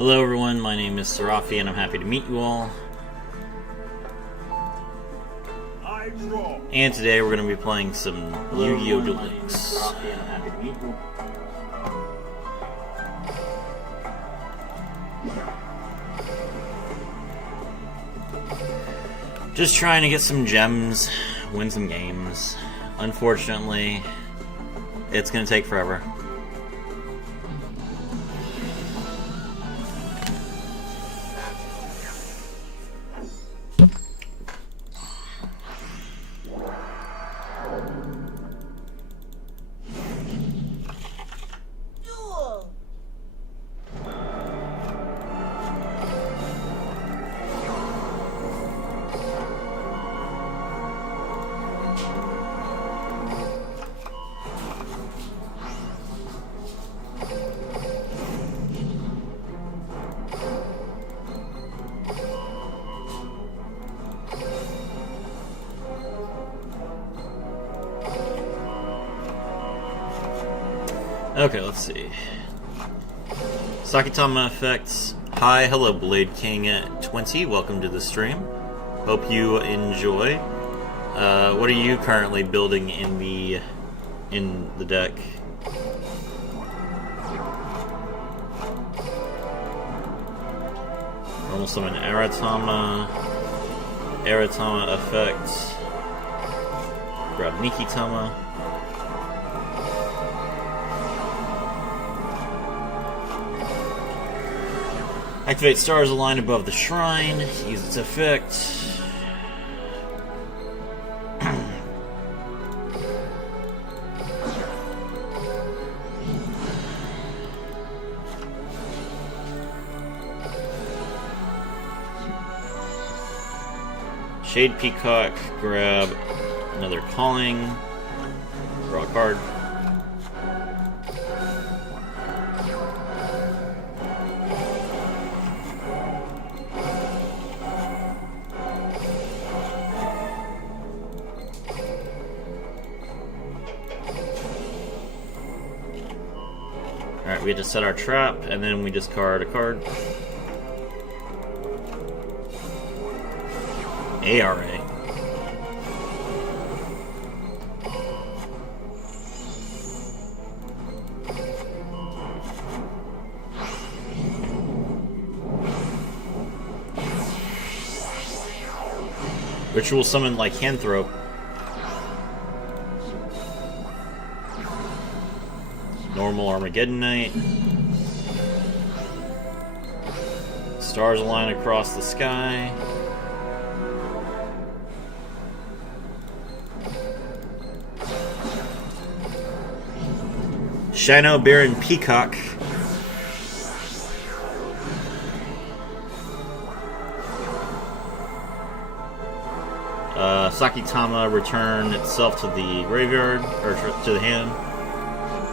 Hello everyone, my name is Serafi and I'm happy to meet you all. And today we're going to be playing some Yu-Gi-Oh! Deluxe. Just trying to get some gems, win some games. Unfortunately, it's going to take forever. Duel. Okay, let's see. Sakitama effects. Hi, hello Blade King 20. Welcome to the stream. Hope you enjoy. What are you currently building in the deck? Normal summon Aratama. Aratama effect. Grab Nikitama. Activate stars aligned above the shrine. Use its effect. Shade Peacock. Grab another calling. Draw a card. Alright, we just set our trap, and then we discard a card. ARA. Ritual summon Lycanthrope. Normal Armageddon Knight. Stars align across the sky. Shino Baron Peacock. Sakitama return itself to the graveyard, or to the hand.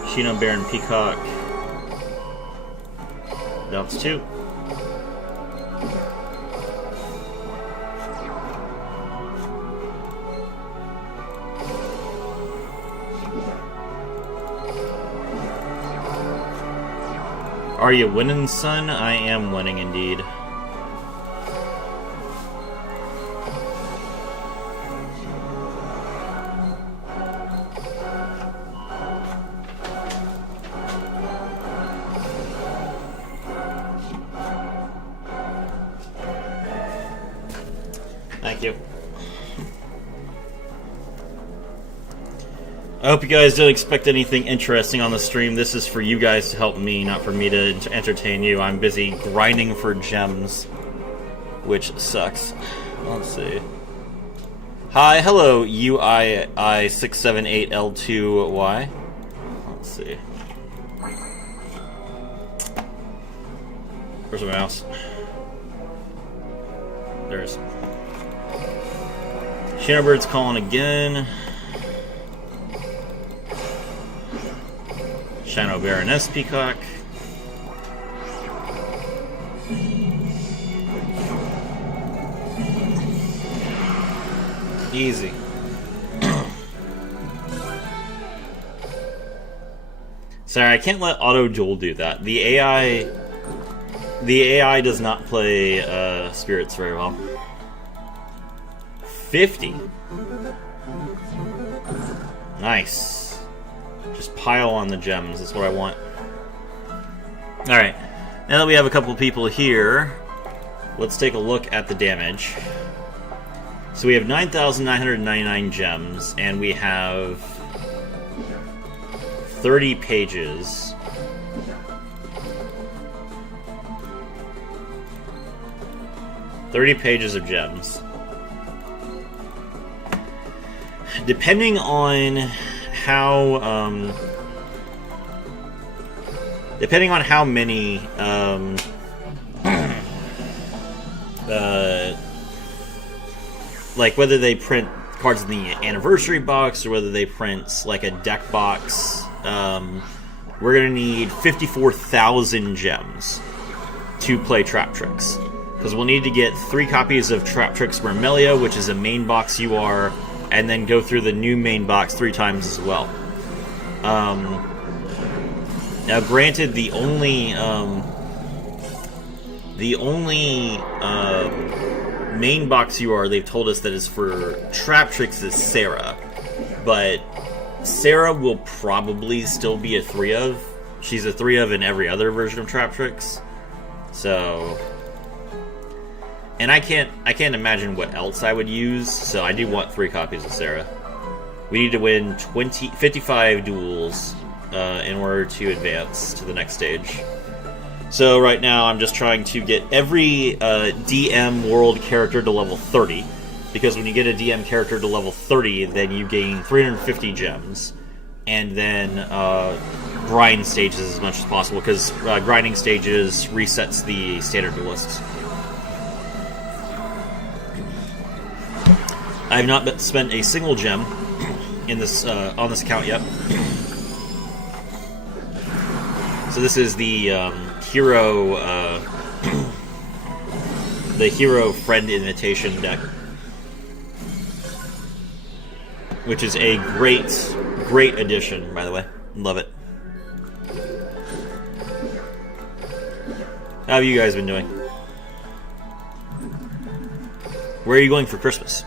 Shino Baron Peacock. Bounce 2. Are you winning, son? I am winning indeed. Thank you. I hope you guys didn't expect anything interesting on the stream. This is for you guys to help me, not for me to entertain you. I'm busy grinding for gems, which sucks. Let's see. Hi, hello, UII678L2Y. Let's see. Where's my mouse? There's. Shinobird's calling again. Shino Baroness Peacock. Easy. Sorry, I can't let Auto Duel do that. The AI The AI does not play spirits very well. 50. Nice. Just pile on the gems. That's what I want. Alright. Now that we have a couple people here, let's take a look at the damage. So we have 9,999 gems, and we have 30 pages. Pages of gems. Depending on how many like whether they print cards in the anniversary box or whether they print like a deck box, we're gonna need 54,000 gems to play Trap Tricks. Because we'll need to get 3 copies of Trap Tricks Vermelia, which is a main box UR, and then go through the new main box 3 times as well. Now, granted, the only main box UR they've told us that is for Trap Tricks is Sarah, but Sarah will probably still be a 3 of. She's a 3 of in every other version of Trap Tricks, so. And I can't imagine what else I would use, so I do want 3 copies of Sarah. We need to win 55 duels in order to advance to the next stage. So right now I'm just trying to get every DM world character to level 30, because when you get a DM character to level 30, then you gain 350 gems, and then grind stages as much as possible, because grinding stages resets the standard duelists. I have not spent a single gem in this on this account yet. So this is the hero the hero friend invitation deck, which is a great addition, by the way. Love it. How have you guys been doing? Where are you going for Christmas?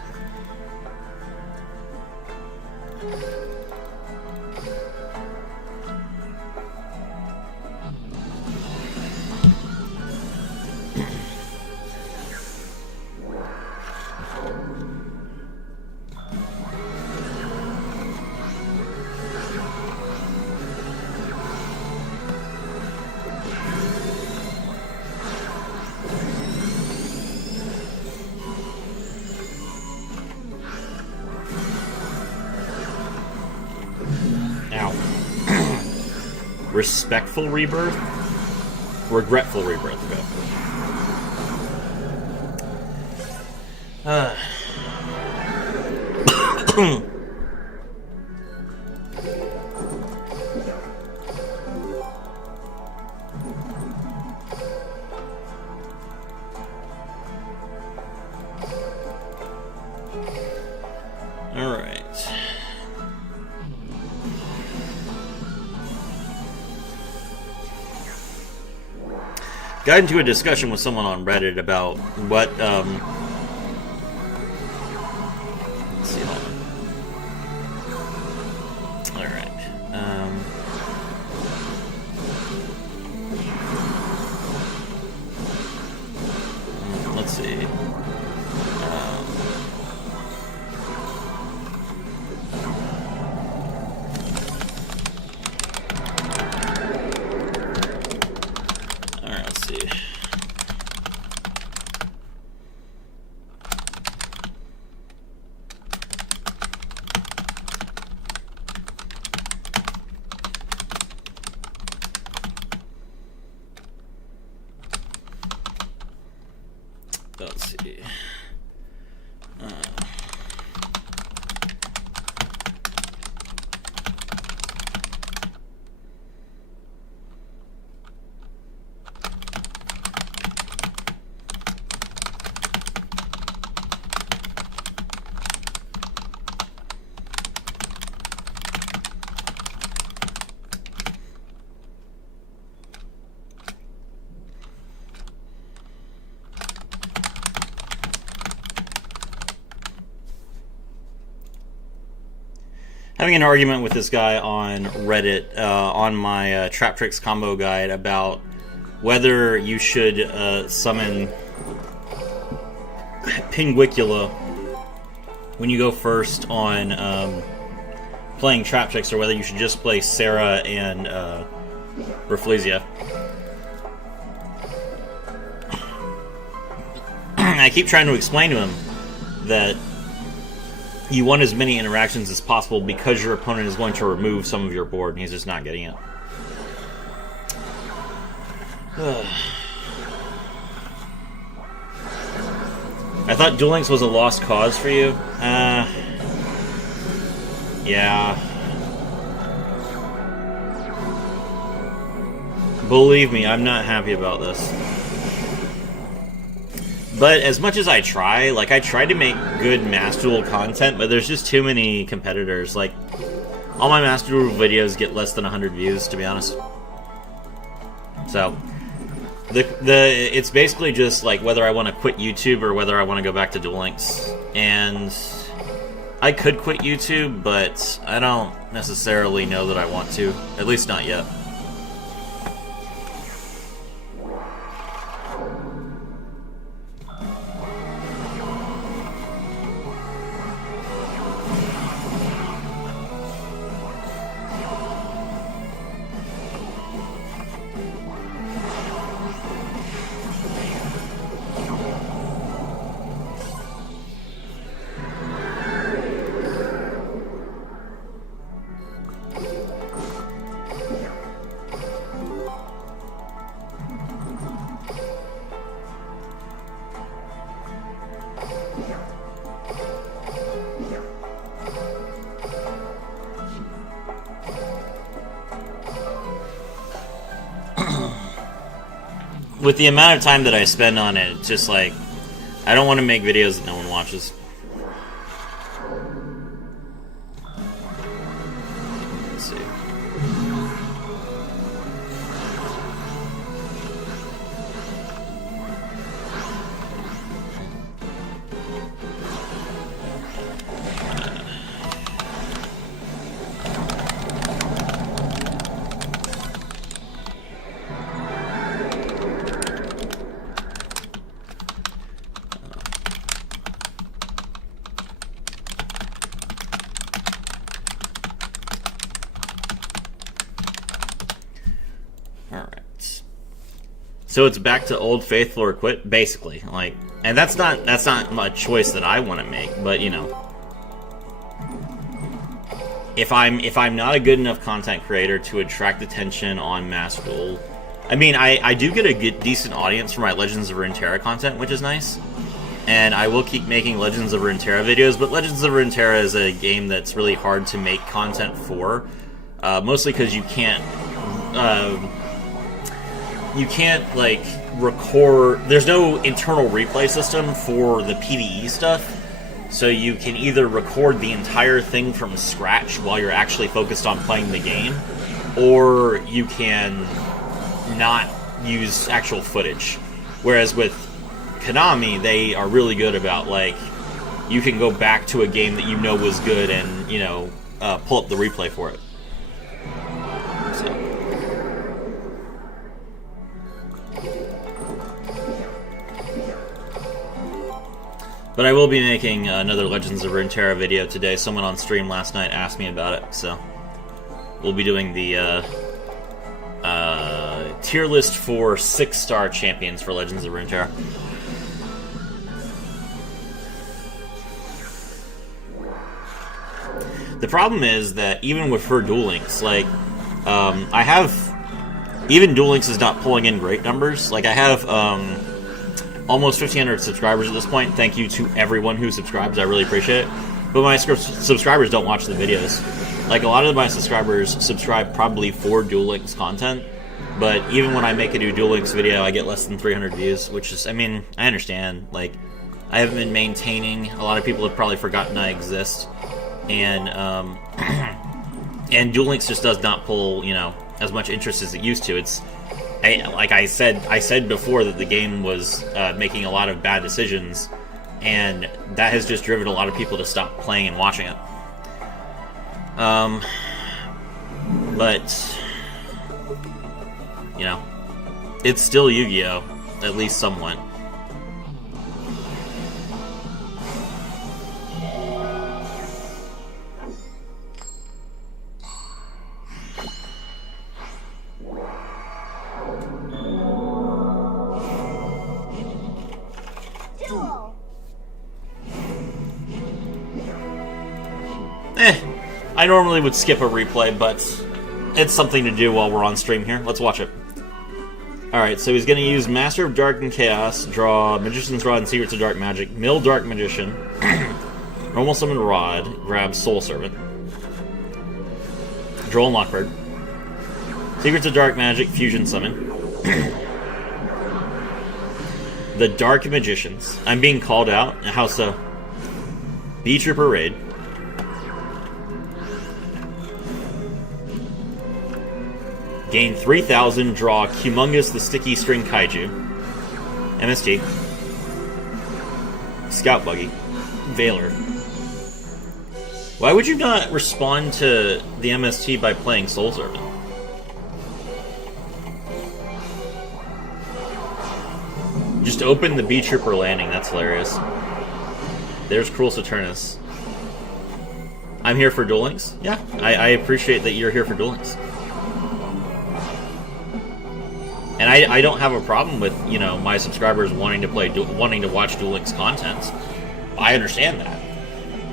Respectful rebirth? Regretful rebirth. Okay. Alright. Got into a discussion with someone on Reddit about what, let's see, hold on. Alright, let's see. Let's see. having an argument with this guy on Reddit on my Trap Tricks combo guide about whether you should summon Pinguicula when you go first on playing Trap Tricks, or whether you should just play Sarah and Rafflesia. I keep trying to explain to him that you want as many interactions as possible because your opponent is going to remove some of your board, and he's just not getting it. I thought Duel Links was a lost cause for you. Yeah. Believe me, I'm not happy about this. But as much as I try, like, I try to make good Master Duel content, but there's just too many competitors. Like, all my Master Duel videos get less than 100 views, to be honest. So, it's basically just, like, whether I want to quit YouTube or whether I want to go back to Duel Links. And I could quit YouTube, but I don't necessarily know that I want to. At least not yet. With the amount of time that I spend on it, it's just like, I don't want to make videos that no one watches. Let's see. So it's back to Old Faithful or quit, basically. Like, and that's not a choice that I want to make, but you know, if I'm not a good enough content creator to attract attention on Master Duel, I mean, I do get a decent audience for my Legends of Runeterra content, which is nice, and I will keep making Legends of Runeterra videos. But Legends of Runeterra is a game that's really hard to make content for, mostly because you can't like record. There's no internal replay system for the PvE stuff, so you can either record the entire thing from scratch while you're actually focused on playing the game, or you can not use actual footage. Whereas with Konami, they are really good about, like, you can go back to a game that you know was good and, you know, pull up the replay for it. But I will be making another Legends of Runeterra video today. Someone on stream last night asked me about it, so we'll be doing the tier list for 6-star champions for Legends of Runeterra. The problem is that even with her Duel Links, like, even Duel Links is not pulling in great numbers. Like, I have almost 1,500 subscribers at this point. Thank you to everyone who subscribes. I really appreciate it. But my subscribers don't watch the videos. Like, a lot of my subscribers subscribe probably for Duel Links content. But even when I make a new Duel Links video, I get less than 300 views, which is, I mean, I understand. Like, I haven't been maintaining. A lot of people have probably forgotten I exist. And, and Duel Links just does not pull, you know, as much interest as it used to. It's, like I said before that the game was making a lot of bad decisions, and that has just driven a lot of people to stop playing and watching it. But, you know, it's still Yu-Gi-Oh! At least somewhat. Duel. I normally would skip a replay, but it's something to do while we're on stream here. Let's watch it. Alright, so he's going to use Master of Dark and Chaos, draw Magician's Rod and Secrets of Dark Magic, mill Dark Magician, normal summon Rod, grab Soul Servant, draw and Lockbird, Secrets of Dark Magic, Fusion Summon, the Dark Magicians. I'm being called out. How so? B-Trooper Raid. Gain 3,000, draw Humongous the Sticky String Kaiju. MST. Scout Buggy. Valor. Why would you not respond to the MST by playing Soul Servant? Just open the B-Trooper landing, that's hilarious. There's Cruel Saturnus. I'm here for Duel Links? Yeah, I appreciate that you're here for Duel Links. And I don't have a problem with, you know, my subscribers wanting to watch Duel Links content. I understand that.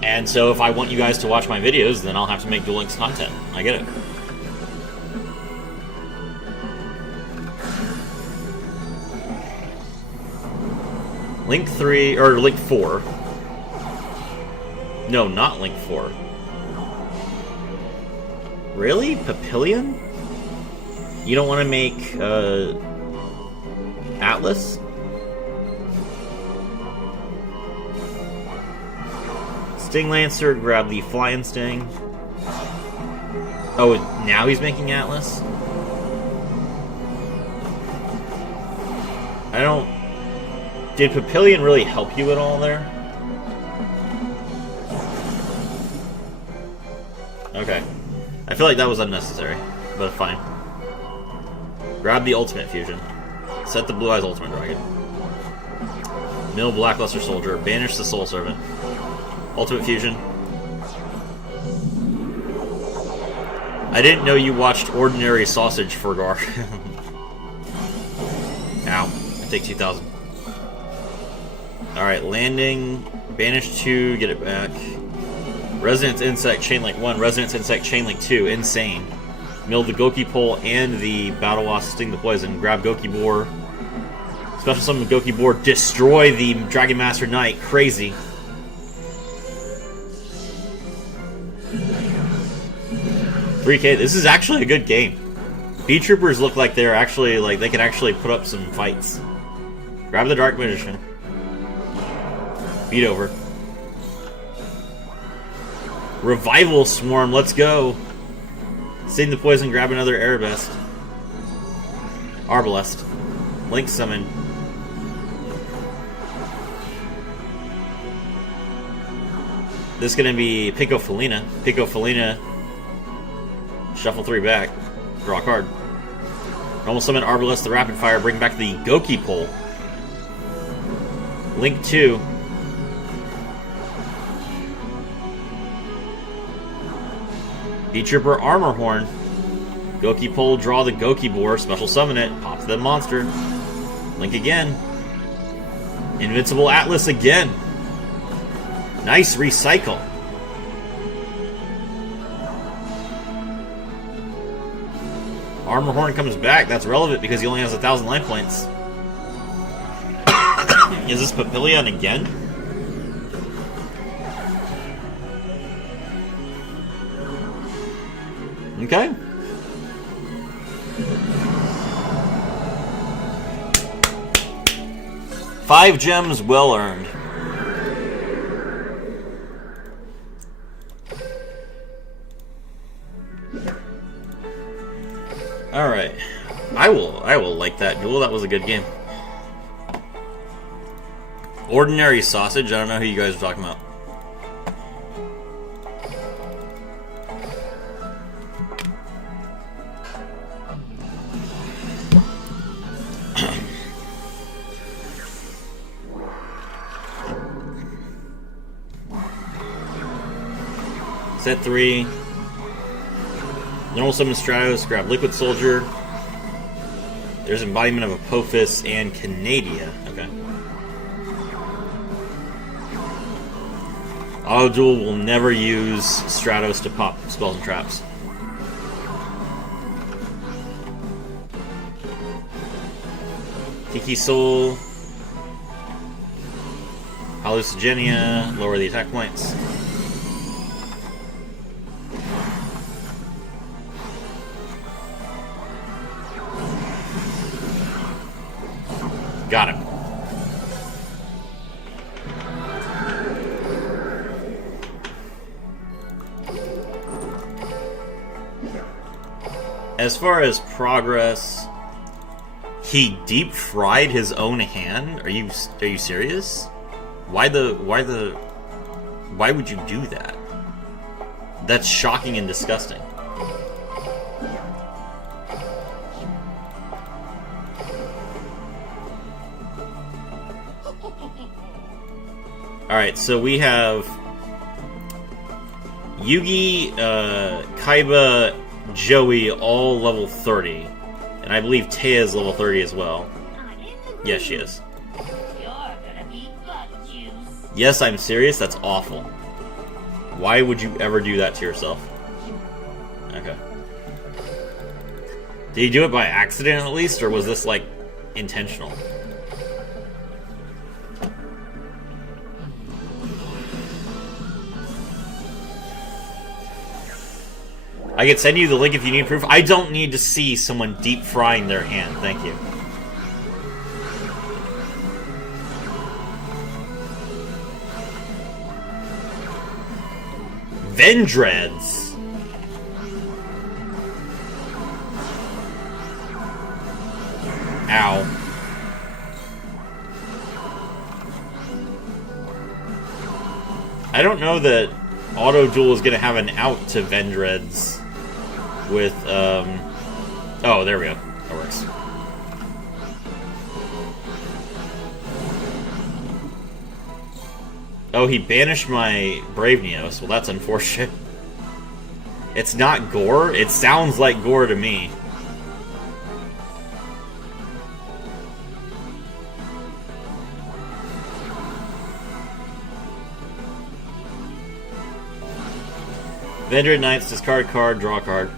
And so if I want you guys to watch my videos, then I'll have to make Duel Links content. I get it. Link 3, or Link 4. No, not Link 4. Really? Papillion? You don't want to make, Atlas? Sting Lancer, grab the Flying Sting. Oh, now he's making Atlas? I don't... Did Papillion really help you at all there? Okay. I feel like that was unnecessary, but fine. Grab the Ultimate Fusion. Set the Blue Eyes Ultimate Dragon. Mill Blackluster Soldier. Banish the Soul Servant. Ultimate Fusion. I didn't know you watched Ordinary Sausage for Gar. Ow. I take 2,000. Alright, landing. Banish 2, get it back. Resonance Insect Chainlink 1, Resonance Insect Chainlink 2, Insane. Mill the Goki Pole and the Battle Wasp Sting the Poison. Grab Goki Boar. Special summon Goki Boar. Destroy the Dragon Master Knight. Crazy. $3K. This is actually a good game. B-Troopers look like they're actually, like, they can actually put up some fights. Grab the Dark Magician. Beat over. Revival Swarm. Let's go. Sting the Poison, grab another Arabesque. Arbalest. Link Summon. This is going to be Pico Felina. Pico Felina. Shuffle 3 back. Draw a card. Normal Summon Arbalest, the Rapid Fire, bring back the Goki Pole. Link 2. B-Trooper Armor Horn. Goki Pole, draw the Goki Boar, special summon it, pop the monster. Link again. Invincible Atlas again. Nice recycle. Armor Horn comes back. That's relevant because he only has 1,000 life points. Is this Papillion again? Okay. Five gems well earned. Alright. I will like that duel. That was a good game. Ordinary Sausage. I don't know who you guys are talking about. Set 3. Normal summon Stratos, grab Liquid Soldier. There's Embodiment of Apophis and Canadia. Okay. Auto Duel will never use Stratos to pop spells and traps. Tiki Soul. Hallucigenia. Lower the attack points. Got him. As far as progress, he deep fried his own hand? Are you serious? Why would you do that? That's shocking and disgusting. Alright, so we have Yugi, Kaiba, Joey, all level 30. And I believe Taya is level 30 as well. Yes, she is. Yes, I'm serious? That's awful. Why would you ever do that to yourself? Okay. Did you do it by accident at least, or was this, like, intentional? I could send you the link if you need proof. I don't need to see someone deep frying their hand. Thank you. Vendreads. Ow. I don't know that Auto Duel is going to have an out to Vendreads. With, oh, there we go. That works. Oh, he banished my Brave Neos. Well, that's unfortunate. It's not gore? It sounds like gore to me. Vendread Knights, discard card, draw card.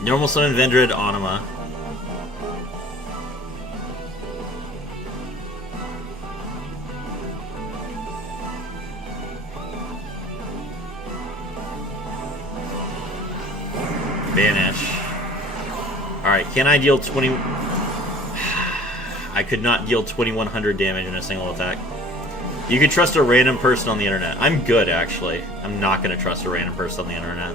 Normal summon Vendread Anima. Banish. Alright, can I deal 20... I could not deal 2100 damage in a single attack. You can trust a random person on the internet. I'm good, actually. I'm not going to trust a random person on the internet.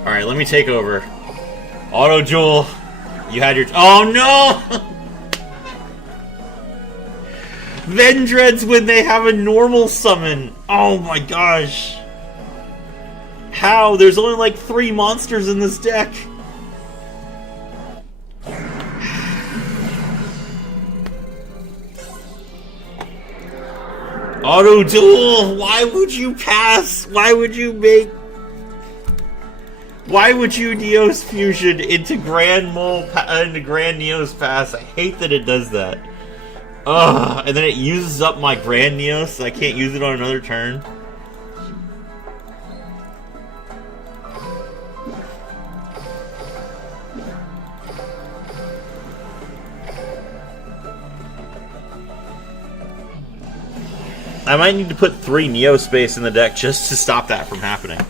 Alright, let me take over. Auto Duel, you had your... Oh no! Vendreads when they have a normal summon! Oh my gosh! How? There's only like 3 monsters in this deck! Auto Duel! Why would you pass? Why would you make... Why would you Neos Fusion into Grand Neos Pass? I hate that it does that. Ugh, and then it uses up my Grand Neos, so I can't use it on another turn. I might need to put 3 Neo Space in the deck just to stop that from happening.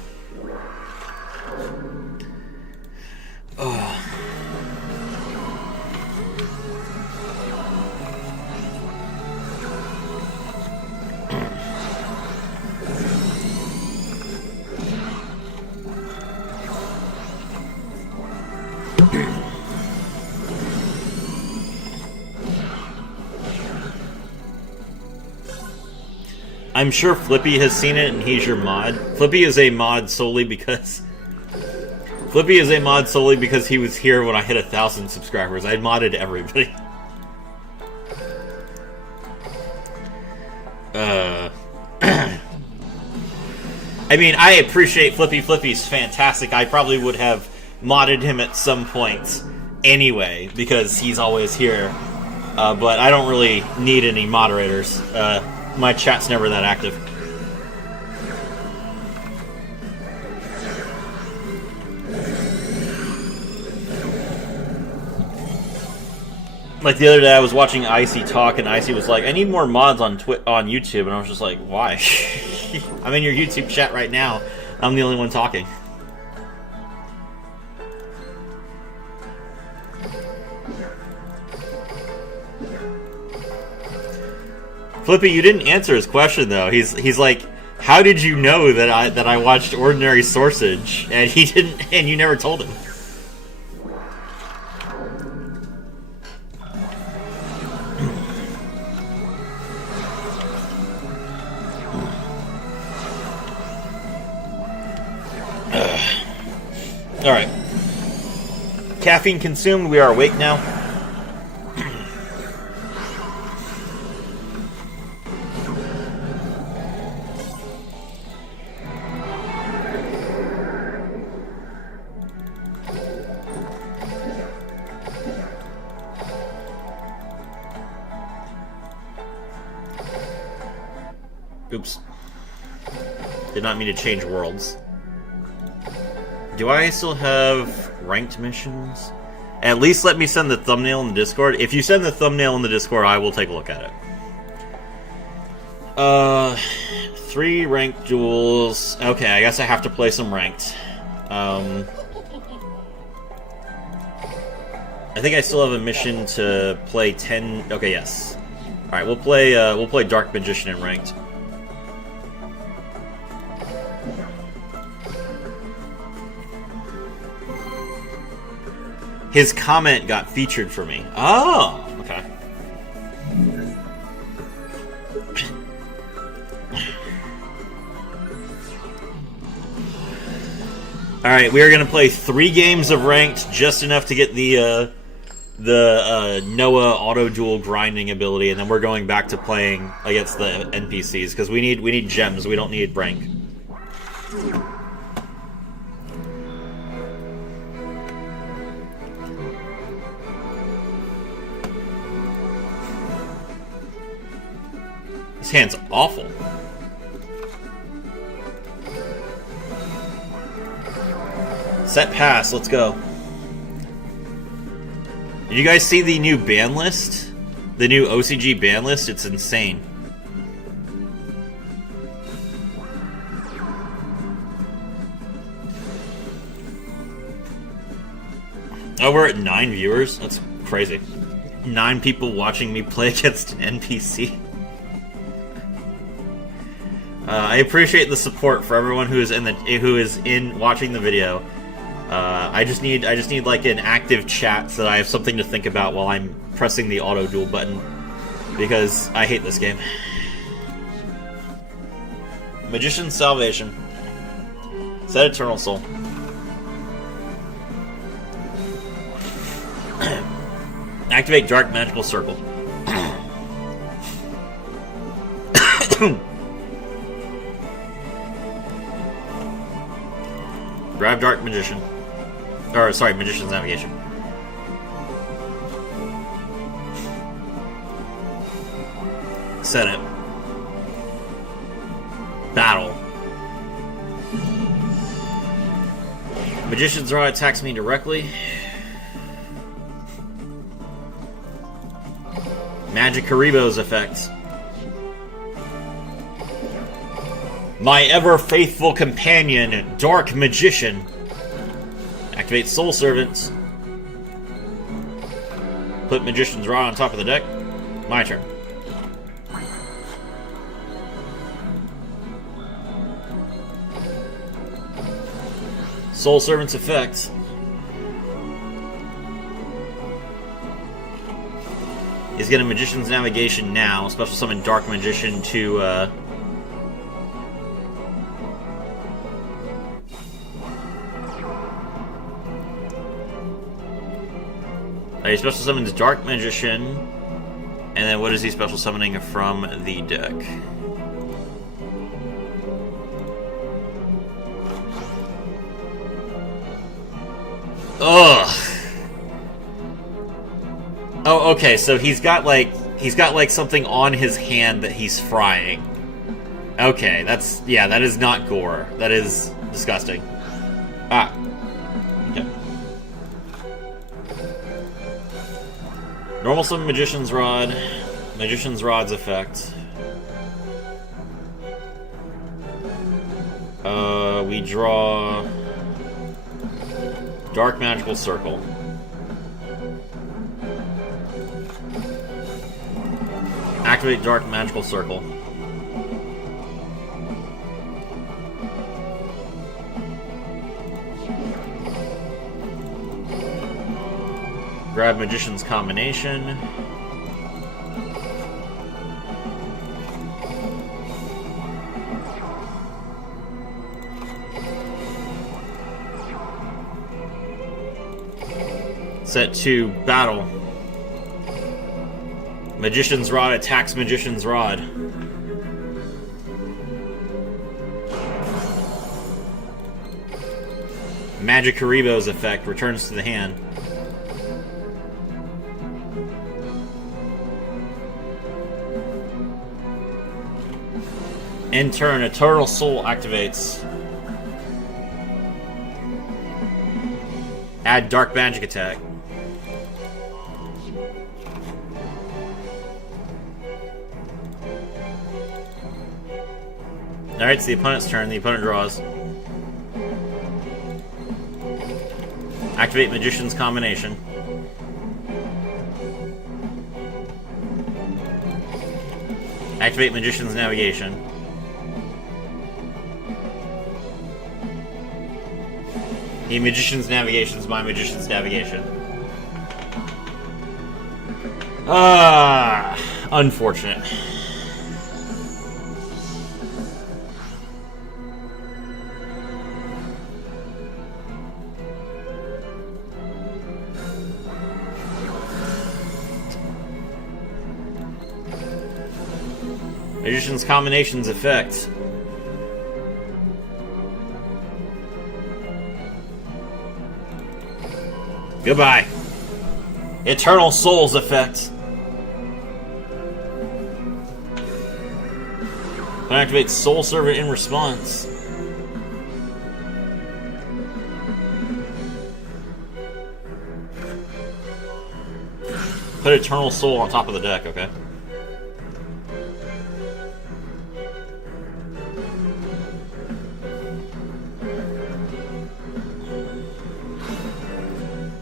I'm sure Flippy has seen it and he's your mod. Flippy is a mod solely because Flippy is a mod solely because he was here when I hit 1,000 subscribers. I modded everybody. I mean, I appreciate Flippy. Flippy's fantastic. I probably would have modded him at some point anyway, because he's always here. But I don't really need any moderators. My chat's never that active. Like the other day, I was watching Icy talk, and Icy was like, "I need more mods on YouTube," and I was just like, "Why?" I'm in your YouTube chat right now. I'm the only one talking. Flippy, you didn't answer his question though. He's like, "How did you know that I watched Ordinary Sourcage?" And he didn't, and you never told him. Alright. Caffeine consumed, we are awake now. Oops. Did not mean to change worlds. Do I still have ranked missions? At least let me send the thumbnail in the Discord. If you send the thumbnail in the Discord, I will take a look at it. 3 ranked duels. Okay, I guess I have to play some ranked. I think I still have a mission to play 10. Okay, yes. All right, we'll play Dark Magician in ranked. His comment got featured for me. Oh, okay. Alright, we are going to play 3 games of ranked, just enough to get the Noah auto duel grinding ability, and then we're going back to playing against the NPCs, because we need gems, we don't need rank. This hand's awful. Set pass, let's go. Did you guys see the new ban list? The new OCG ban list? It's insane. Oh, we're at 9 viewers? That's crazy. 9 people watching me play against an NPC. I appreciate the support for everyone who is in watching the video. I just need like an active chat so that I have something to think about while I'm pressing the auto duel button, because I hate this game. Magician's Salvation. Set Eternal Soul. Activate Dark Magical Circle. Grab Dark Magician. Or, sorry, Magician's Navigation. Set it. Battle. Magician's Raw attacks me directly. Magic Haribo's effect. My ever-faithful companion, Dark Magician. Activate Soul Servant. Put Magician's Rod on top of the deck. My turn. Soul Servant's effect. Is getting Magician's Navigation now. Special summon Dark Magician to He special summons Dark Magician. And then what is he special summoning from the deck? Ugh. Oh, okay, so he's got like something on his hand that he's frying. Okay, that is not gore. That is disgusting. Ah. Okay. Normal summon Magician's Rod. Magician's Rod's effect. We draw Dark Magical Circle. Activate Dark Magical Circle. Grab Magician's Combination. Set to battle. Magician's Rod attacks Magician's Rod. Magic Haribo's effect returns to the hand. In turn, Eternal Soul activates. Add Dark Magic attack. Alright, it's the opponent's turn. The opponent draws. Activate Magician's Combination. Activate Magician's Navigation. The Magician's Navigation is my Magician's Navigation. Unfortunate. Magician's Combination's effect. Goodbye. Eternal Soul's effect. Activate Soul Servant in response. Put Eternal Soul on top of the deck, okay?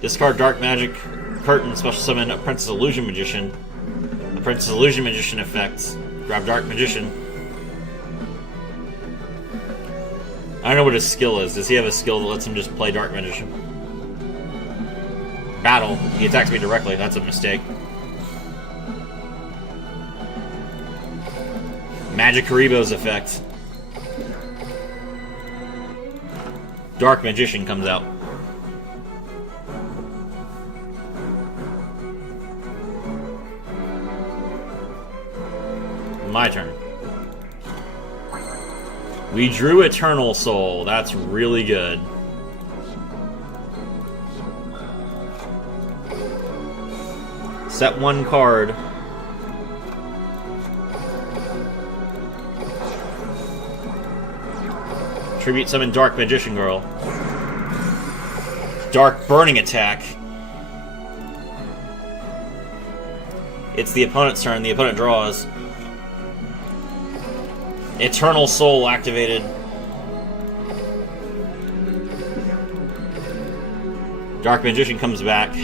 Discard Dark Magic Curtain, special summon Apprentice Illusion Magician. Apprentice Illusion Magician effects. Grab Dark Magician. I don't know what his skill is. Does he have a skill that lets him just play Dark Magician? Battle. He attacks me directly. That's a mistake. Magic Haribo's effect. Dark Magician comes out. My turn. We drew Eternal Soul. That's really good. Set one card. Tribute summon Dark Magician Girl. Dark Burning attack. It's the opponent's turn. The opponent draws. Eternal Soul activated. Dark Magician comes back.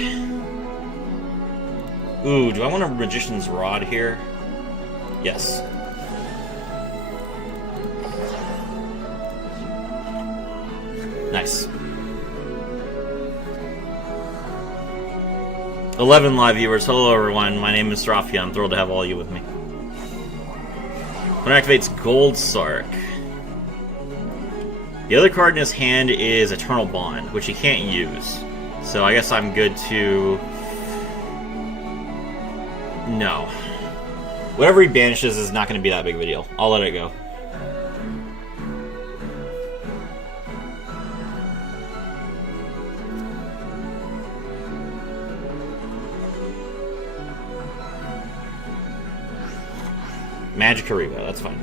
Ooh, do I want a Magician's Rod here? Yes. Nice. 11 live viewers. Hello everyone, my name is Rafia. I'm thrilled to have all you with me. When it activates Gold Sark. The other card in his hand is Eternal Bond, which he can't use. So I guess I'm good to No. Whatever he banishes is not going to be that big of a deal. I'll let it go. Magic Karibo, that's fine.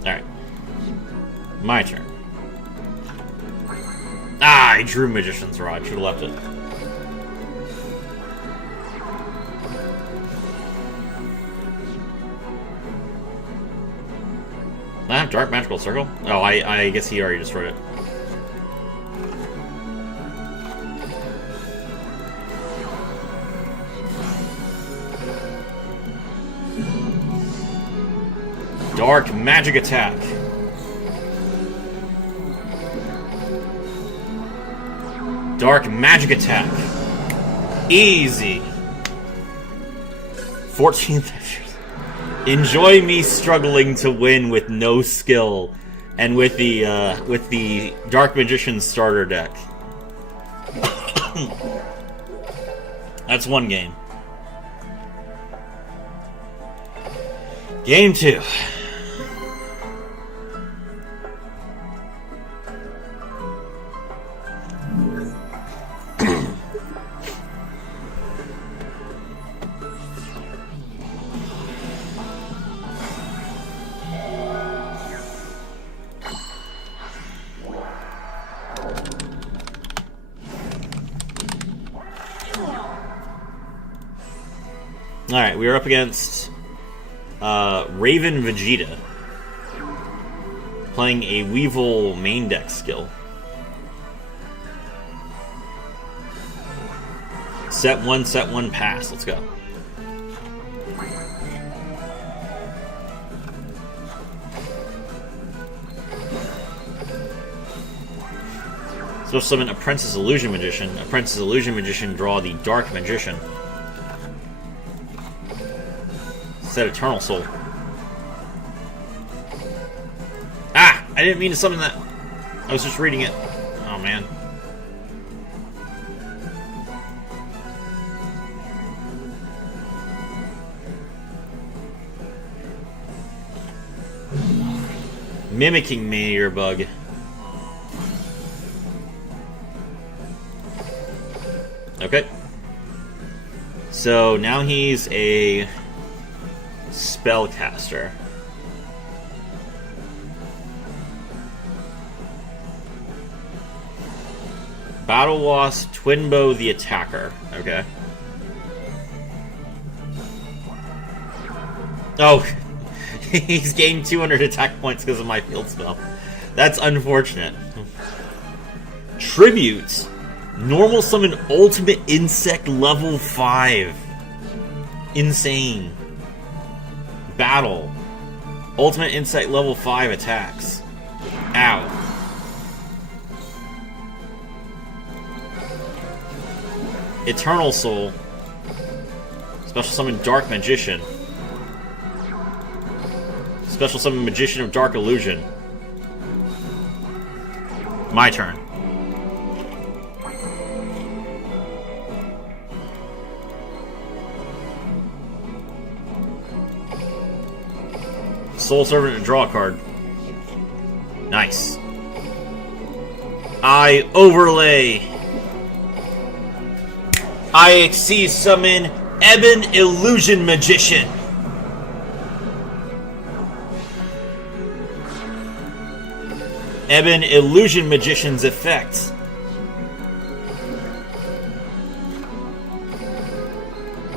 Alright. My turn. Ah, I drew Magician's Rod. Should have left it. Ah, Dark Magical Circle? Oh, I guess he already destroyed it. Dark Magic Attack. Dark Magic Attack. Easy. 14th. Enjoy me struggling to win with no skill, and with the Dark Magician starter deck. That's one game. Game 2. Alright, we are up against Raven Vegeta, playing a Weevil main deck skill. Set 1, pass. Let's go. So summon Apprentice Illusion Magician. Apprentice Illusion Magician, draw the Dark Magician. Set Eternal Soul. Ah! I didn't mean to summon that. I was just reading it. Oh, man. Mimicking Meteor Bug. Okay. So now he's a Spellcaster. Battle Wasp, Twin Bow the Attacker. Okay. Oh, he's gained 200 attack points because of my field spell. That's unfortunate. Tribute. Normal summon Ultimate Insect level 5. Insane. Battle. Ultimate Insect level 5 attacks. Ow. Eternal Soul. Special summon Dark Magician. Special summon Magician of Dark Illusion. My turn. Soul Servant to draw a card. Nice. I overlay. I exceed summon Ebon Illusion Magician. Ebon Illusion Magician's effect.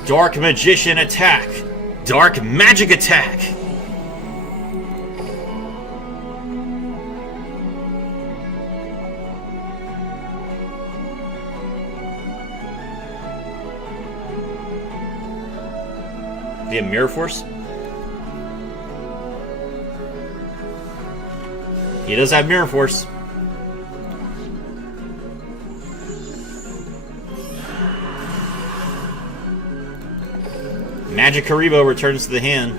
Dark Magician attack. Dark Magic attack. The Mirror Force? He does have Mirror Force. Magic Karibo returns to the hand.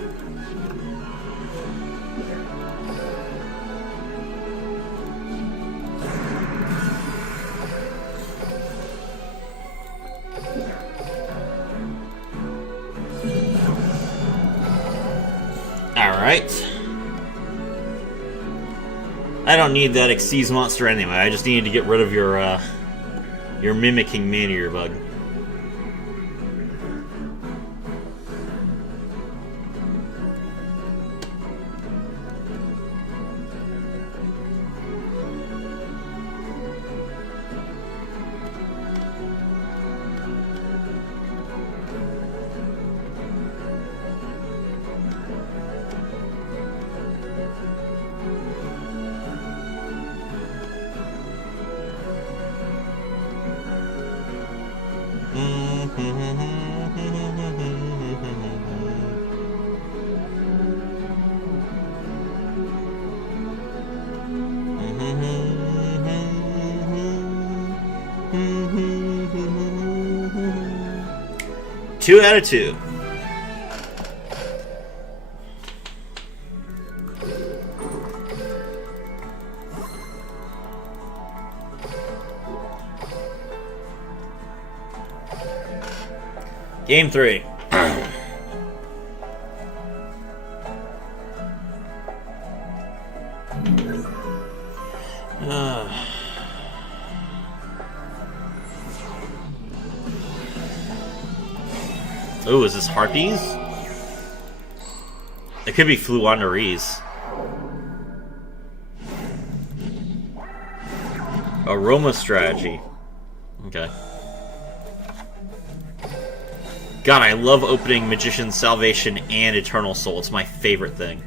Alright. I don't need that Xyz monster anyway. I just needed to get rid of your mimicking Maneater bug. Two out of two. Game 3. Oh, is this Harpies? It could be Fluanderees. Aroma strategy. Okay. God, I love opening Magician's Salvation and Eternal Soul. It's my favorite thing.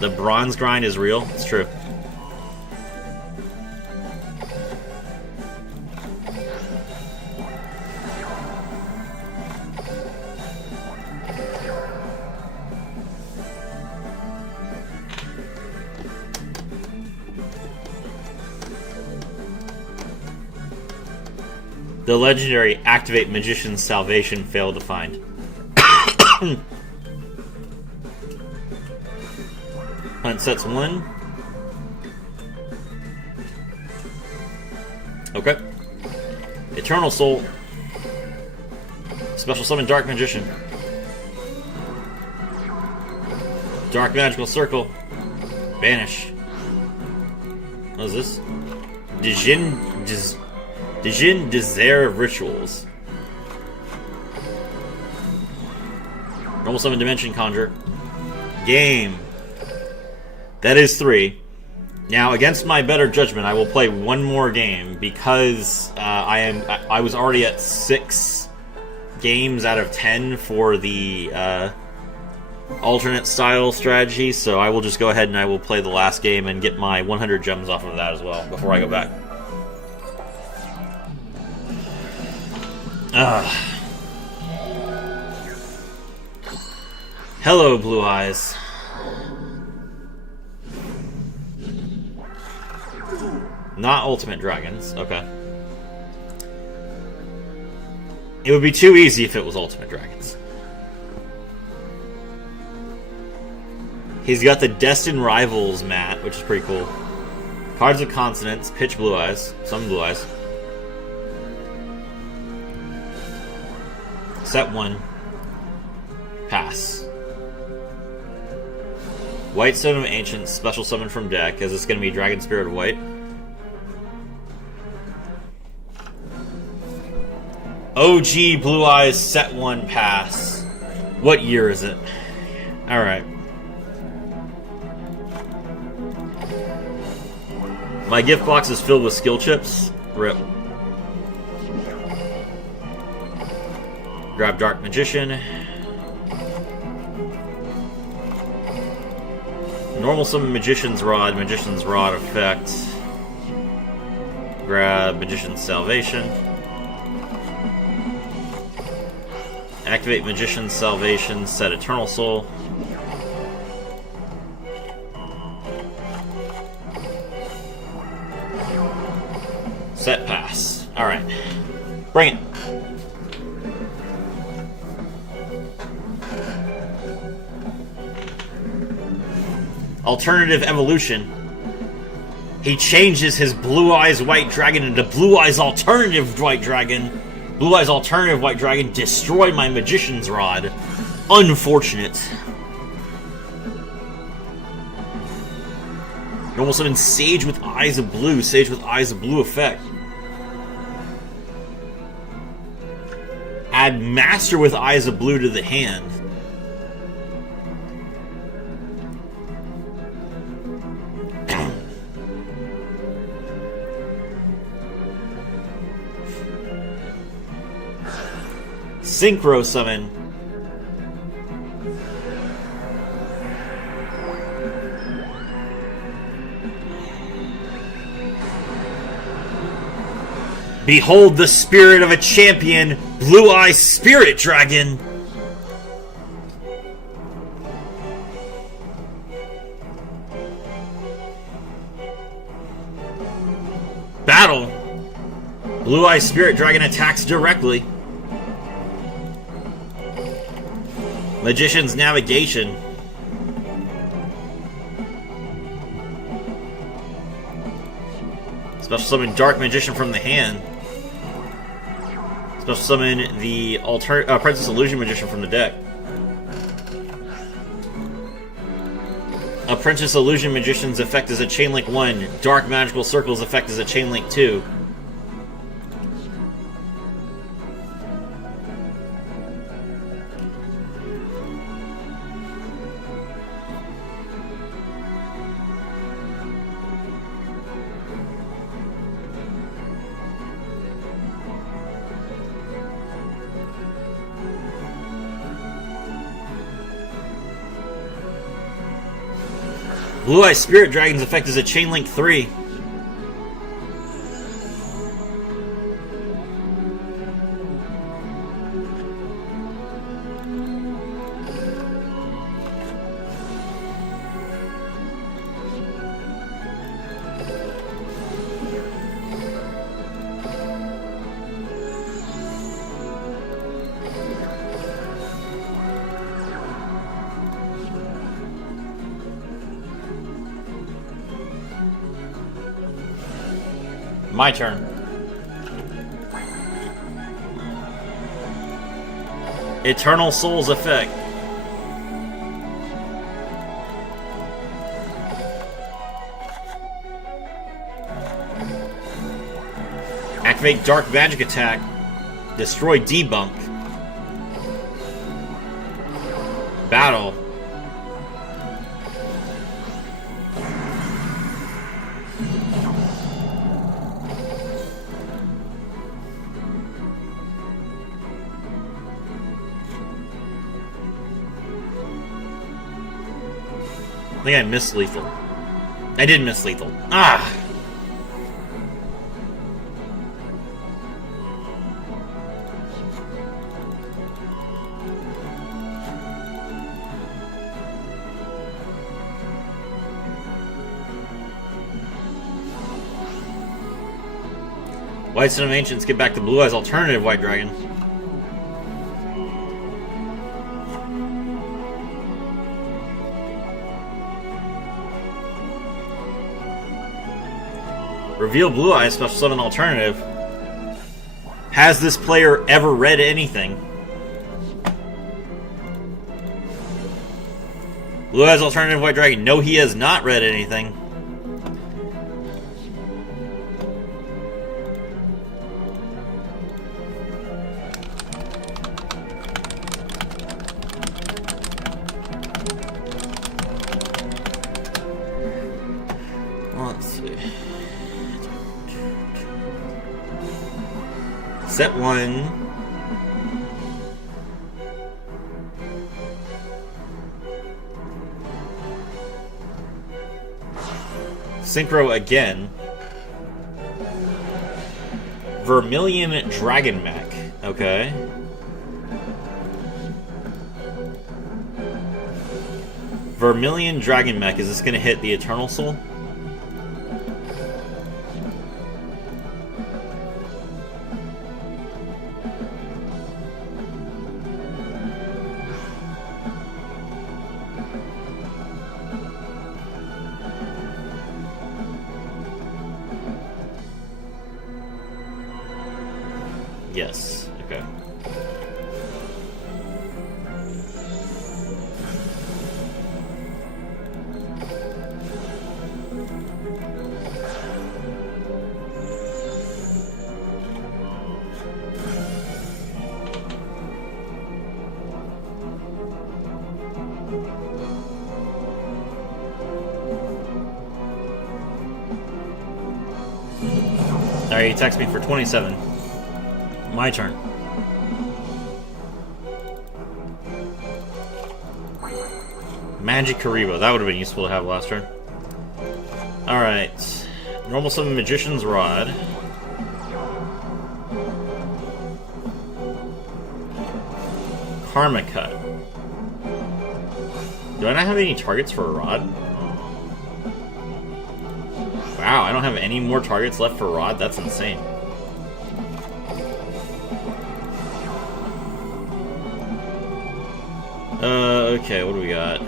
The bronze grind is real. It's true. The legendary Activate Magician's Salvation failed to find. Hunt sets 1. Okay. Eternal Soul. Special Summon Dark Magician. Dark Magical Circle. Banish. What is this? Dijin Desire of Rituals. Normal Summon Dimension Conjure. Game. That is 3. Now, against my better judgment, I will play one more game because I was already at 6 games out of 10 for the alternate style strategy, so I will just go ahead and I will play the last game and get my 100 gems off of that as well before I go back. Hello, Blue Eyes. Not Ultimate Dragons. Okay. It would be too easy if it was Ultimate Dragons. He's got the Destined Rivals mat, which is pretty cool. Cards of Consonance, Pitch Blue Eyes, some Blue Eyes. Set 1. Pass. White Stone of Ancients, special summon from deck. Is this going to be Dragon Spirit of White? OG Blue Eyes, set 1, pass. What year is it? Alright. My gift box is filled with skill chips. Rip. Grab Dark Magician. Normal Summon Magician's Rod effect. Grab Magician's Salvation. Activate Magician's Salvation, set Eternal Soul. Set pass. Alright. Bring it. Alternative Evolution. He changes his Blue Eyes White Dragon into Blue Eyes Alternative White Dragon. Blue Eyes Alternative White Dragon destroyed my Magician's Rod. Unfortunate. Normal summon Sage with Eyes of Blue. Sage with Eyes of Blue effect. Add Master with Eyes of Blue to the hand. Synchro summon. Behold the spirit of a champion, Blue Eye Spirit Dragon. Battle. Blue Eye Spirit Dragon attacks directly. Magician's Navigation. Special summon Dark Magician from the hand. Special summon the Princess Illusion Magician from the deck. A Princess Illusion Magician's effect is a Chain Link 1. Dark Magical Circle's effect is a Chain Link 2. Blue Eye Spirit Dragon's effect is a Chain Link 3. My turn. Eternal Soul's effect. Activate Dark Magic Attack. Destroy Debunk. Battle. I think I missed lethal. I did miss lethal. Ah! White Son of Ancients, get back to Blue Eyes alternative White Dragon. Reveal Blue Eyes, special summon alternative. Has this player ever read anything? Blue Eyes alternative White Dragon. No, he has not read anything. Let's see. Set 1. Synchro again. Vermilion Dragon Mech. Okay. Vermilion Dragon Mech. Is this going to hit the Eternal Soul? Yes. Okay. Alright, you text me for 27. My turn. Magic Karibo. That would have been useful to have last turn. Alright. Normal Summon Magician's Rod. Karma Cut. Do I not have any targets for a rod? Wow, I don't have any more targets left for rod? That's insane. Okay, what do we got?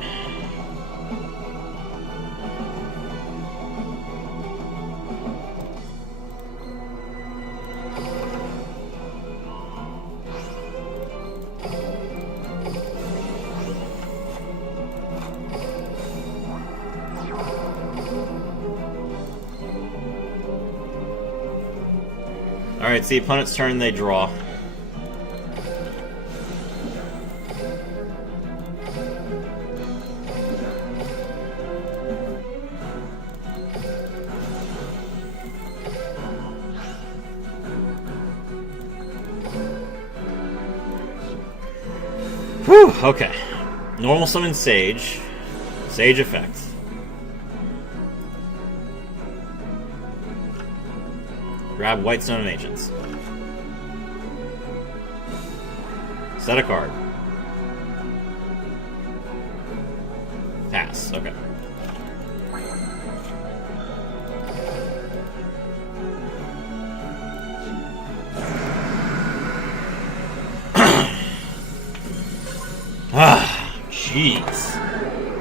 Alright, it's the opponent's turn, they draw. Whew, okay. Normal Summon Sage. Sage effect. Grab White Stone of Agents. Set a card. Pass, okay. Ah, jeez.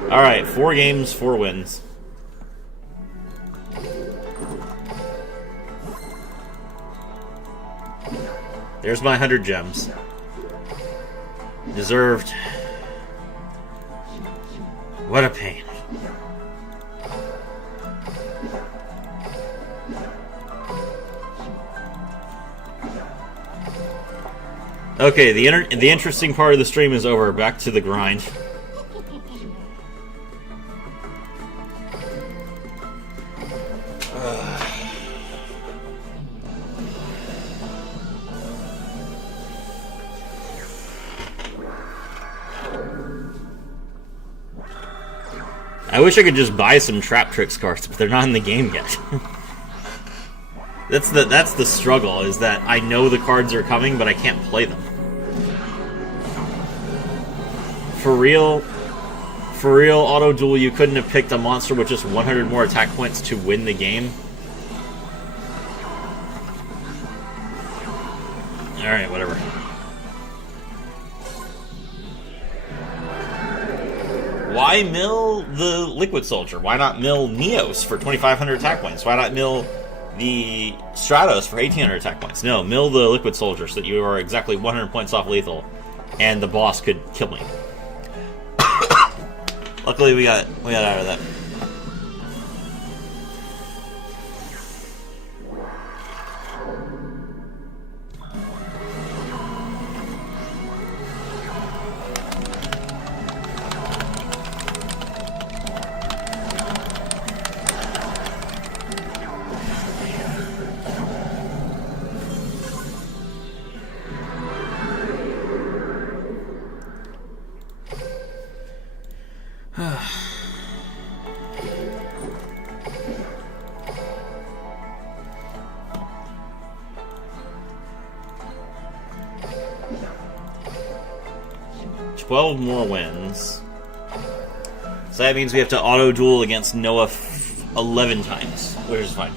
Alright, 4 games, 4 wins. There's my 100 gems. Deserved. What a pain. Okay, the interesting part of the stream is over. Back to the grind. I wish I could just buy some Trap Tricks cards, but they're not in the game yet. That's the struggle, is that I know the cards are coming, but I can't play them. For real, Auto Duel, you couldn't have picked a monster with just 100 more attack points to win the game? Alright, whatever. Why mill the Liquid Soldier? Why not mill Neos for 2,500 attack points? Why not mill the Stratos for 1,800 attack points? No, mill the Liquid Soldier so that you are exactly 100 points off lethal, and the boss could kill me. Luckily, we got out of that. $12 more wins. So that means we have to auto-duel against Noah 11 times, which is fine.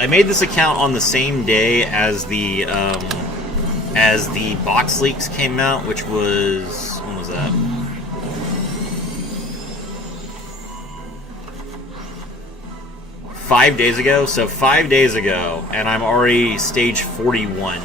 I made this account on the same day as the box leaks came out, which was... when was that? $5 days ago, so 5 days ago, and I'm already stage 41.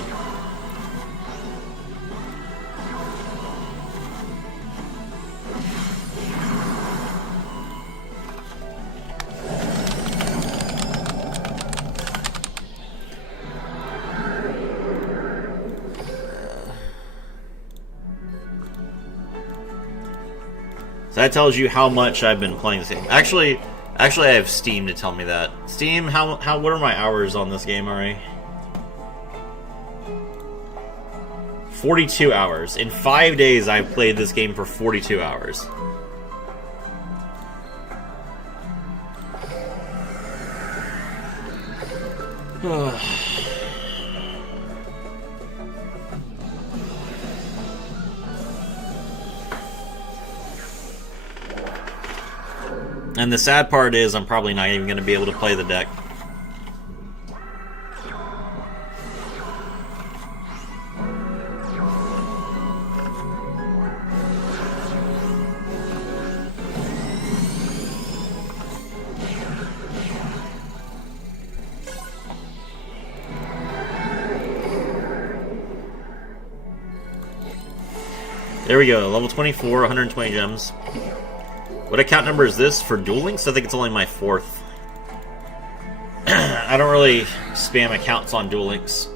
So that tells you how much I've been playing this game. Actually, I have Steam to tell me that. Steam, what are my hours on this game already? 42 hours. In 5 days, I've played this game for 42 hours. And the sad part is I'm probably not even going to be able to play the deck. There we go, level 24, 120 gems. What account number is this for Duel Links? I think it's only my 4th. I don't really spam accounts on Duel Links.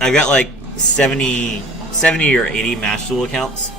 I've got like 70 or 80 Match Duel accounts.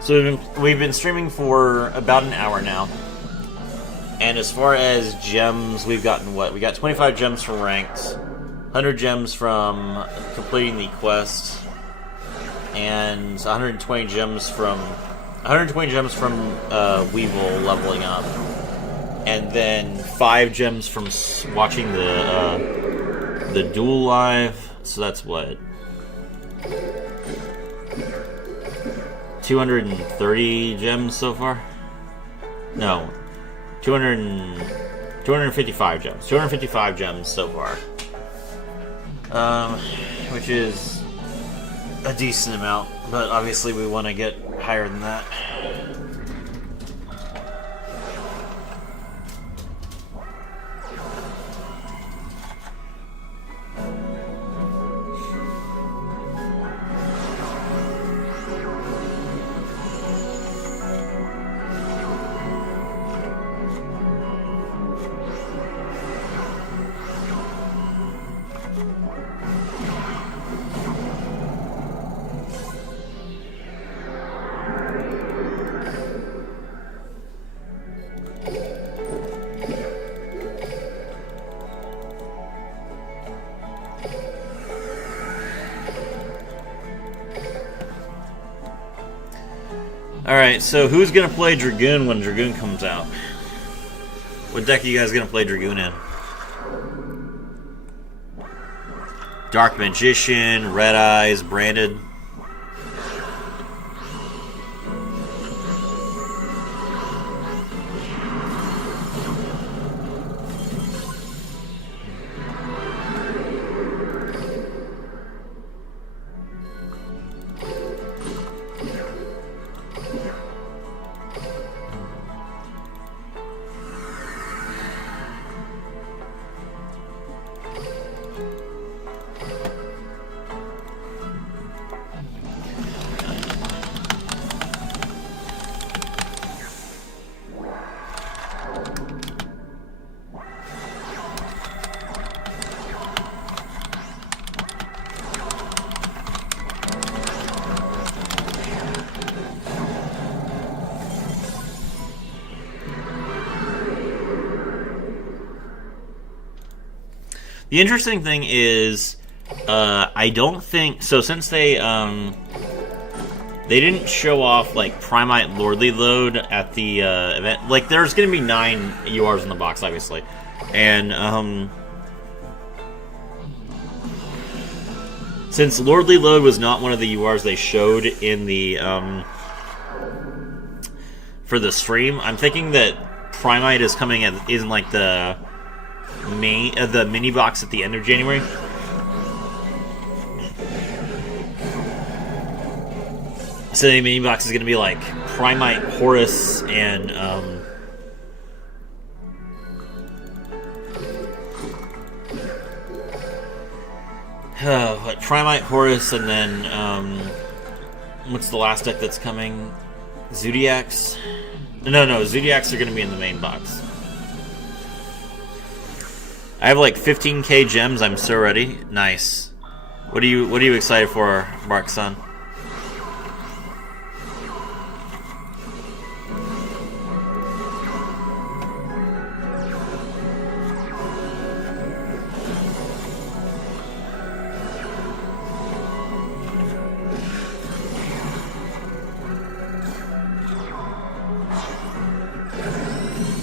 So we've been streaming for about an hour now. And as far as gems, we've gotten what? We got 25 gems from ranked, 100 gems from completing the quest, and 120 gems from Weevil leveling up, and then 5 gems from watching the Duel live. So that's what? 230 gems so far? No. 255 gems. 255 gems so far. Which is a decent amount, but obviously we want to get higher than that. Alright, so who's going to play Dragoon when Dragoon comes out? What deck are you guys going to play Dragoon in? Dark Magician, Red Eyes, Branded. The interesting thing is, I don't think so. Since they didn't show off like Primite Lordly Load at the event. Like, there's going to be 9 URs in the box, obviously, and since Lordly Load was not one of the URs they showed in the for the stream, I'm thinking that Primite is coming in like the mini box at the end of January. So the mini box is going to be like Primite Horus and like Primite Horus, and then what's the last deck that's coming? Zodiacs? No, Zodiacs are going to be in the main box. I have like 15k gems. I'm so ready. Nice. What are you excited for, Mark Son?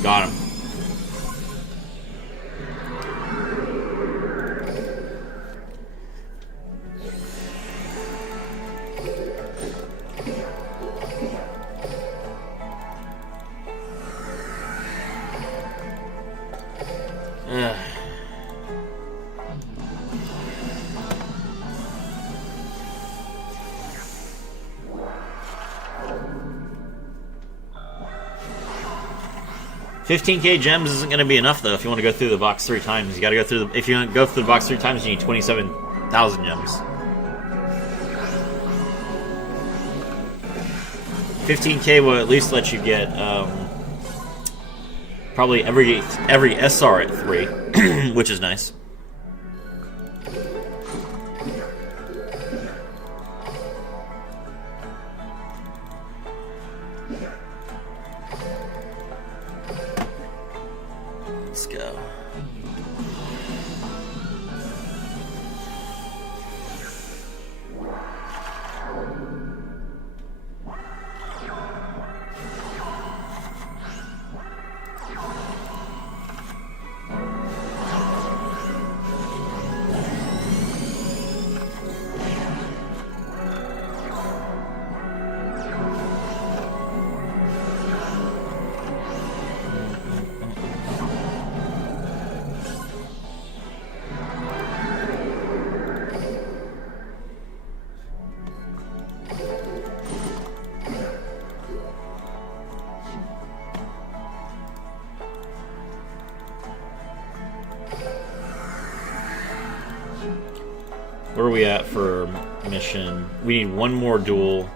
Got him. Ugh. 15k gems isn't going to be enough, though. If you want to go through the box 3 times, you got to go through the. If you want to go through the box 3 times, you need 27,000 gems. 15k will at least let you get probably every SR at 3, which is nice. Let's go. Where are we at for mission? We need 1 more duel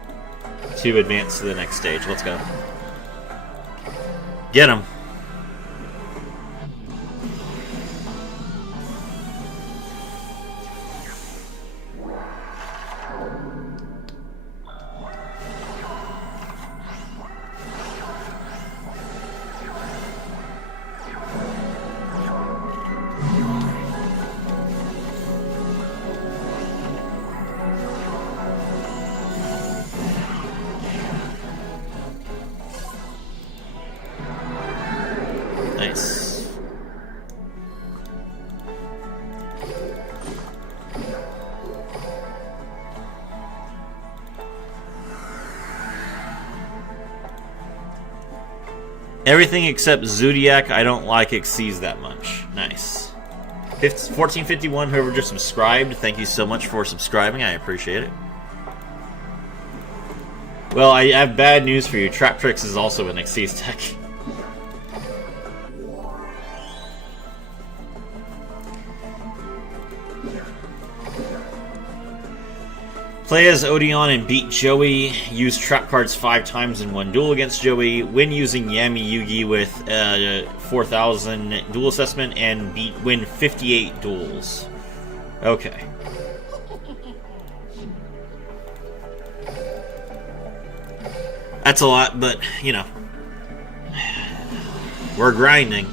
to advance to the next stage. Let's go. Get him. Nice. Everything except Zodiac I don't like exceeds that much. Nice. 1451, whoever just subscribed, thank you so much for subscribing. I appreciate it. Well, I have bad news for you. Trap Tricks is also an Exceeds deck. Play as Odeon and beat Joey. Use trap cards 5 times in 1 duel against Joey. Win using Yami Yugi with 4,000 duel assessment and win 58 duels. Okay. That's a lot, but you know, we're grinding.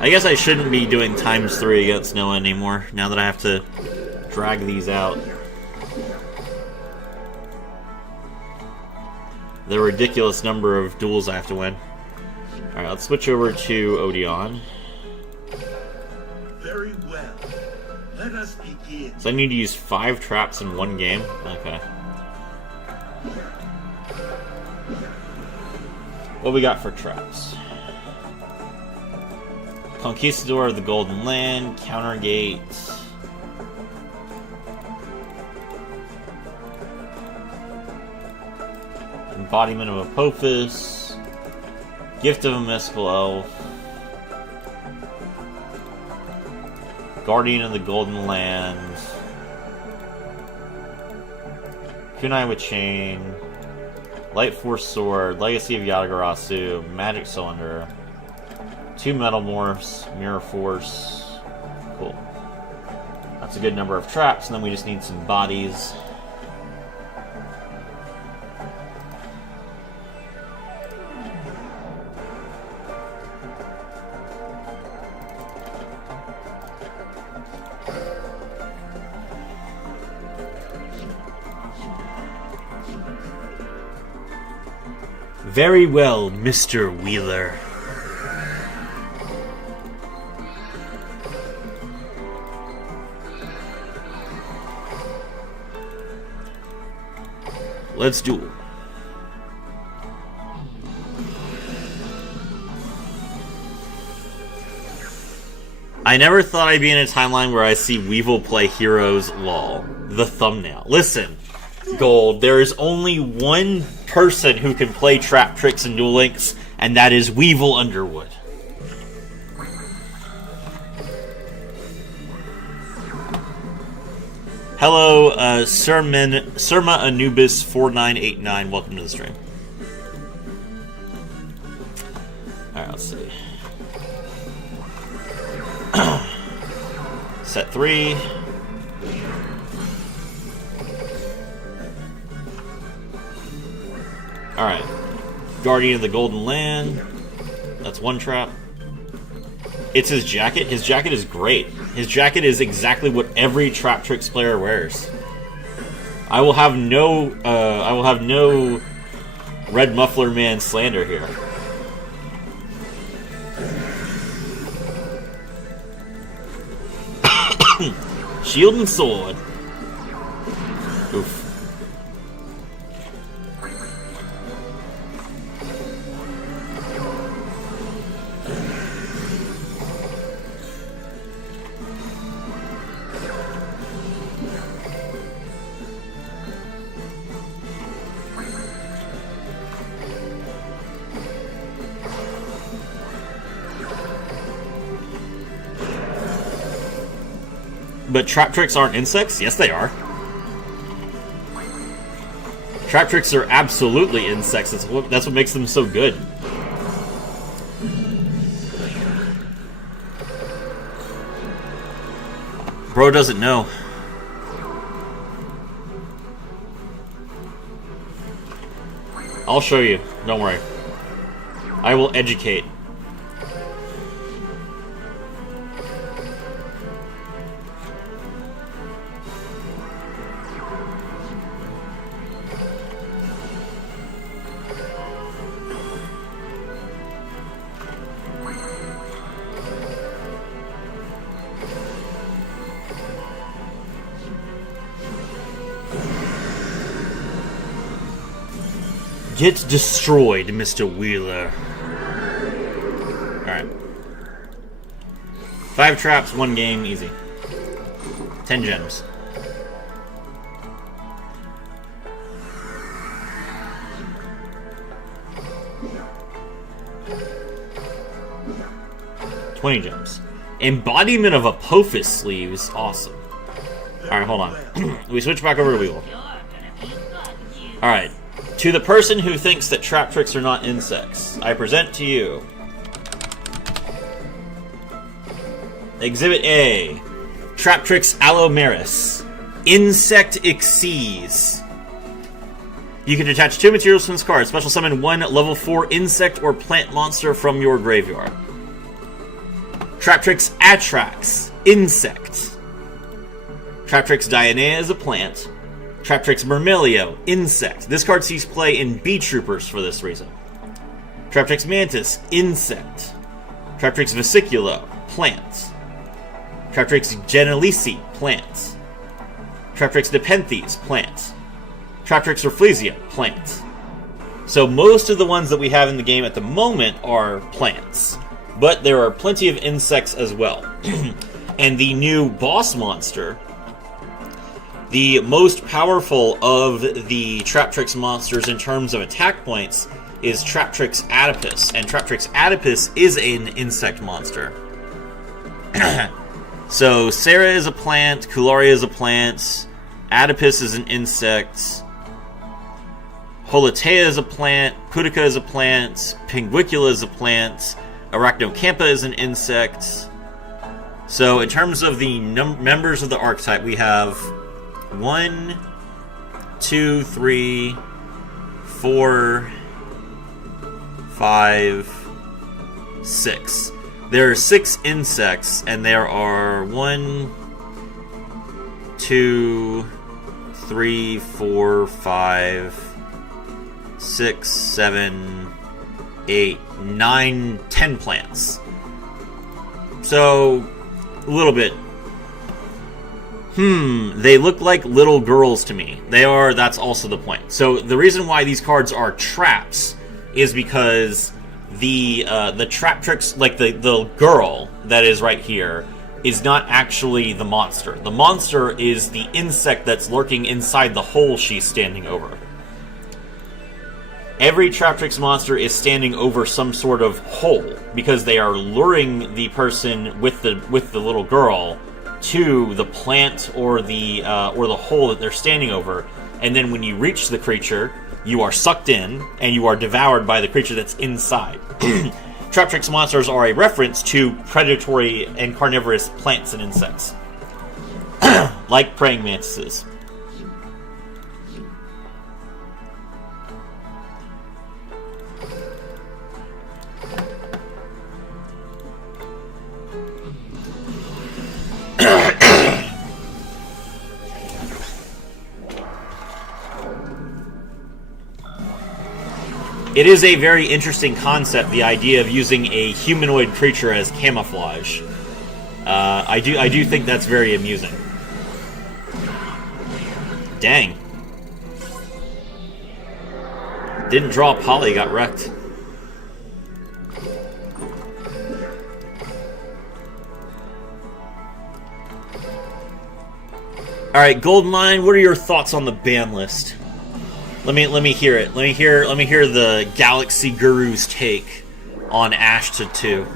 I guess I shouldn't be doing ×3 against Noah anymore, now that I have to drag these out. The ridiculous number of duels I have to win. Alright, let's switch over to Odeon. Very well. Let us begin. So I need to use 5 traps in one game? Okay. What we got for traps? Conquistador of the Golden Land, Countergate. Embodiment of Apophis. Gift of a Mystical Elf. Guardian of the Golden Land. Kunai with Chain. Light Force Sword. Legacy of Yatagarasu. Magic Cylinder. 2 Metamorphs. Mirror Force. Cool. That's a good number of traps, and then we just need some bodies. Very well, Mr. Wheeler. Let's duel. I never thought I'd be in a timeline where I see Weevil play Heroes LOL. The thumbnail. Listen, Gold, there is only one person who can play Trap Tricks and Duel Links, and that is Weevil Underwood. Hello, Surma Anubis 4989. Welcome to the stream. Alright, let's see. Set 3. Alright. Guardian of the Golden Land. That's one trap. It's his jacket. His jacket is great. His jacket is exactly what every Trap Tricks player wears. I will have no Red Muffler Man slander here. Shield and sword. Oof. But Trap Tricks aren't insects? Yes, they are. Trap Tricks are absolutely insects. That's what makes them so good. Bro doesn't know. I'll show you. Don't worry. I will educate. Get destroyed, Mr. Wheeler. Alright. 5 traps, 1 game, easy. 10 gems. $20 gems. Embodiment of Apophis sleeves. Awesome. Alright, hold on. We switch back over to Weevil. Alright. To the person who thinks that Trap Tricks are not insects, I present to you Exhibit A, Trap Tricks Alomeris, Insect Xyz. You can detach 2 materials from this card. Special summon 1 level 4 insect or plant monster from your graveyard. Traptrix Atrax, insect. Traptrix Dionea is a plant. Traptrix Myrmilio, insect. This card sees play in B-Troopers for this reason. Traptrix Mantis, insect. Traptrix Vesiculo, plant. Traptrix Genelisi, plant. Traptrix Nepenthes, plant. Traptrix Rafflesia, plant. So most of the ones that we have in the game at the moment are plants. But there are plenty of insects as well. And the new boss monster, the most powerful of the Traptrix monsters in terms of attack points, is Traptrix Adipus. And Traptrix Adipus is an insect monster. So Sarah is a plant, Kularia is a plant, Adipus is an insect, Holotea is a plant, Pudica is a plant, Pinguicula is a plant, Arachnocampa is an insect. So in terms of the members of the archetype, we have 1, 2, 3, 4, 5, 6. There are 6 insects, and there are 1, 2, 3, 4, 5, 6, 7, 8, 9, 10 plants. So, a little bit. They look like little girls to me. They are, that's also the point. So, the reason why these cards are traps is because the Traptrix, like the girl that is right here, is not actually the monster. The monster is the insect that's lurking inside the hole she's standing over. Every Traptrix monster is standing over some sort of hole because they are luring the person with the little girl to the plant or the hole that they're standing over, and then when you reach the creature, you are sucked in and you are devoured by the creature that's inside. Traptrix monsters are a reference to predatory and carnivorous plants and insects, like praying mantises. It is a very interesting concept, the idea of using a humanoid creature as camouflage. I do think that's very amusing. Dang. Didn't draw Poly, got wrecked. Alright, Goldmine, what are your thoughts on the ban list? Let me hear it. Let me hear the Galaxy Guru's take on Ashta 2.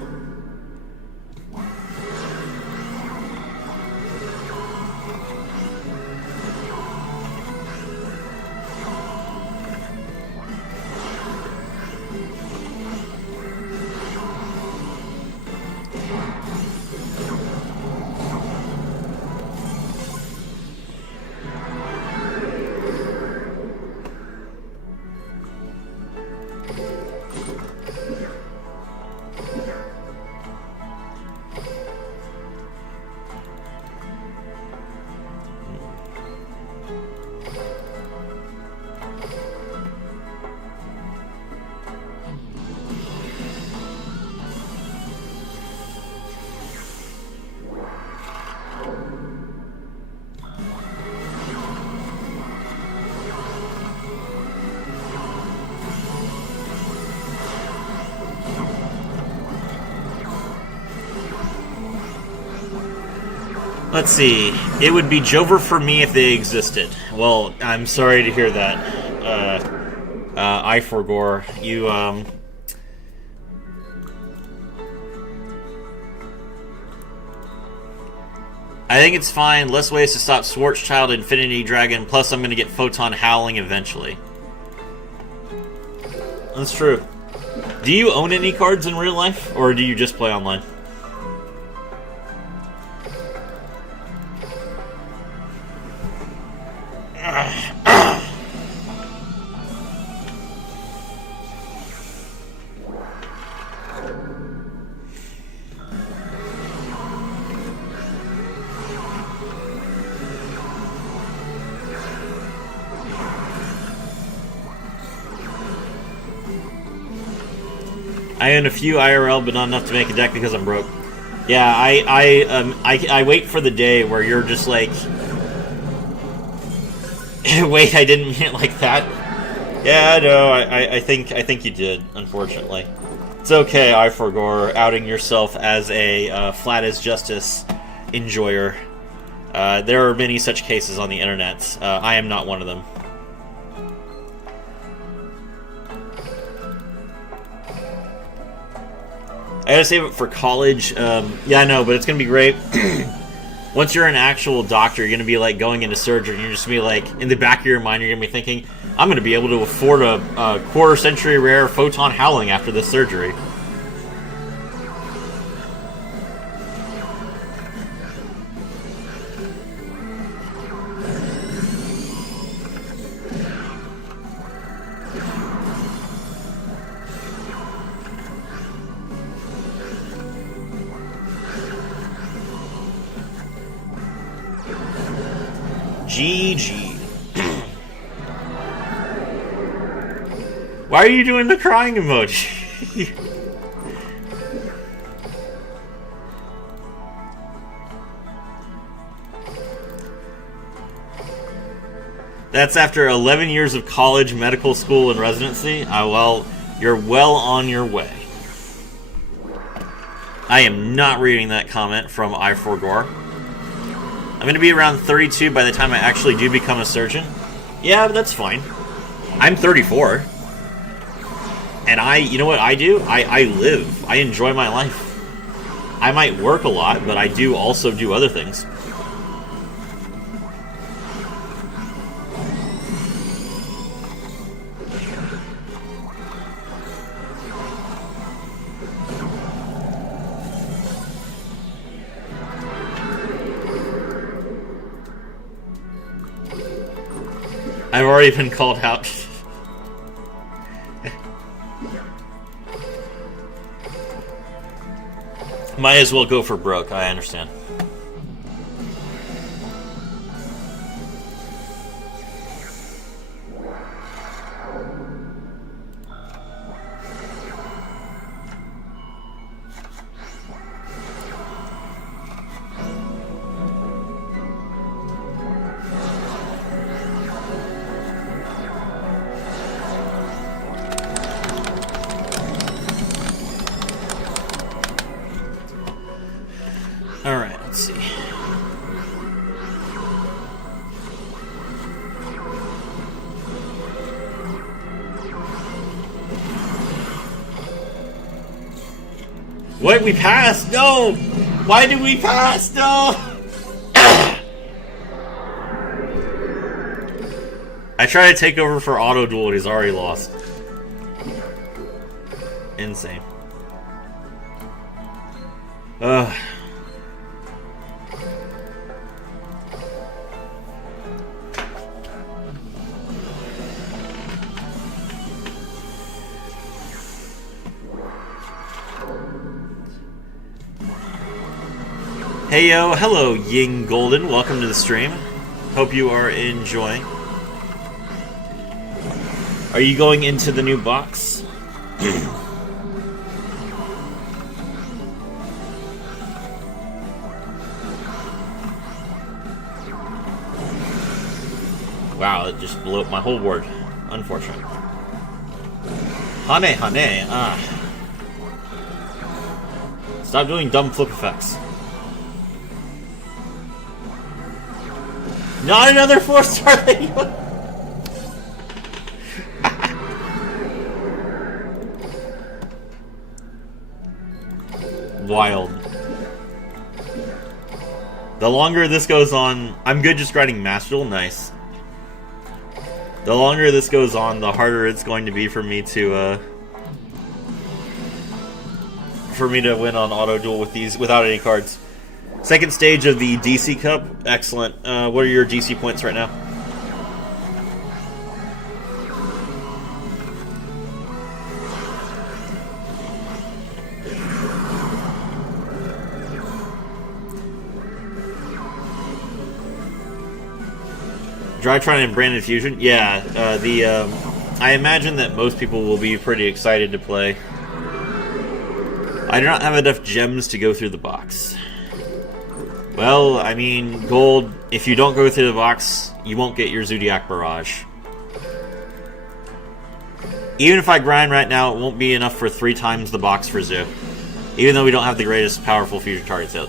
Let's see. It would be Jover for me if they existed. Well, I'm sorry to hear that. I4Gore. You, I think it's fine. Less ways to stop Schwarzschild, Infinity Dragon, plus I'm gonna get Photon Howling eventually. That's true. Do you own any cards in real life, or do you just play online? I own a few IRL, but not enough to make a deck because I'm broke. Yeah, I wait for the day where you're just like, wait, I didn't mean it like that. Yeah, no, I think you did. Unfortunately, it's okay. I4Gore, outing yourself as a flat as justice enjoyer. There are many such cases on the internet. I am not one of them. I gotta save it for college. Yeah, I know, but it's gonna be great. Once you're an actual doctor, you're gonna be like going into surgery, and you're just gonna be like, in the back of your mind, you're gonna be thinking, I'm gonna be able to afford a quarter-century rare photon howling after this surgery. GG. Why are you doing the crying emoji? That's after 11 years of college, medical school, and residency? Well, you're well on your way. I am not reading that comment from I4Gore. I'm going to be around 32 by the time I actually do become a surgeon. Yeah, but that's fine. I'm 34. And you know what I do? I live. I enjoy my life. I might work a lot, but I do also do other things. I've already been called out. Might as well go for broke, I understand. Alright, let's see. What? We passed? No! Why did we pass? No! I try to take over for Auto Duel and he's already lost. Insane. Ugh. Hey yo, hello Ying Golden, welcome to the stream. Hope you are enjoying. Are you going into the new box? Wow, it just blew up my whole board. Unfortunate. Hane, ah. Stop doing dumb flip effects. Not another 4-star video! Wild. The longer this goes on, I'm good just writing Master Duel, nice. The longer this goes on, the harder it's going to be for me to win on Auto Duel with these without any cards. Second stage of the DC Cup, excellent. What are your DC points right now? Drytron and Branded Fusion? Yeah, I imagine that most people will be pretty excited to play I do not have enough gems to go through the box. Well, I mean, gold, if you don't go through the box, you won't get your Zodiac Barrage. Even if I grind right now, it won't be enough for 3 times the box for Zoo. Even though we don't have the greatest powerful fusion targets yet.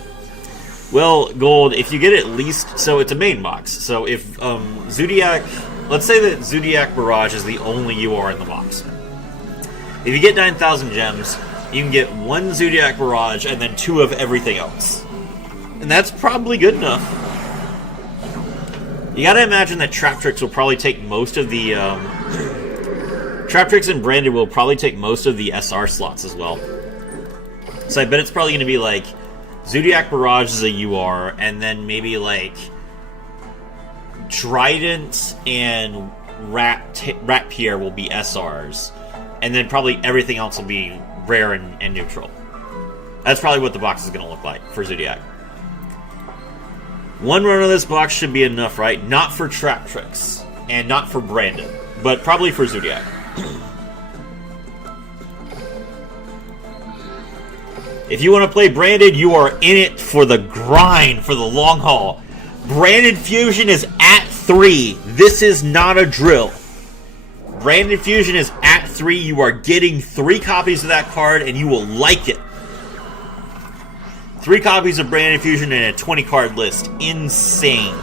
Well, gold, if you get at least... So it's a main box. So if Zodiac... Let's say that Zodiac Barrage is the only UR in the box. If you get 9,000 gems, you can get 1 Zodiac Barrage and then 2 of everything else. And that's probably good enough. You gotta imagine that Trap Tricks will probably take most of the... Trap Tricks and Branded will probably take most of the SR slots as well. So I bet it's probably gonna be like... Zodiac Barrage is a UR, and then maybe like... Trident and Rat Pierre will be SRs. And then probably everything else will be rare and neutral. That's probably what the box is gonna look like for Zodiac. 1 run of this box should be enough, right? Not for Trap Tricks, and not for Brandon, but probably for Zodiac. If you want to play Branded, you are in it for the grind, for the long haul. Branded Fusion is at 3. This is not a drill. Branded Fusion is at 3. You are getting 3 copies of that card, and you will like it. 3 copies of Branded Fusion and a 20-card list. Insane.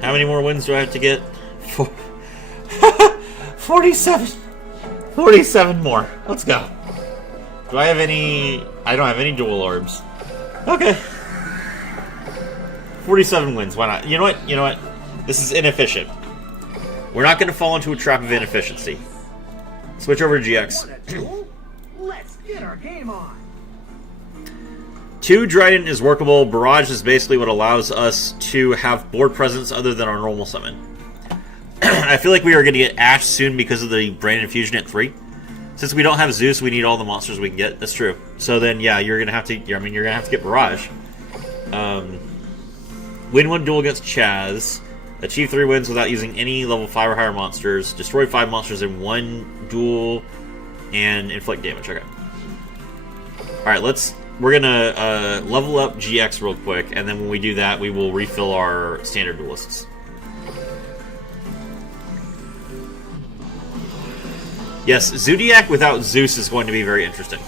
How many more wins do I have to get? 47. 47 more. Let's go. Do I have any... I don't have any dual orbs. Okay. 47 wins. Why not? You know what? You know what? This is inefficient. We're not going to fall into a trap of inefficiency. Switch over to GX. Let's get our game on. 2 Trident is workable. Barrage is basically what allows us to have board presence other than our normal summon. I feel like we are going to get Ash soon because of the Branded Fusion at 3. Since we don't have Zeus, we need all the monsters we can get. That's true. So then, yeah, you're going to have to... I mean, you're going to have to get Barrage. Win 1 duel against Chaz. Achieve 3 wins without using any level 5 or higher monsters. Destroy 5 monsters in 1 duel. And inflict damage. Okay. Alright, let's... We're gonna level up GX real quick, and then when we do that, we will refill our standard duelists. Yes, Zodiac without Zeus is going to be very interesting.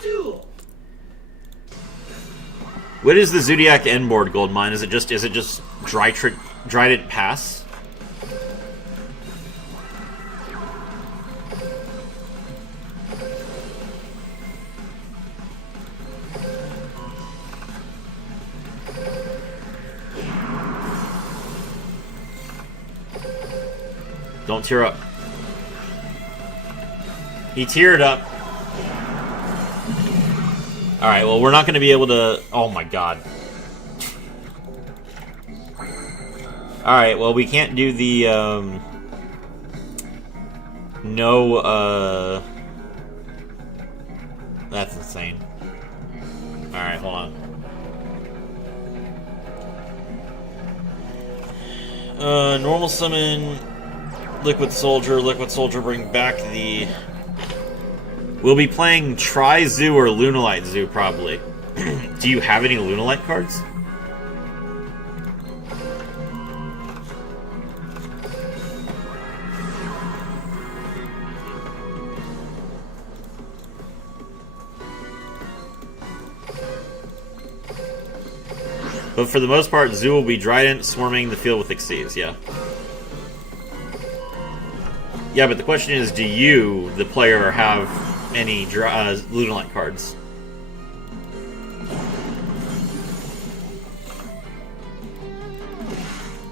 Duel. What is the Zodiac end board, Goldmine? Is it just Trident Pass? Don't tear up. He teared up. Alright, well, we're not going to be able to... Oh, my God. Alright, well, we can't do the, No, That's insane. Alright, hold on. Normal summon... Liquid Soldier, bring back the... We'll be playing Tri-Zoo or Lunalite Zoo, probably. Do you have any Lunalite cards? But for the most part, Zoo will be Trident, swarming the field with Xyz, yeah. Yeah, but the question is, do you, the player, have any Lunalite cards?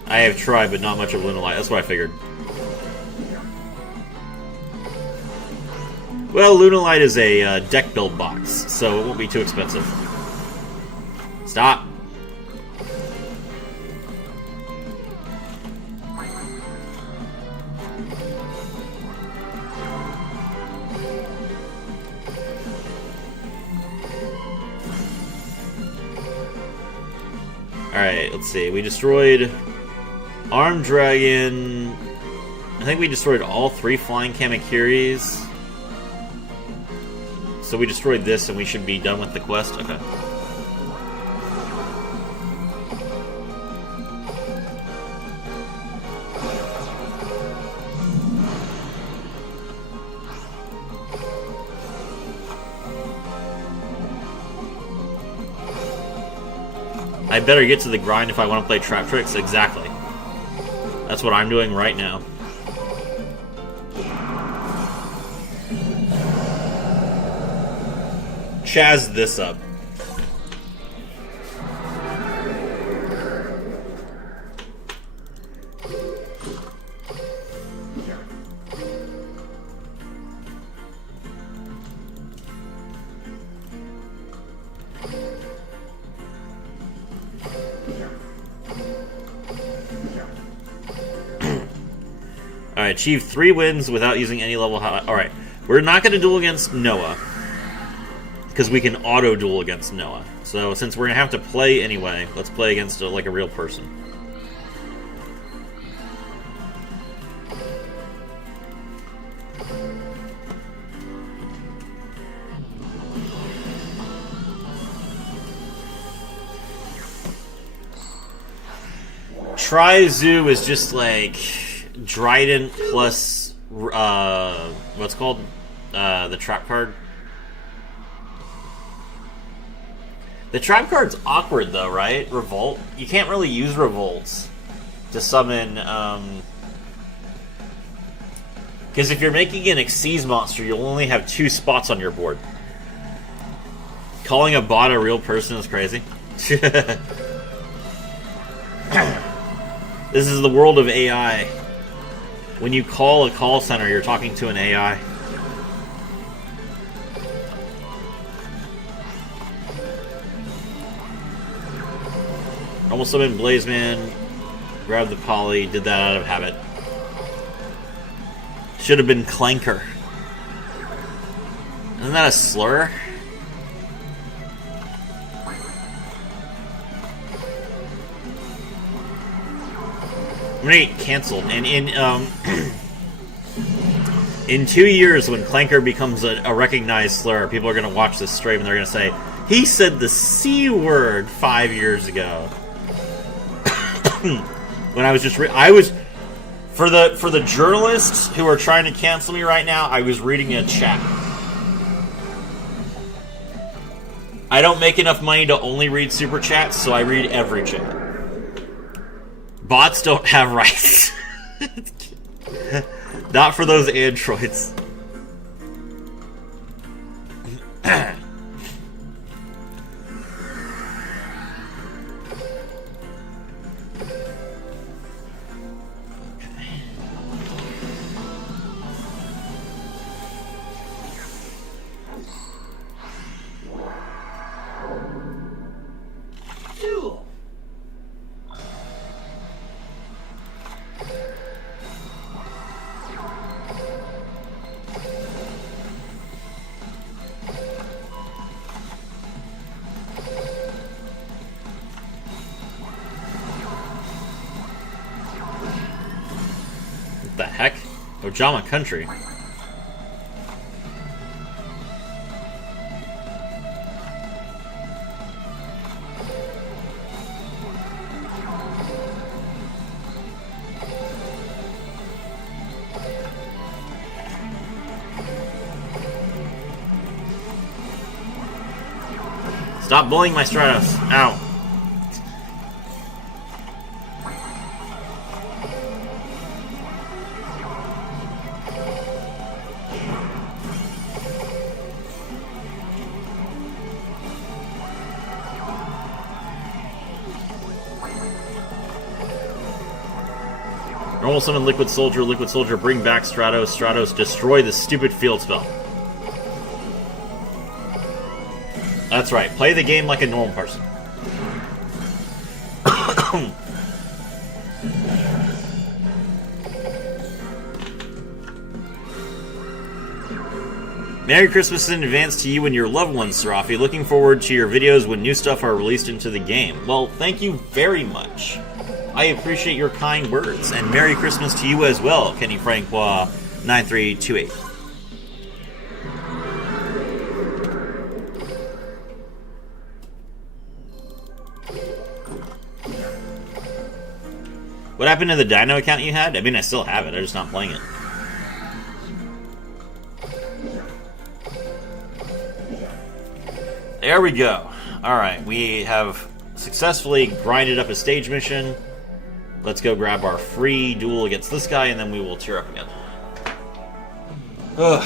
I have tried, but not much of Lunalite. That's what I figured. Well, Lunalite is a deck build box, so it won't be too expensive. Stop. Alright, let's see. We destroyed Armed Dragon. I think we destroyed all 3 Flying Kamakiris. So we destroyed this and we should be done with the quest? Okay. I better get to the grind if I want to play Trap Tricks. Exactly. That's what I'm doing right now. Chaz this up. Alright, achieve 3 wins without using any level high. Alright, we're not going to duel against Noah. Because we can auto-duel against Noah. So, since we're going to have to play anyway, let's play against like a real person. Tri-Zoo is just like Dryden plus what's called the trap card. The trap card's awkward though, right? Revolt. You can't really use revolts to summon because if you're making an Xyz monster, you'll only have 2 spots on your board. Calling a bot a real person is crazy. This is the world of AI. When you call a call center, you're talking to an AI. Almost summoned Blazeman. Grabbed the poly. Did that out of habit. Should have been Clanker. Isn't that a slur? I'm gonna get canceled. And in 2 years, when Clanker becomes a recognized slur, people are gonna watch this stream and they're gonna say, "He said the C word 5 years ago." When I was just for the journalists who are trying to cancel me right now, I was reading a chat. I don't make enough money to only read super chats, so I read every chat. Bots don't have rights. Not for those androids. Duel. What the heck? Ojama Country. Stop bullying my Stratos. Ow. Normal summon Liquid Soldier, bring back Stratos, Stratos, destroy the stupid field spell. That's right, play the game like a normal person. Merry Christmas in advance to you and your loved ones, Serafi. Looking forward to your videos when new stuff are released into the game. Well, thank you very much. I appreciate your kind words, and Merry Christmas to you as well, Kenny Francois 9328. What happened to the Dino account you had? I mean, I still have it. I'm just not playing it. There we go. Alright, we have successfully grinded up a stage mission. Let's go grab our free duel against this guy, and then we will tear up again. Ugh.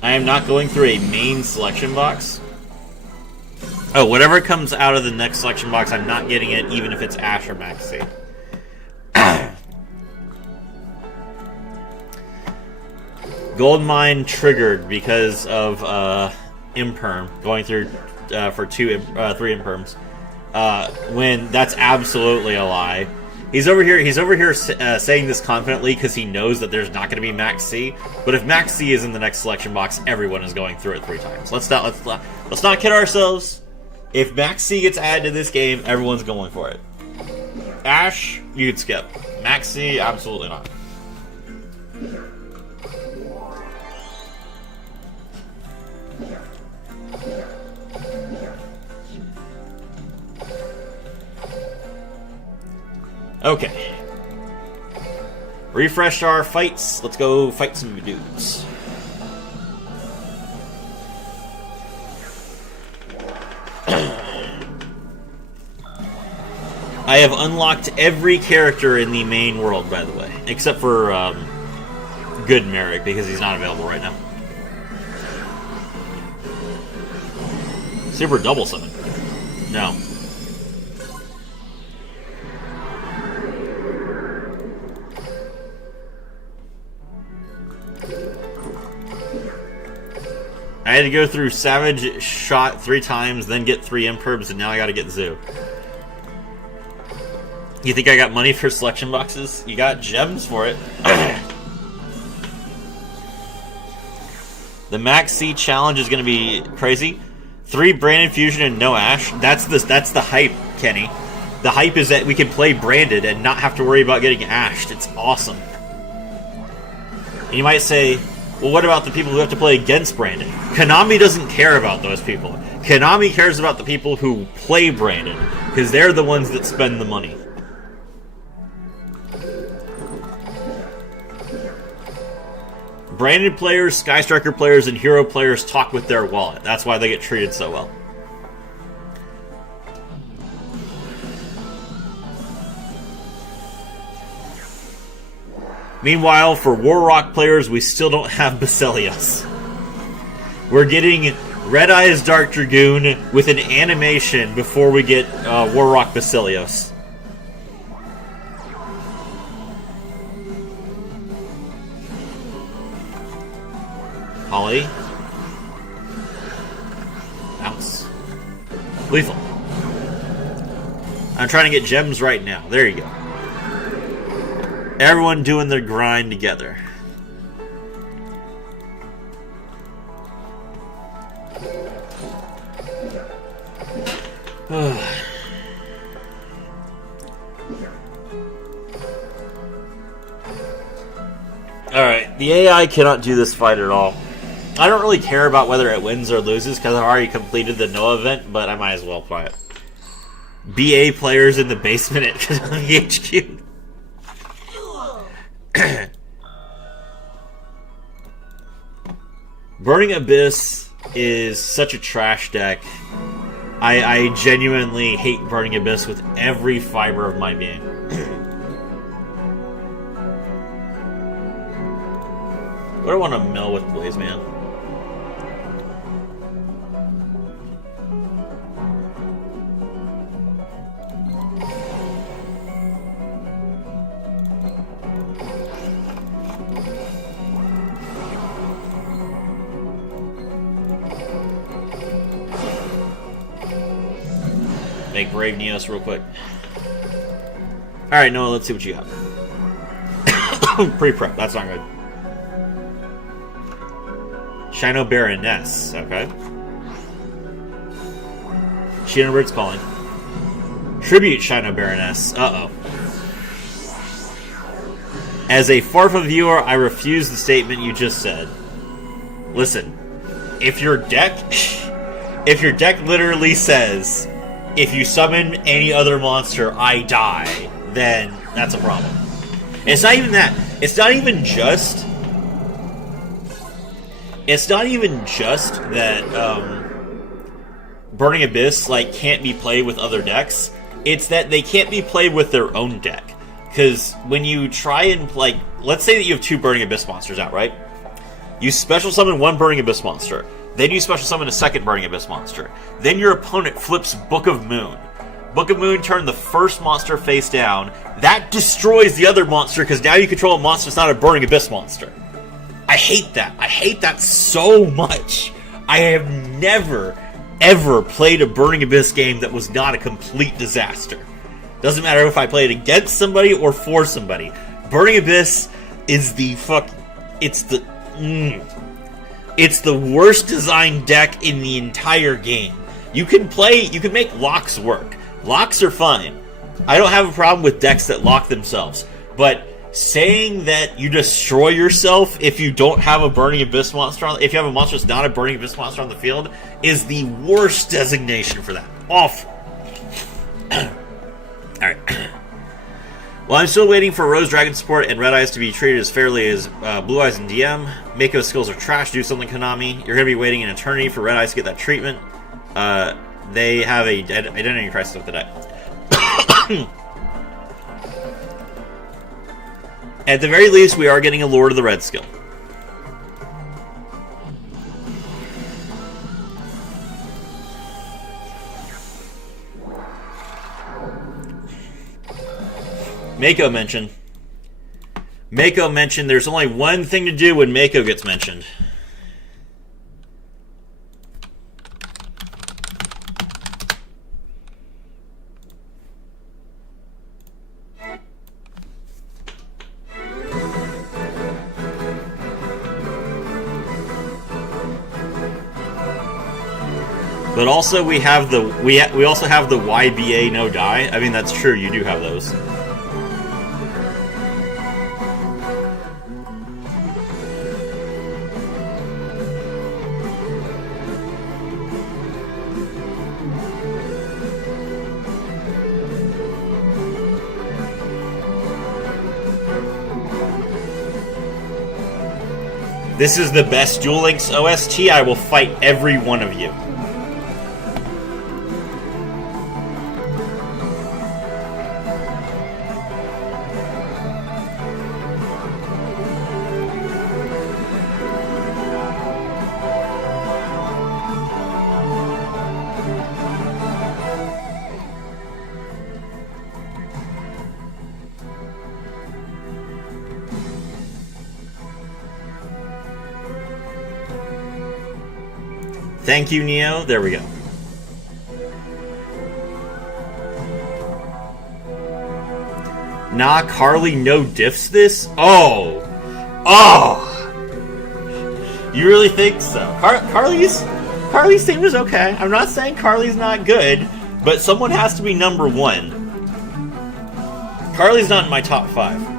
I am not going through a main selection box. Oh, whatever comes out of the next selection box, I'm not getting it, even if it's Ash or Maxi. Gold mine triggered because of imperm going through for 3 imperms. When that's absolutely a lie. He's over here saying this confidently because he knows that there's not going to be Max C. But if Max C is in the next selection box, everyone is going through it 3 times. Let's not kid ourselves. If Max C gets added to this game, everyone's going for it. Ash, you could skip. Max C, absolutely not. Okay. Refresh our fights. Let's go fight some dudes. I have unlocked every character in the main world, by the way. Except for Good Merrick, because he's not available right now. Super double summon. No. I had to go through Savage Shot 3 times, then get 3 imperbs, and now I gotta get Zoo. You think I got money for selection boxes? You got gems for it. The Max C challenge is gonna be crazy. 3 Branded Fusion and no Ash. That's the hype, Kenny. The hype is that we can play Branded and not have to worry about getting ashed. It's awesome. And you might say, well, what about the people who have to play against Branded? Konami doesn't care about those people. Konami cares about the people who play Branded, because they're the ones that spend the money. Branded players, Sky Striker players, and Hero players talk with their wallet. That's why they get treated so well. Meanwhile, for Warrock players, we still don't have Basilios. We're getting Red Eyes Dark Dragoon with an animation before we get Warrock Basilios. Holly. Bounce. Lethal. I'm trying to get gems right now. There you go. Everyone doing their grind together. Alright, the AI cannot do this fight at all. I don't really care about whether it wins or loses because I've already completed the Noah event, but I might as well play it. BA players in the basement at Konami HQ. Burning Abyss is such a trash deck. I genuinely hate Burning Abyss with every fiber of my being. What do I want to mill with Blaze Man? Make Brave Neos real quick. Alright, Noah, let's see what you got. Pre-prep, that's not good. Shino Baroness, okay. Shinobird's calling. Tribute Shino Baroness. Uh-oh. As a Farfa viewer, I refuse the statement you just said. Listen, if your deck literally says, if you summon any other monster, I die, then that's a problem. And it's not even that. It's not even just that Burning Abyss like can't be played with other decks. It's that they can't be played with their own deck. Because when you try and, like, let's say that you have 2 Burning Abyss monsters out, right? You special summon 1 Burning Abyss monster. Then you special summon a 2nd Burning Abyss monster. Then your opponent flips Book of Moon. Book of Moon turned the first monster face down. That destroys the other monster because now you control a monster that's not a Burning Abyss monster. I hate that. I hate that so much. I have never, ever played a Burning Abyss game that was not a complete disaster. Doesn't matter if I play it against somebody or for somebody. Burning Abyss is the it's the worst designed deck in the entire game. You can make locks work. Locks are fine. I don't have a problem with decks that lock themselves. But saying that you destroy yourself if you don't have a Burning Abyss monster if you have a monster that's not a Burning Abyss monster on the field is the worst designation for that. Awful. Alright. Well, I'm still waiting for Rose Dragon support and Red Eyes to be treated as fairly as Blue Eyes and DM. Mako's skills are trash. Do something, Konami. You're going to be waiting an eternity for Red Eyes to get that treatment. They have a identity crisis with the deck. At the very least, we are getting a Lord of the Red skill. Mako mentioned there's only one thing to do when Mako gets mentioned. But also we have we also have the YBA no die. I mean, that's true, you do have those. This is the best Duel Links OST. I will fight every one of you. Thank you, Neo. There we go. Nah, Carly no diffs this? Oh! Oh! You really think so? Carly's team is okay. I'm not saying Carly's not good, but someone has to be number 1. Carly's not in my top 5.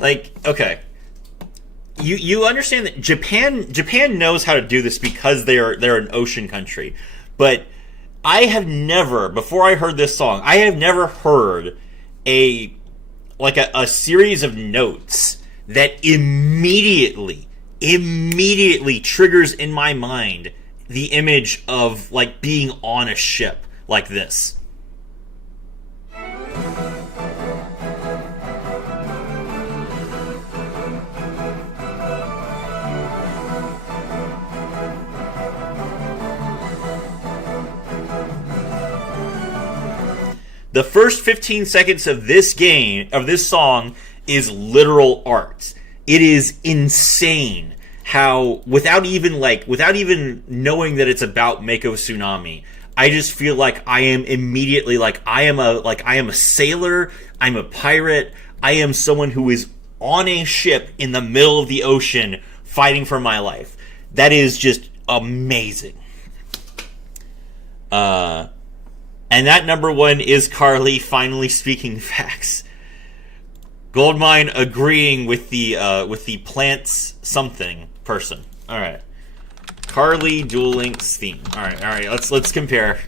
Like, okay, you understand that Japan knows how to do this because they're an ocean country, but I have never, before I heard this song, I have never heard a series of notes that immediately triggers in my mind the image of like being on a ship like this. The first 15 seconds of this game, of this song, is literal art. It is insane how, without even knowing that it's about Mako Tsunami, I just feel like I am immediately I am a sailor, I'm a pirate, I am someone who is on a ship in the middle of the ocean fighting for my life. That is just amazing. And that number one is Carly finally speaking facts. Goldmine agreeing with the plants something person. All right. Carly Duel Links theme. All right. Let's compare.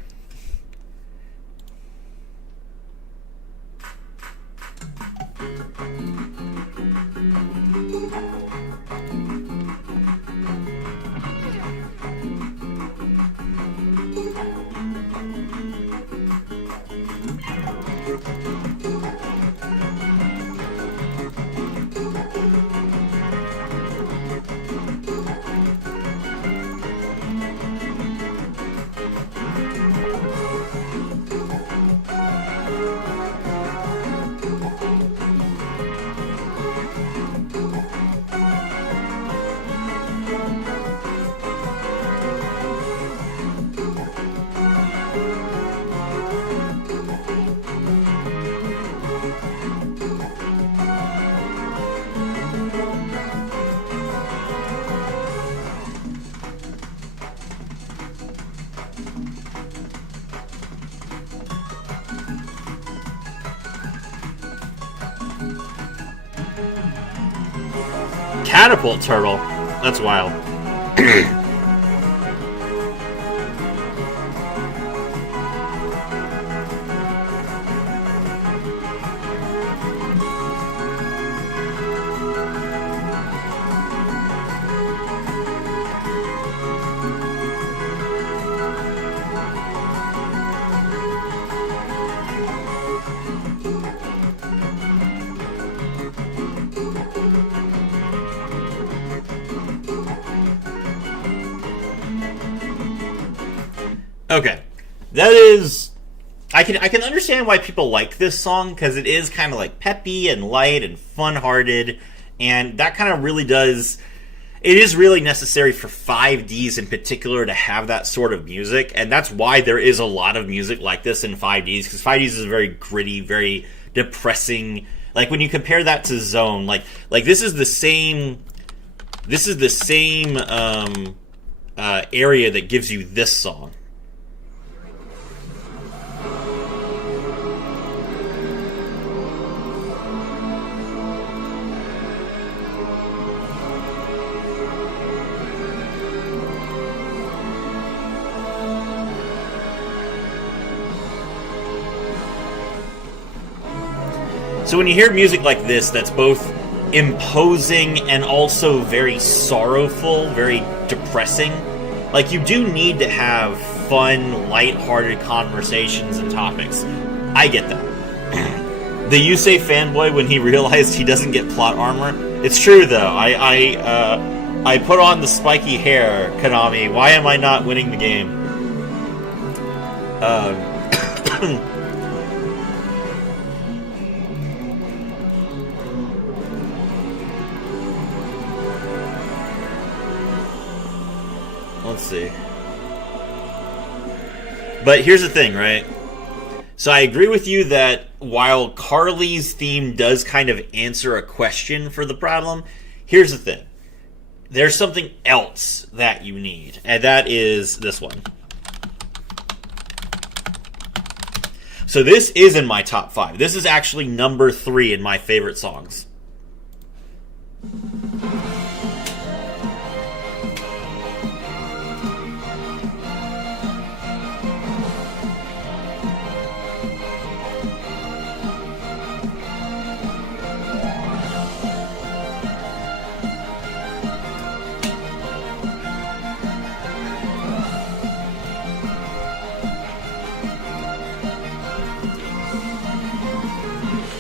Catapult turtle. That's wild. Okay, that is. I can understand why people like this song, because it is kind of like peppy and light and fun-hearted, and that kind of really does. It is really necessary for 5Ds in particular to have that sort of music, and that's why there is a lot of music like this in 5Ds, because 5Ds is very gritty, very depressing. Like when you compare that to Zone, like this is the same. This is the same area that gives you this song. So when you hear music like this that's both imposing and also very sorrowful, very depressing, like you do need to have fun, lighthearted conversations and topics. I get that. The Yusei fanboy when he realized he doesn't get plot armor. It's true though. I put on the spiky hair, Konami. Why am I not winning the game? Let's see. But here's the thing, right? So I agree with you that while Carly's theme does kind of answer a question for the problem, here's the thing. There's something else that you need, and that is this one. So this is in my top 5. This is actually number 3 in my favorite songs.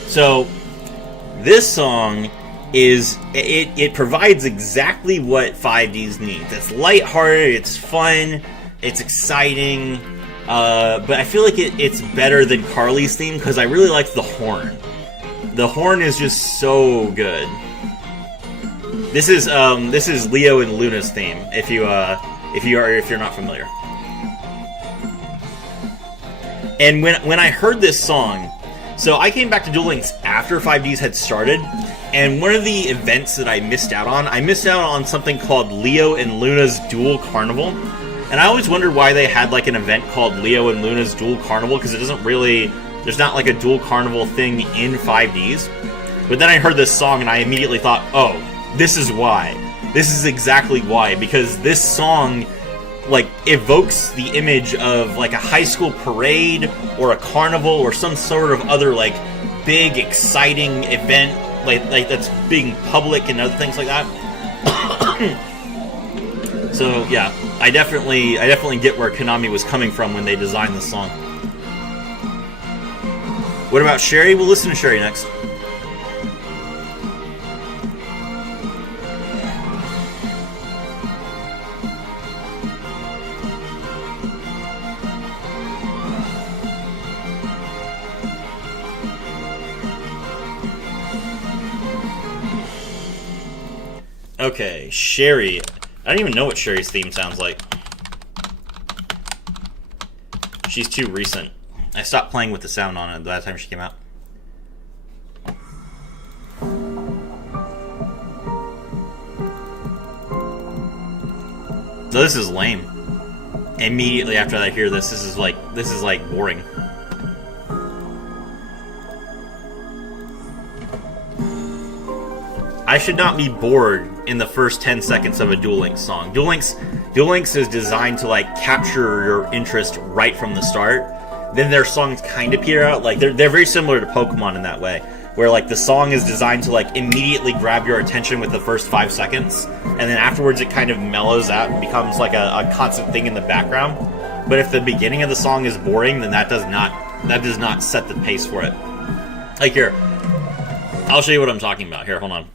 So, this song is, it provides exactly what 5Ds need. It's lighthearted, it's fun, it's exciting, But I feel like it's better than Carly's theme because I really like the horn. The horn is just so good. This is Leo and Luna's theme. If you're not familiar. And when I heard this song, so I came back to Duel Links after 5Ds had started, and one of the events that I missed out on something called Leo and Luna's Duel Carnival. And I always wondered why they had like an event called Leo and Luna's Duel Carnival, because there's not like a Duel Carnival thing in 5Ds. But then I heard this song and I immediately thought, oh, this is why. This is exactly why, because this song like evokes the image of like a high school parade or a carnival or some sort of other like big exciting event like that's being public and other things like that. So yeah, I definitely get where Konami was coming from when they designed this song. What about Sherry? We'll listen to Sherry next. Okay, Sherry. I don't even know what Sherry's theme sounds like. She's too recent. I stopped playing with the sound on it by the time she came out. So this is lame. Immediately after I hear this, this is like boring. I should not be bored in the first 10 seconds of a Duel Links song. Duel Links is designed to like capture your interest right from the start. Then their songs kind of peter out. Like they're very similar to Pokemon in that way, where like the song is designed to like immediately grab your attention with the first 5 seconds, and then afterwards it kind of mellows out and becomes like a constant thing in the background. But if the beginning of the song is boring, then that does not set the pace for it. Like here, I'll show you what I'm talking about. Here, hold on.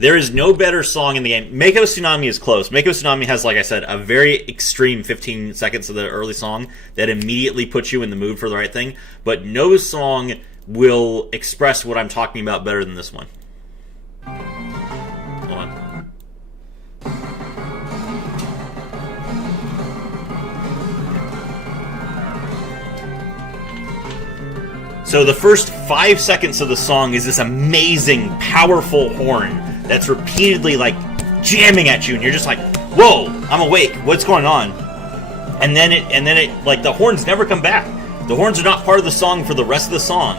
There is no better song in the game. Mako Tsunami is close. Mako Tsunami has, like I said, a very extreme 15 seconds of the early song that immediately puts you in the mood for the right thing. But no song will express what I'm talking about better than this one. Hold on. So the first 5 seconds of the song is this amazing, powerful horn that's repeatedly like jamming at you, and you're just like, "Whoa, I'm awake. What's going on?" And then it like the horns never come back. The horns are not part of the song for the rest of the song.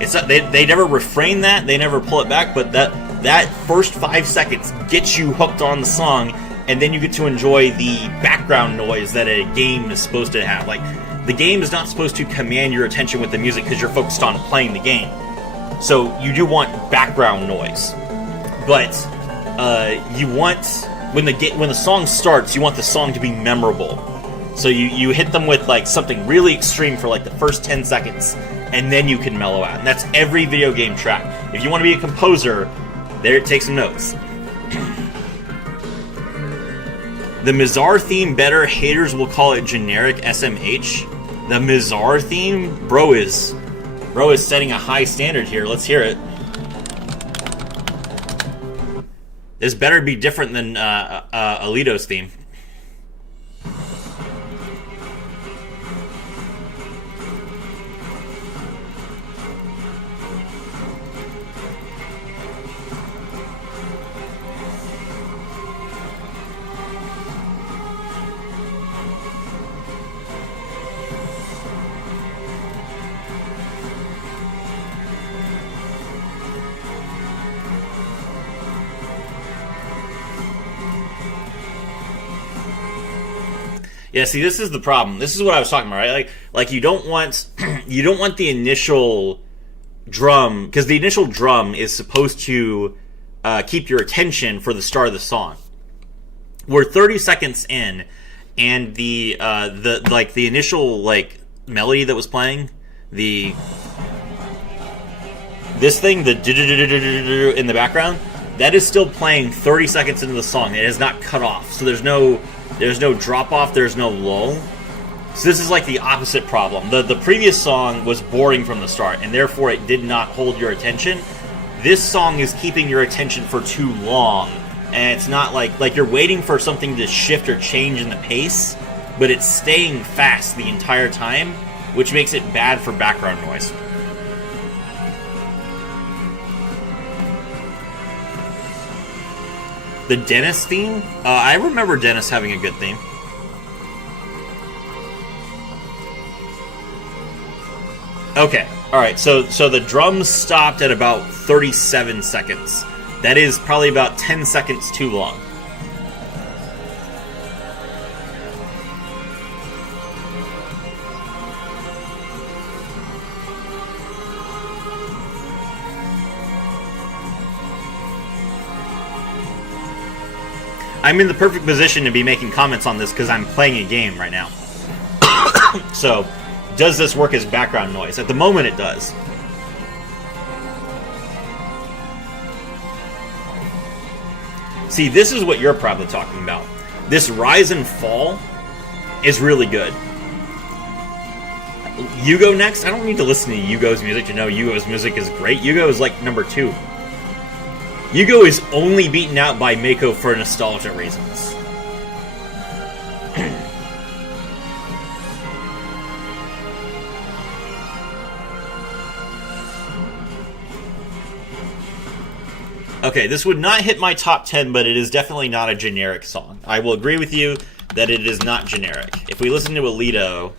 It's not, they never refrain that, they never pull it back. But that first 5 seconds gets you hooked on the song, and then you get to enjoy the background noise that a game is supposed to have. Like the game is not supposed to command your attention with the music because you're focused on playing the game. So you do want background noise. But you want when the song starts, you want the song to be memorable. So you hit them with like something really extreme for like the first 10 seconds, and then you can mellow out. And that's every video game track. If you want to be a composer, there, take some notes. The Mizar theme better. Haters will call it generic SMH. The Mizar theme, bro is setting a high standard here. Let's hear it. This better be different than Alito's theme. Yeah, see, this is the problem. This is what I was talking about, right? Like you don't want the initial drum, because the initial drum is supposed to keep your attention for the start of the song. We're 30 seconds in, and the initial like melody that was playing, this thing, the in the background, that is still playing 30 seconds into the song. It is not cut off, so there's no There's no drop-off, there's no lull. So this is like the opposite problem. The previous song was boring from the start, and therefore it did not hold your attention. This song is keeping your attention for too long, and it's not like you're waiting for something to shift or change in the pace, but it's staying fast the entire time, which makes it bad for background noise. The Dennis theme? I remember Dennis having a good theme. Okay, alright, so the drums stopped at about 37 seconds. That is probably about 10 seconds too long. I'm in the perfect position to be making comments on this because I'm playing a game right now. So, does this work as background noise? At the moment, it does. See, this is what you're probably talking about. This rise and fall is really good. Yugo next? I don't need to listen to Yugo's music to know Yugo's music is great. Yugo is like number 2. Yugo is only beaten out by Mako for nostalgia reasons. Okay, this would not hit my top 10, but it is definitely not a generic song. I will agree with you that it is not generic. If we listen to Alito...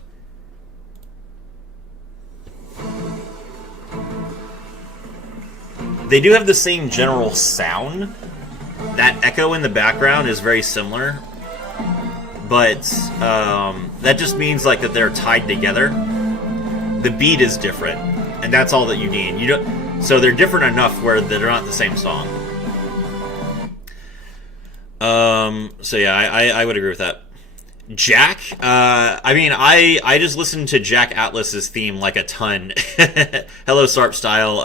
They do have the same general sound. That echo in the background is very similar. But that just means like that they're tied together. The beat is different. And that's all that you need. You don't, so they're different enough where they're not the same song. So yeah, I would agree with that. Jack, I mean, I just listened to Jack Atlas's theme like a ton. Hello, Sarp Style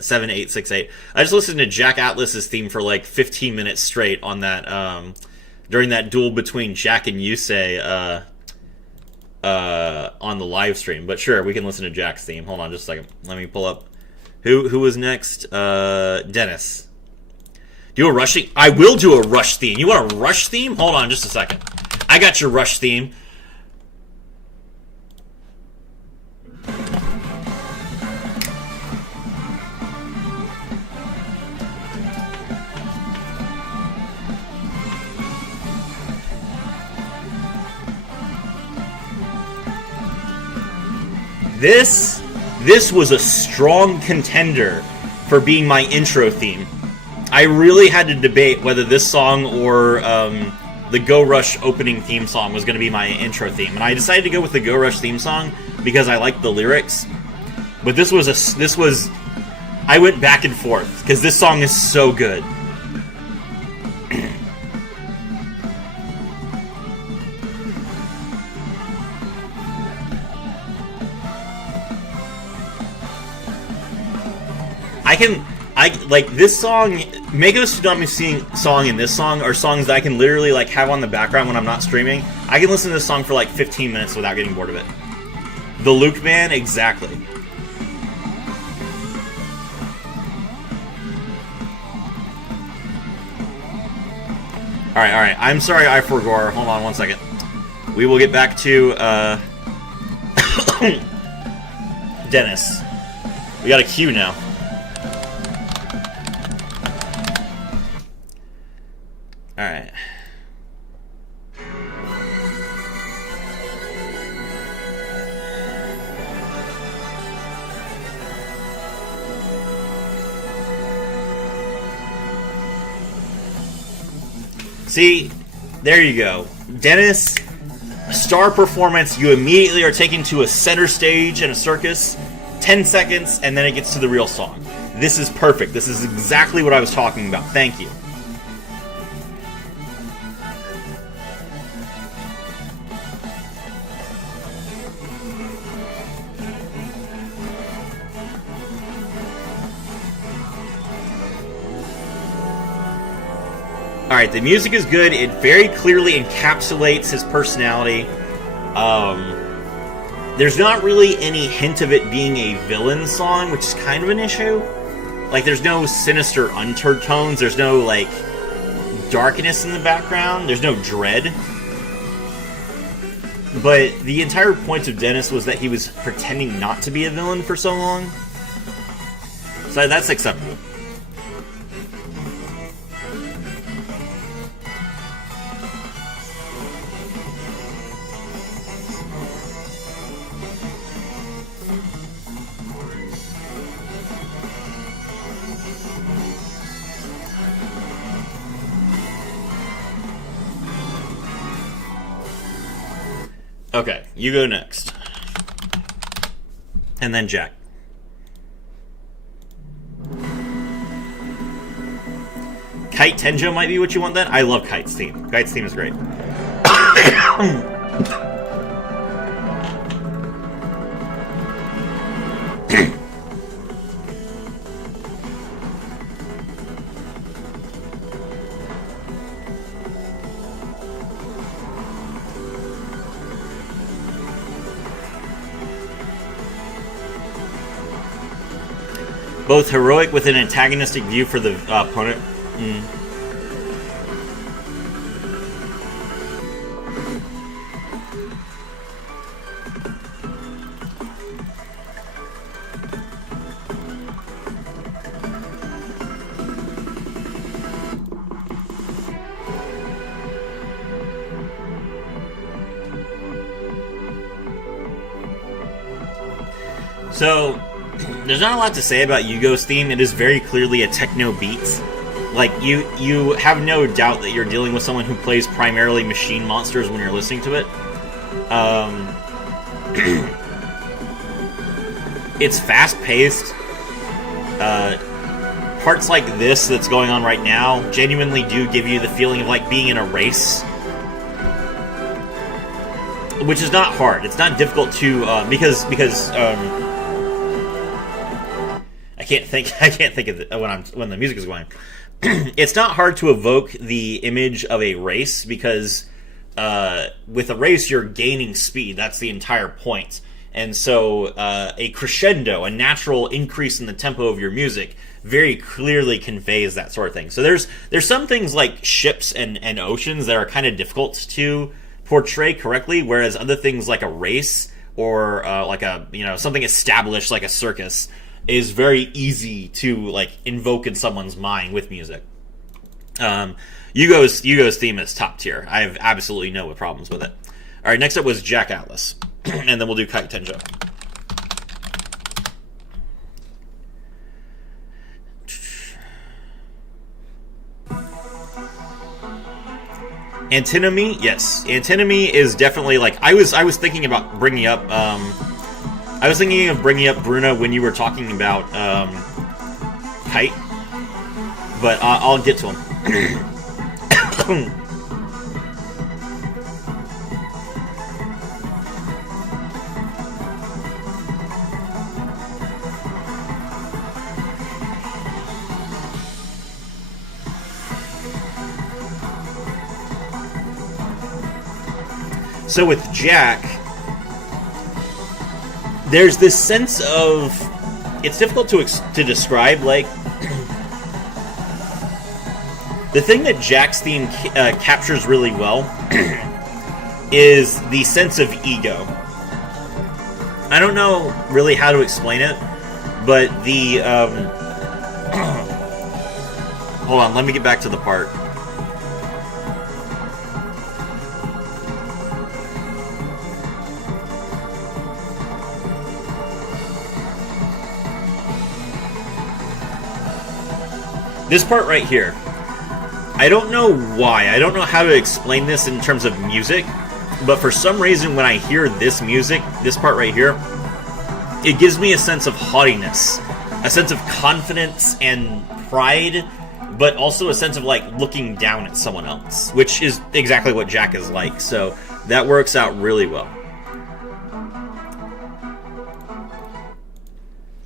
7868. I just listened to Jack Atlas's theme for like 15 minutes straight on that during that duel between Jack and Yusei on the live stream. But sure, we can listen to Jack's theme. Hold on just a second. Let me pull up who was next. Dennis. Do a Rush theme? I will do a Rush theme. You want a Rush theme? Hold on just a second. I got your Rush theme. This was a strong contender for being my intro theme. I really had to debate whether this song or the Go Rush opening theme song was going to be my intro theme, and I decided to go with the Go Rush theme song because I liked the lyrics. But this was I went back and forth because this song is so good. I like this song. Mako Tsunami song and this song are songs that I can literally like have on the background when I'm not streaming. I can listen to this song for like 15 minutes without getting bored of it. The Luke Man, exactly. Alright. I'm sorry, I forgot. Hold on one second. We will get back to Dennis. We got a queue now. Alright. See, there you go. Dennis, star performance, you immediately are taken to a center stage in a circus, 10 seconds, and then it gets to the real song. This is perfect. This is exactly what I was talking about. Thank you. Alright, the music is good. It very clearly encapsulates his personality. There's not really any hint of it being a villain song, which is kind of an issue. Like, there's no sinister undertones. There's no, like, darkness in the background. There's no dread. But the entire point of Dennis was that he was pretending not to be a villain for so long. So that's acceptable. Okay, you go next. And then Jack. Kite Tenjo might be what you want then? I love Kite's theme. Kite's theme is great. Both heroic with an antagonistic view for the opponent. So, there's not a lot to say about Yugo's theme. It is very clearly a techno beat. Like, you have no doubt that you're dealing with someone who plays primarily machine monsters when you're listening to it. It's fast-paced. Parts like this that's going on right now genuinely do give you the feeling of, like, being in a race. Which is not hard. It's not difficult to, because I can't think of it when the music is going. It's not hard to evoke the image of a race because with a race you're gaining speed. That's the entire point. And so a crescendo, a natural increase in the tempo of your music, very clearly conveys that sort of thing. So there's some things like ships and oceans that are kind of difficult to portray correctly, whereas other things like a race or like a something established like a circus is very easy to like invoke in someone's mind with music. Yugo's theme is top tier. I have absolutely no problems with it. All right, next up was Jack Atlas, and then we'll do Kite Tenjo. Antinomy, yes. Antinomy is definitely like I was thinking about bringing up. I was thinking of bringing up Bruna when you were talking about Kite, but I'll get to him. So with Jack, there's this sense of, it's difficult to describe, like, the thing that Jack's theme captures really well is the sense of ego. I don't know really how to explain it, but the, hold on, let me get back to the part. This part right here, I don't know why, I don't know how to explain this in terms of music, but for some reason when I hear this music, this part right here, it gives me a sense of haughtiness, a sense of confidence and pride, but also a sense of like looking down at someone else, which is exactly what Jack is like, so that works out really well.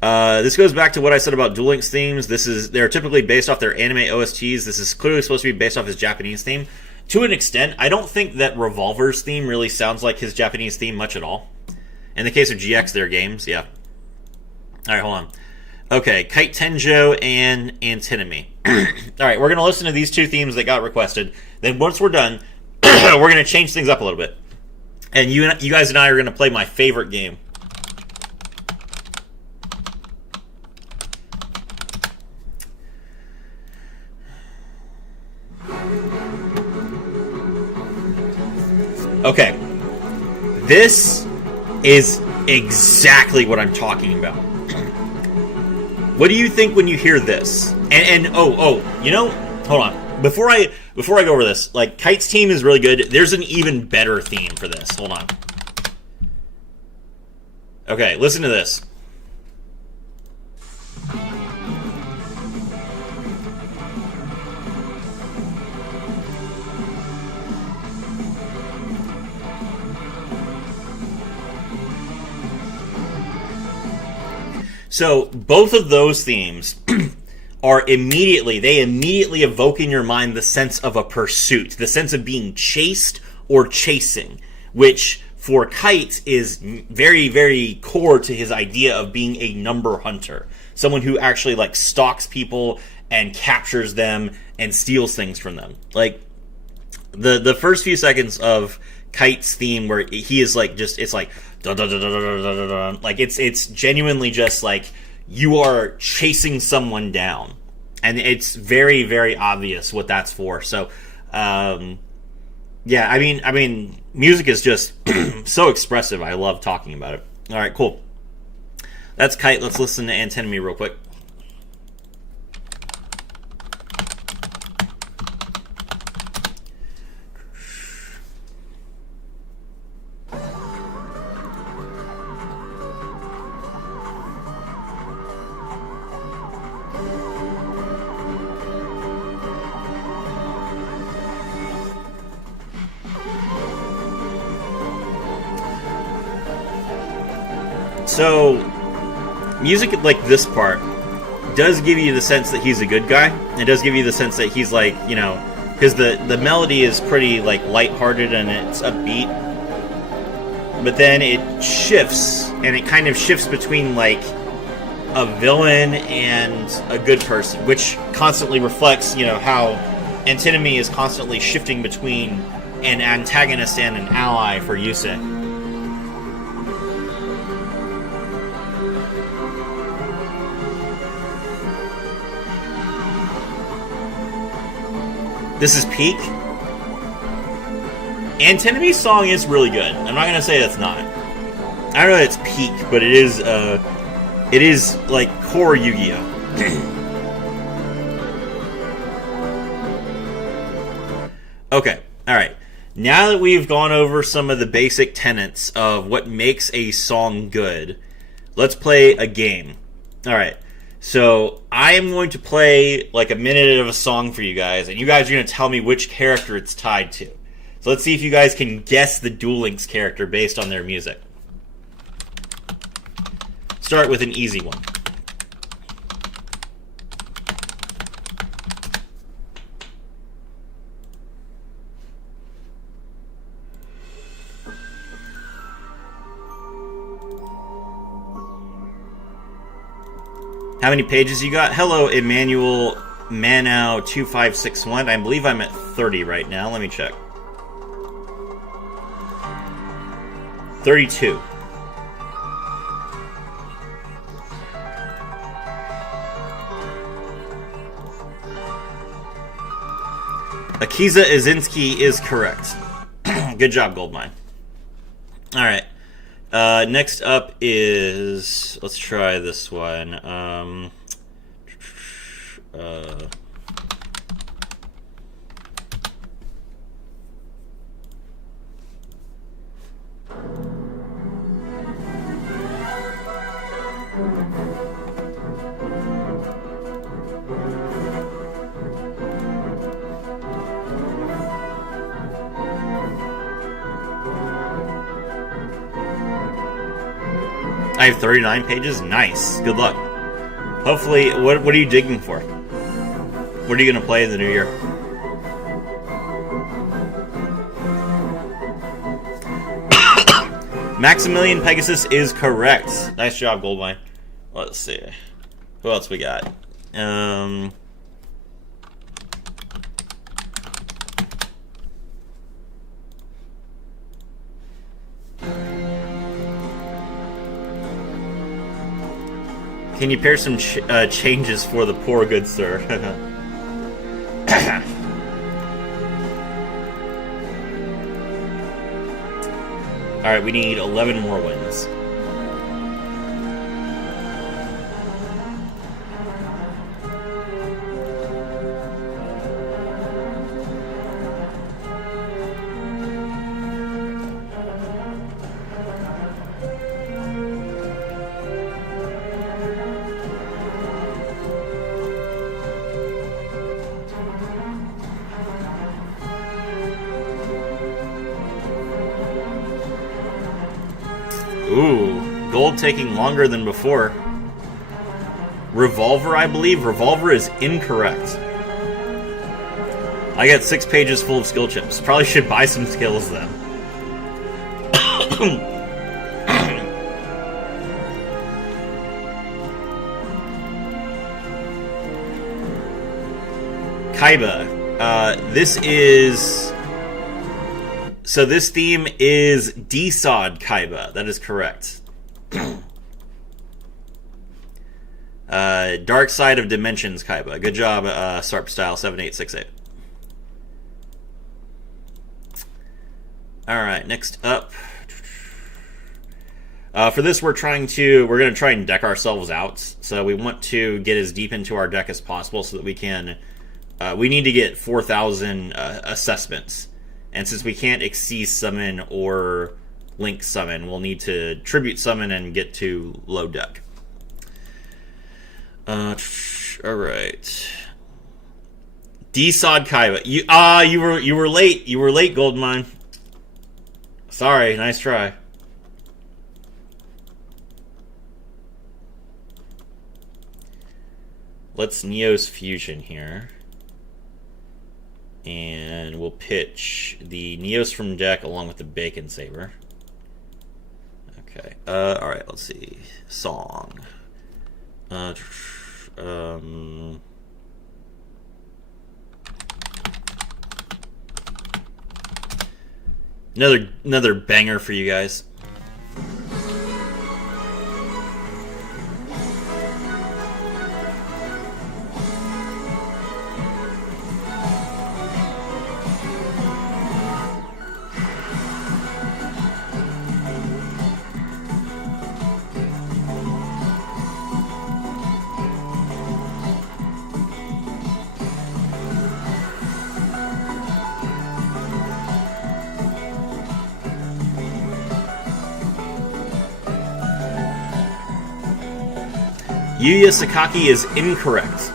This goes back to what I said about Duel Links themes. They're typically based off their anime OSTs. This is clearly supposed to be based off his Japanese theme. To an extent, I don't think that Revolver's theme really sounds like his Japanese theme much at all. In the case of GX, their games, yeah. Alright, hold on. Okay, Kite Tenjo and Antinomy. Alright, we're going to listen to these two themes that got requested. Then once we're done, we're going to change things up a little bit. And you guys and I are going to play my favorite game. Okay, this is exactly what I'm talking about. What do you think when you hear this? And you know, hold on. Before I go over this, like, Kite's team is really good. There's an even better theme for this. Hold on. Okay, listen to this. So both of those themes are immediately evoke in your mind the sense of a pursuit, the sense of being chased or chasing, which for Kite is very, very core to his idea of being a number hunter, someone who actually like stalks people and captures them and steals things from them. Like the first few seconds of Kite's theme, where he is like just, it's like dun, dun, dun, dun, dun, dun, dun, dun. Like it's genuinely just like you are chasing someone down, and it's very, very obvious what that's for. So yeah, I mean music is just so expressive. I love talking about it. All right, cool. That's Kite. Let's listen to Antinomy real quick. So, music like this part does give you the sense that he's a good guy. It does give you the sense that he's like, you know, because the melody is pretty like lighthearted and it's upbeat. But then it shifts, and it kind of shifts between like a villain and a good person, which constantly reflects, you know, how Antinomy is constantly shifting between an antagonist and an ally for Yusei. This is peak. Antinomy's song is really good. I'm not gonna say it's not. I don't know that it's peak, but it is like core Yu-Gi-Oh. Okay, alright. Now that we've gone over some of the basic tenets of what makes a song good, let's play a game. Alright. So, I am going to play like a minute of a song for you guys, and you guys are going to tell me which character it's tied to. So let's see if you guys can guess the Duel Links character based on their music. Start with an easy one. How many pages you got? Hello, Emmanuel Manow 2561. I believe I'm at 30 right now. Let me check. 32. Akiza Izinski is correct. Good job, Goldmine. Alright. Next up is... Let's try this one. I have 39 pages? Nice. Good luck. Hopefully, what are you digging for? What are you going to play in the new year? Maximilian Pegasus is correct. Nice job, Goldmine. Let's see. Who else we got? Can you pair some changes for the poor good sir? Alright, we need 11 more wins. Ooh, gold taking longer than before. Revolver, I believe. Revolver is incorrect. I got 6 pages full of skill chips. Probably should buy some skills then. Kaiba. This is... So this theme is D-Sod Kaiba. That is correct. Dark Side of Dimensions Kaiba. Good job, Sarp Style 7868. Alright, next up. For this, we're going to try and deck ourselves out. So we want to get as deep into our deck as possible so that we can... we need to get 4,000 assessments. And since we can't Xyz summon or Link summon, we'll need to Tribute summon and get to low deck. Alright. D-Sod Kaiba. You were late. You were late, Goldmine. Sorry, nice try. Let's Neos Fusion here. And we'll pitch the Neos from deck along with the Bacon Saber. Okay. Alright, let's see. Song. Another banger for you guys. Yuya Sakaki is incorrect.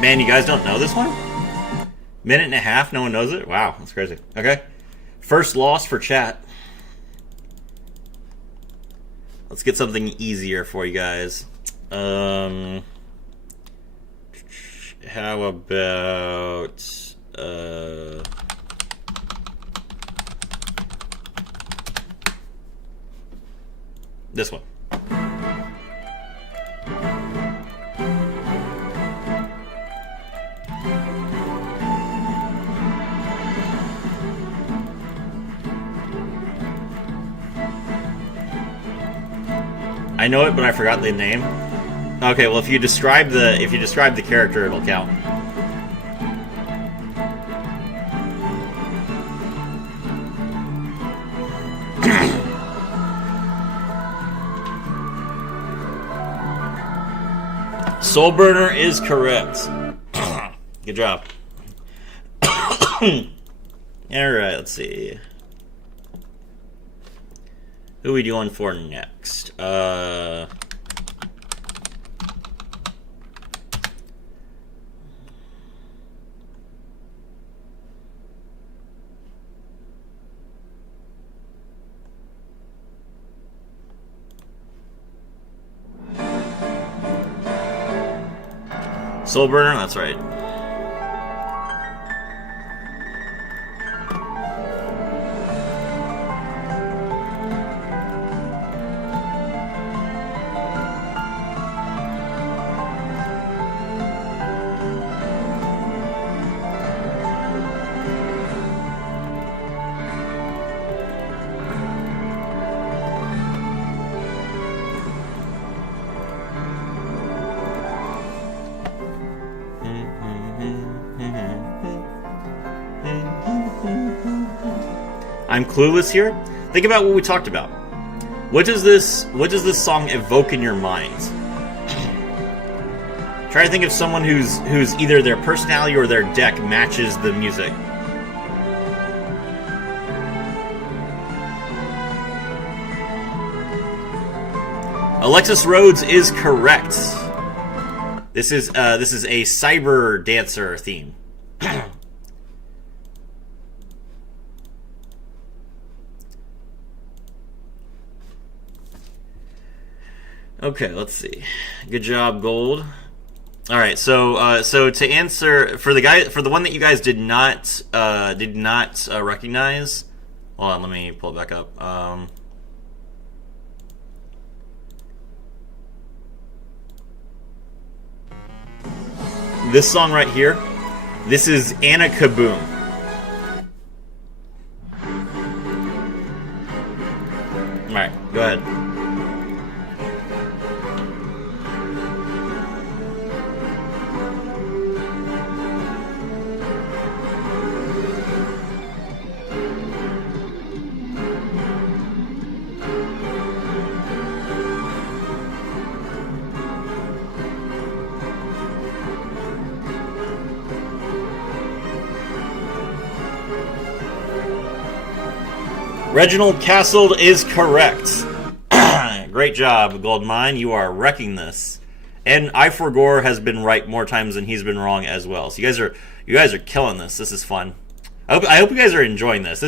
Man, you guys don't know this one? Minute and a half, no one knows it? Wow, that's crazy. Okay. First loss for chat. Let's get something easier for you guys. How about... this one. I know it, but I forgot the name. Okay, well if you describe the character, it'll count. Soulburner is correct. Good job. Alright, let's see. Who are we doing for next? Soulburner, that's right. I'm clueless here. Think about what we talked about. What does this song evoke in your mind? Try to think of someone who's either their personality or their deck matches the music. Alexis Rhodes is correct. This is a cyber dancer theme. Okay, let's see. Good job, Gold. All right, so to answer for the one that you guys did not recognize. Hold on, let me pull it back up. This song right here. This is Anna Kaboom. All right, go ahead. Reginald Castle is correct. Great job, Goldmine. You are wrecking this. And I4Gore has been right more times than he's been wrong as well. So you guys are killing this. This is fun. I hope you guys are enjoying this.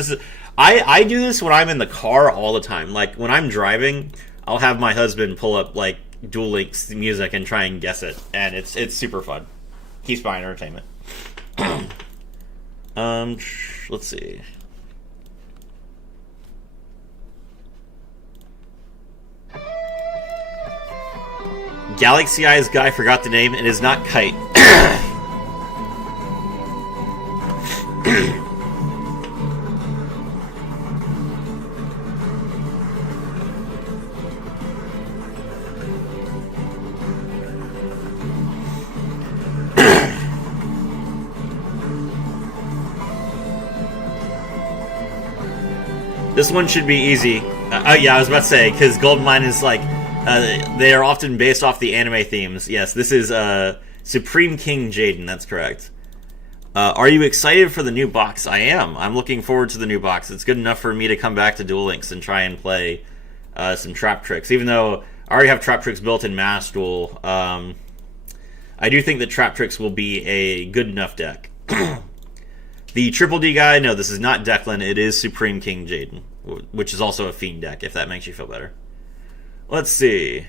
I do this when I'm in the car all the time. Like when I'm driving, I'll have my husband pull up like Duel Links music and try and guess it, and it's super fun. Keeps my entertainment. Let's see. Galaxy Eyes guy forgot the name. It is not Kite. This one should be easy. Yeah, I was about to say, because Goldmine is like, they are often based off the anime themes. Yes, this is Supreme King Jaden, that's correct. Are you excited for the new box? I am. I'm looking forward to the new box. It's good enough for me to come back to Duel Links and try and play some Trap Tricks. Even though I already have Trap Tricks built in Mass Duel, I do think that Trap Tricks will be a good enough deck. The Triple D guy, no, this is not Declan. It is Supreme King Jaden, which is also a Fiend deck, if that makes you feel better. Let's see.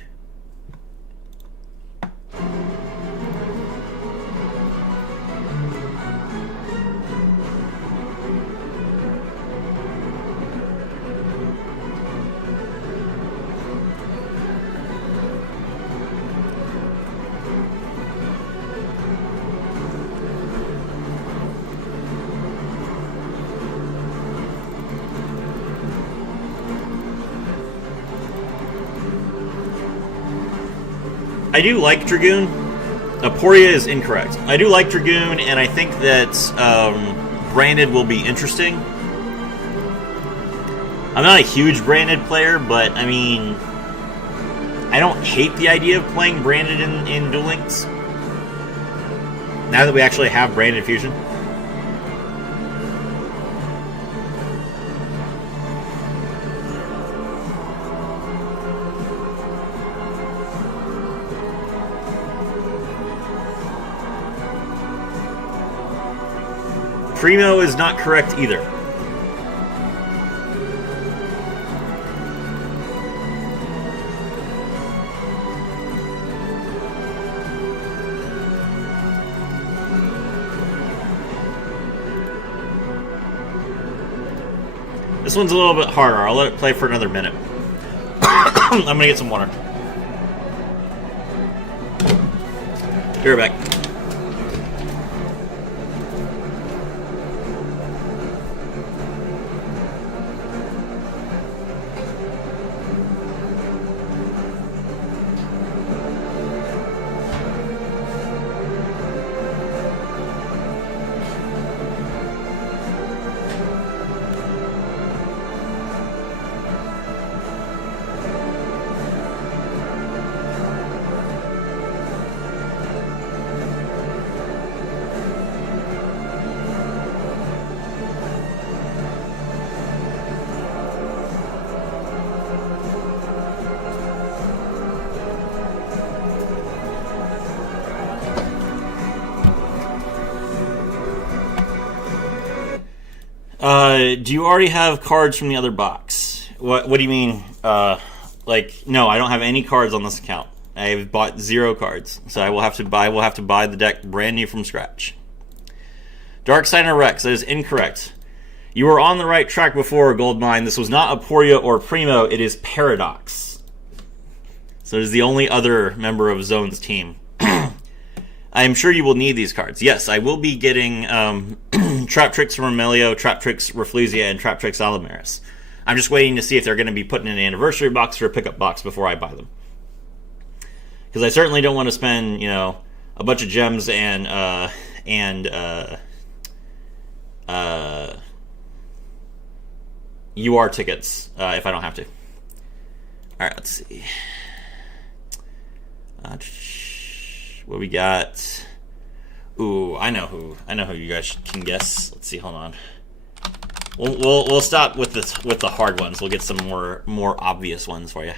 I do like Dragoon. Aporia is incorrect. I do like Dragoon, and I think that Branded will be interesting. I'm not a huge Branded player, but I mean, I don't hate the idea of playing Branded in Duel Links. Now that we actually have Branded Fusion. Primo is not correct either. This one's a little bit harder. I'll let it play for another minute. I'm gonna get some water. Be right back. Do you already have cards from the other box? What do you mean? No, I don't have any cards on this account. I've bought 0 cards, so I will have to buy the deck brand new from scratch. Darksigner Rex, that is incorrect. You were on the right track before, Goldmine. This was not Aporia or Primo, it is Paradox. So it is the only other member of Zone's team. I am sure you will need these cards. Yes, I will be getting Trap Tricks Remelio, Trap Tricks Rafflesia, and Trap Tricks Alamaris. I'm just waiting to see if they're going to be put in an anniversary box or a pickup box before I buy them. Because I certainly don't want to spend, a bunch of gems and UR tickets if I don't have to. All right, let's see. What we got? Ooh, I know who you guys can guess. Let's see. Hold on. We'll stop with the hard ones. We'll get some more obvious ones for you.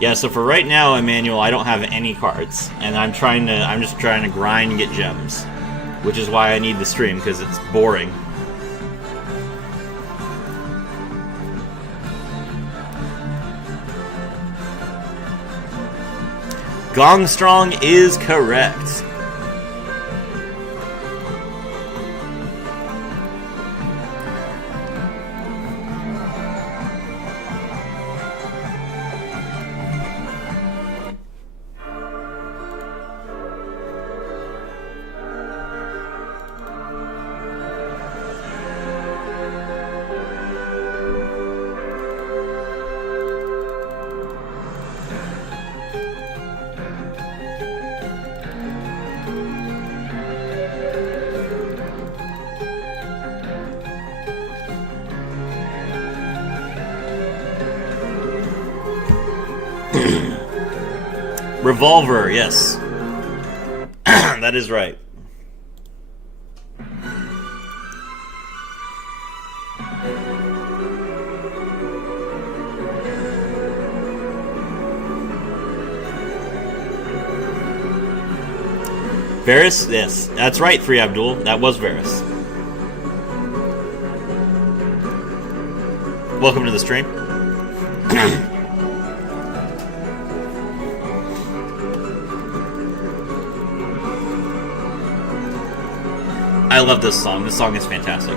Yeah, so for right now, Emmanuel, I don't have any cards, and I'm just trying to grind and get gems, which is why I need the stream, because it's boring. Gongstrong is correct. Revolver, yes. That is right. Varus? Yes, that's right, 3 Abdul. That was Varus. Welcome to the stream. I love this song. This song is fantastic.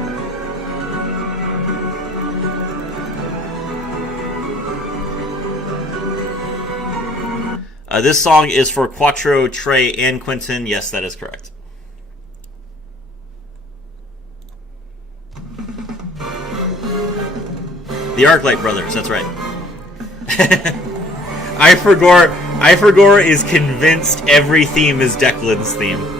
This song is for Quattro, Trey, and Quentin. Yes, that is correct. The Arclight Brothers, that's right. Ifragor is convinced every theme is Declan's theme.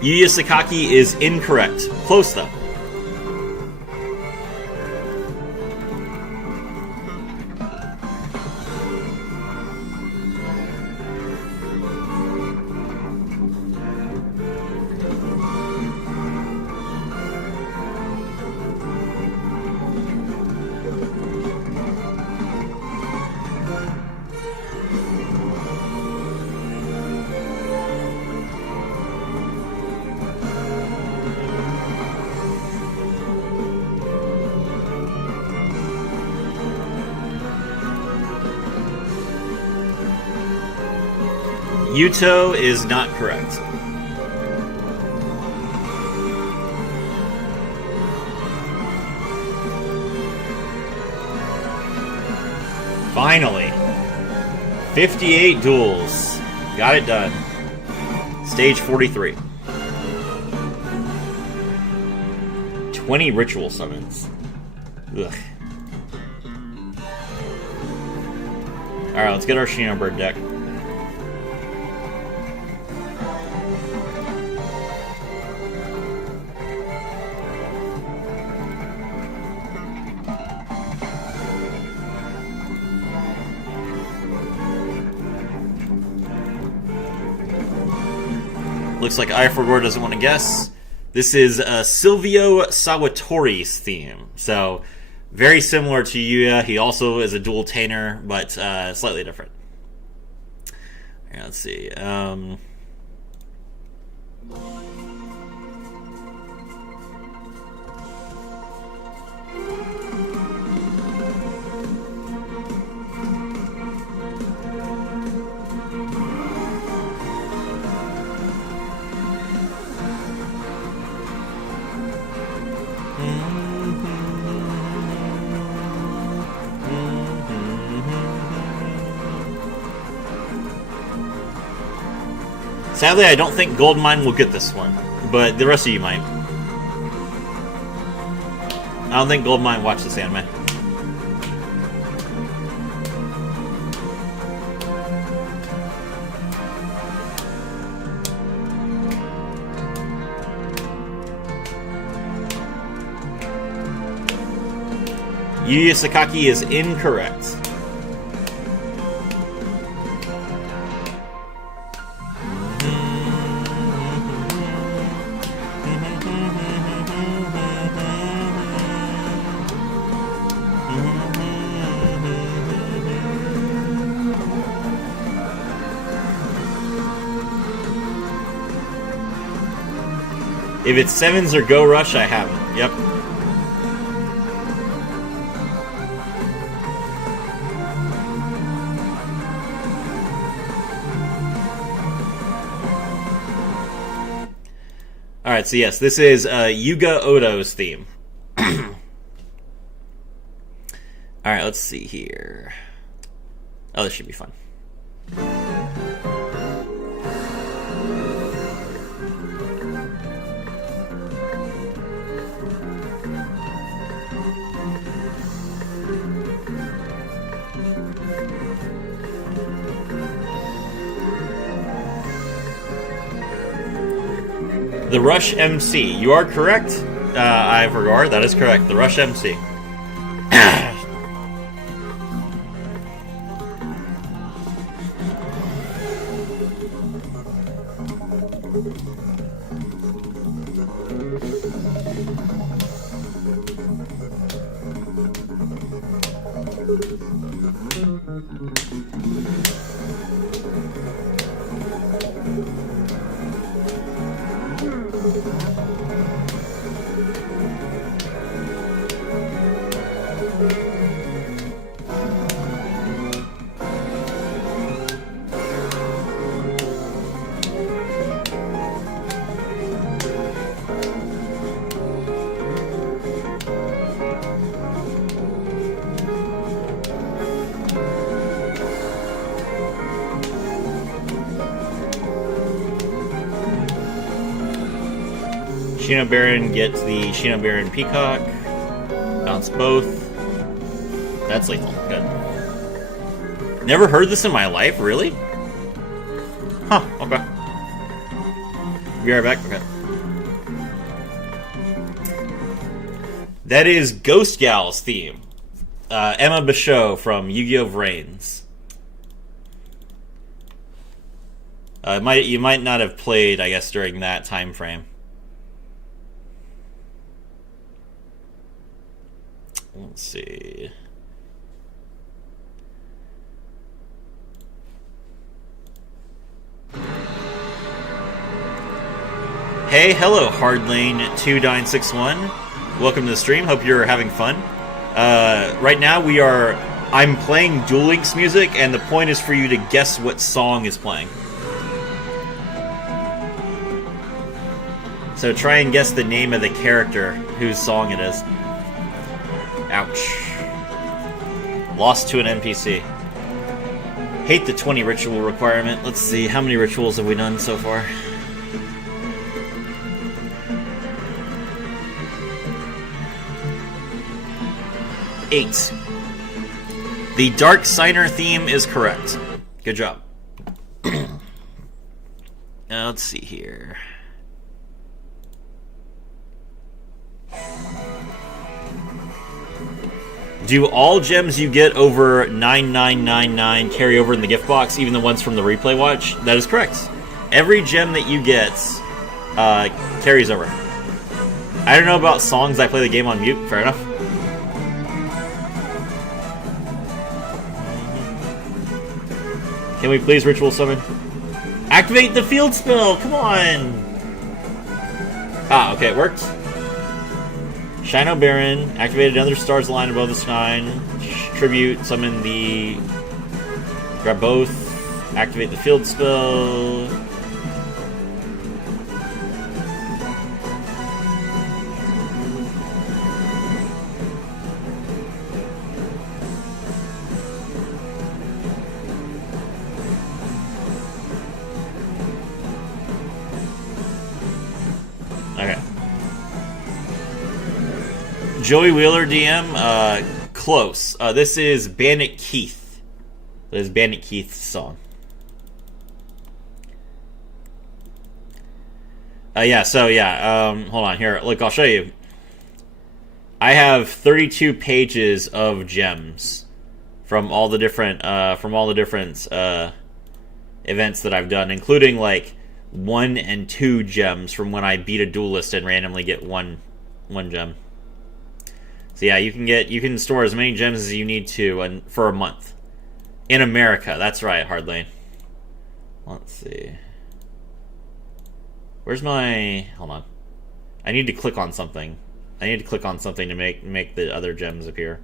Yuya Sakaki is incorrect. Close, though. Yuto is not correct. Finally. 58 duels. Got it done. Stage 43. 20 ritual summons. Ugh. Alright, let's get our Shino Bird deck. Looks like Ifragor doesn't want to guess. This is Silvio Sawatori's theme. So, very similar to Yuya. He also is a dual tainer, but slightly different. Here, let's see. Sadly, I don't think Goldmine will get this one, but the rest of you might. I don't think Goldmine watched this anime. Yuya Sakaki is incorrect. If it's sevens or Go Rush, I haven't. Yep. Alright, so yes, this is Yuga Odo's theme. Alright, let's see here. Oh, this should be fun. The Rush MC. You are correct, Ifragor. That is correct. The Rush MC. Shino Baron gets the Shino Baron Peacock. Bounce both. That's lethal. Good. Never heard this in my life, really? Huh, okay. Be right back. Okay. That is Ghost Gal's theme. Emma Bichot from Yu-Gi-Oh! Vrains. You might not have played, I guess, during that time frame. Let's see. Hey, hello, Hardlane2961. Welcome to the stream. Hope you're having fun. Right now I'm playing Duel Links music, and the point is for you to guess what song is playing. So try and guess the name of the character whose song it is. Ouch. Lost to an NPC. Hate the 20 ritual requirement. Let's see, how many rituals have we done so far? Eight. The Dark Signer theme is correct. Good job. Now, let's see here. Do all gems you get over 9999 carry over in the gift box, even the ones from the replay watch? That is correct. Every gem that you get carries over. I don't know about songs. I play the game on mute. Fair enough. Can we please ritual summon? Activate the field spell! Come on! Ah, okay, it worked. Shino Baron, activated another stars line above the shrine. Tribute, summon the... Grab both. Activate the field spell. Joey Wheeler DM, close. This is Bandit Keith. This is Bandit Keith's song. Hold on here. Look, I'll show you. I have 32 pages of gems from all the different events that I've done, including like 1 and 2 gems from when I beat a duelist and randomly get one gem. So yeah, you can store as many gems as you need to and for a month. In America, that's right, Hardlane. Let's see. Where's my... Hold on. I need to click on something. I need to click on something to make the other gems appear.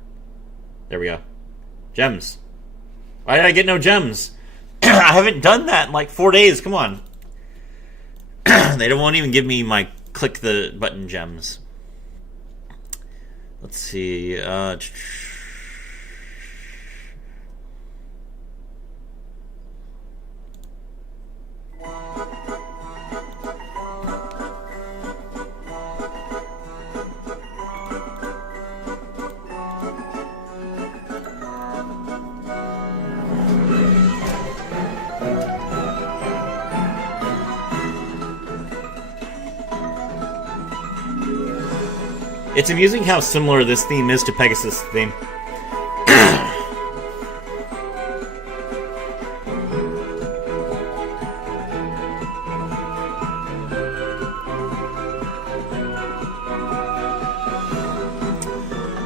There we go. Gems. Why did I get no gems? I haven't done that in like 4 days. Come on. They won't even give me my click the button gems. Let's see. It's amusing how similar this theme is to Pegasus' theme.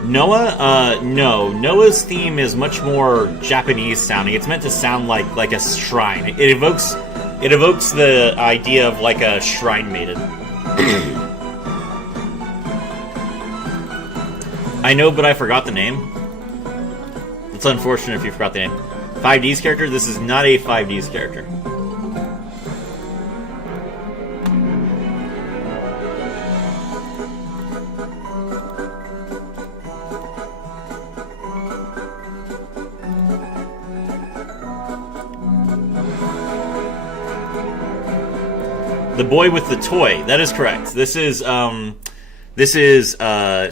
Noah? No. Noah's theme is much more Japanese sounding. It's meant to sound like a shrine. It evokes the idea of like a shrine maiden. I know, but I forgot the name. It's unfortunate if you forgot the name. 5D's character? This is not a 5D's character. The boy with the toy. That is correct. This is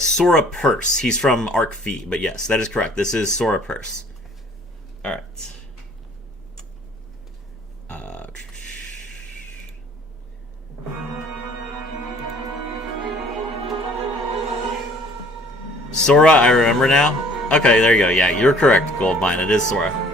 Sora Purse. He's from Arc V, but yes, that is correct. This is Sora Purse. All right. Sora, I remember now. Okay, there you go. Yeah, you're correct, Goldmine. It is Sora.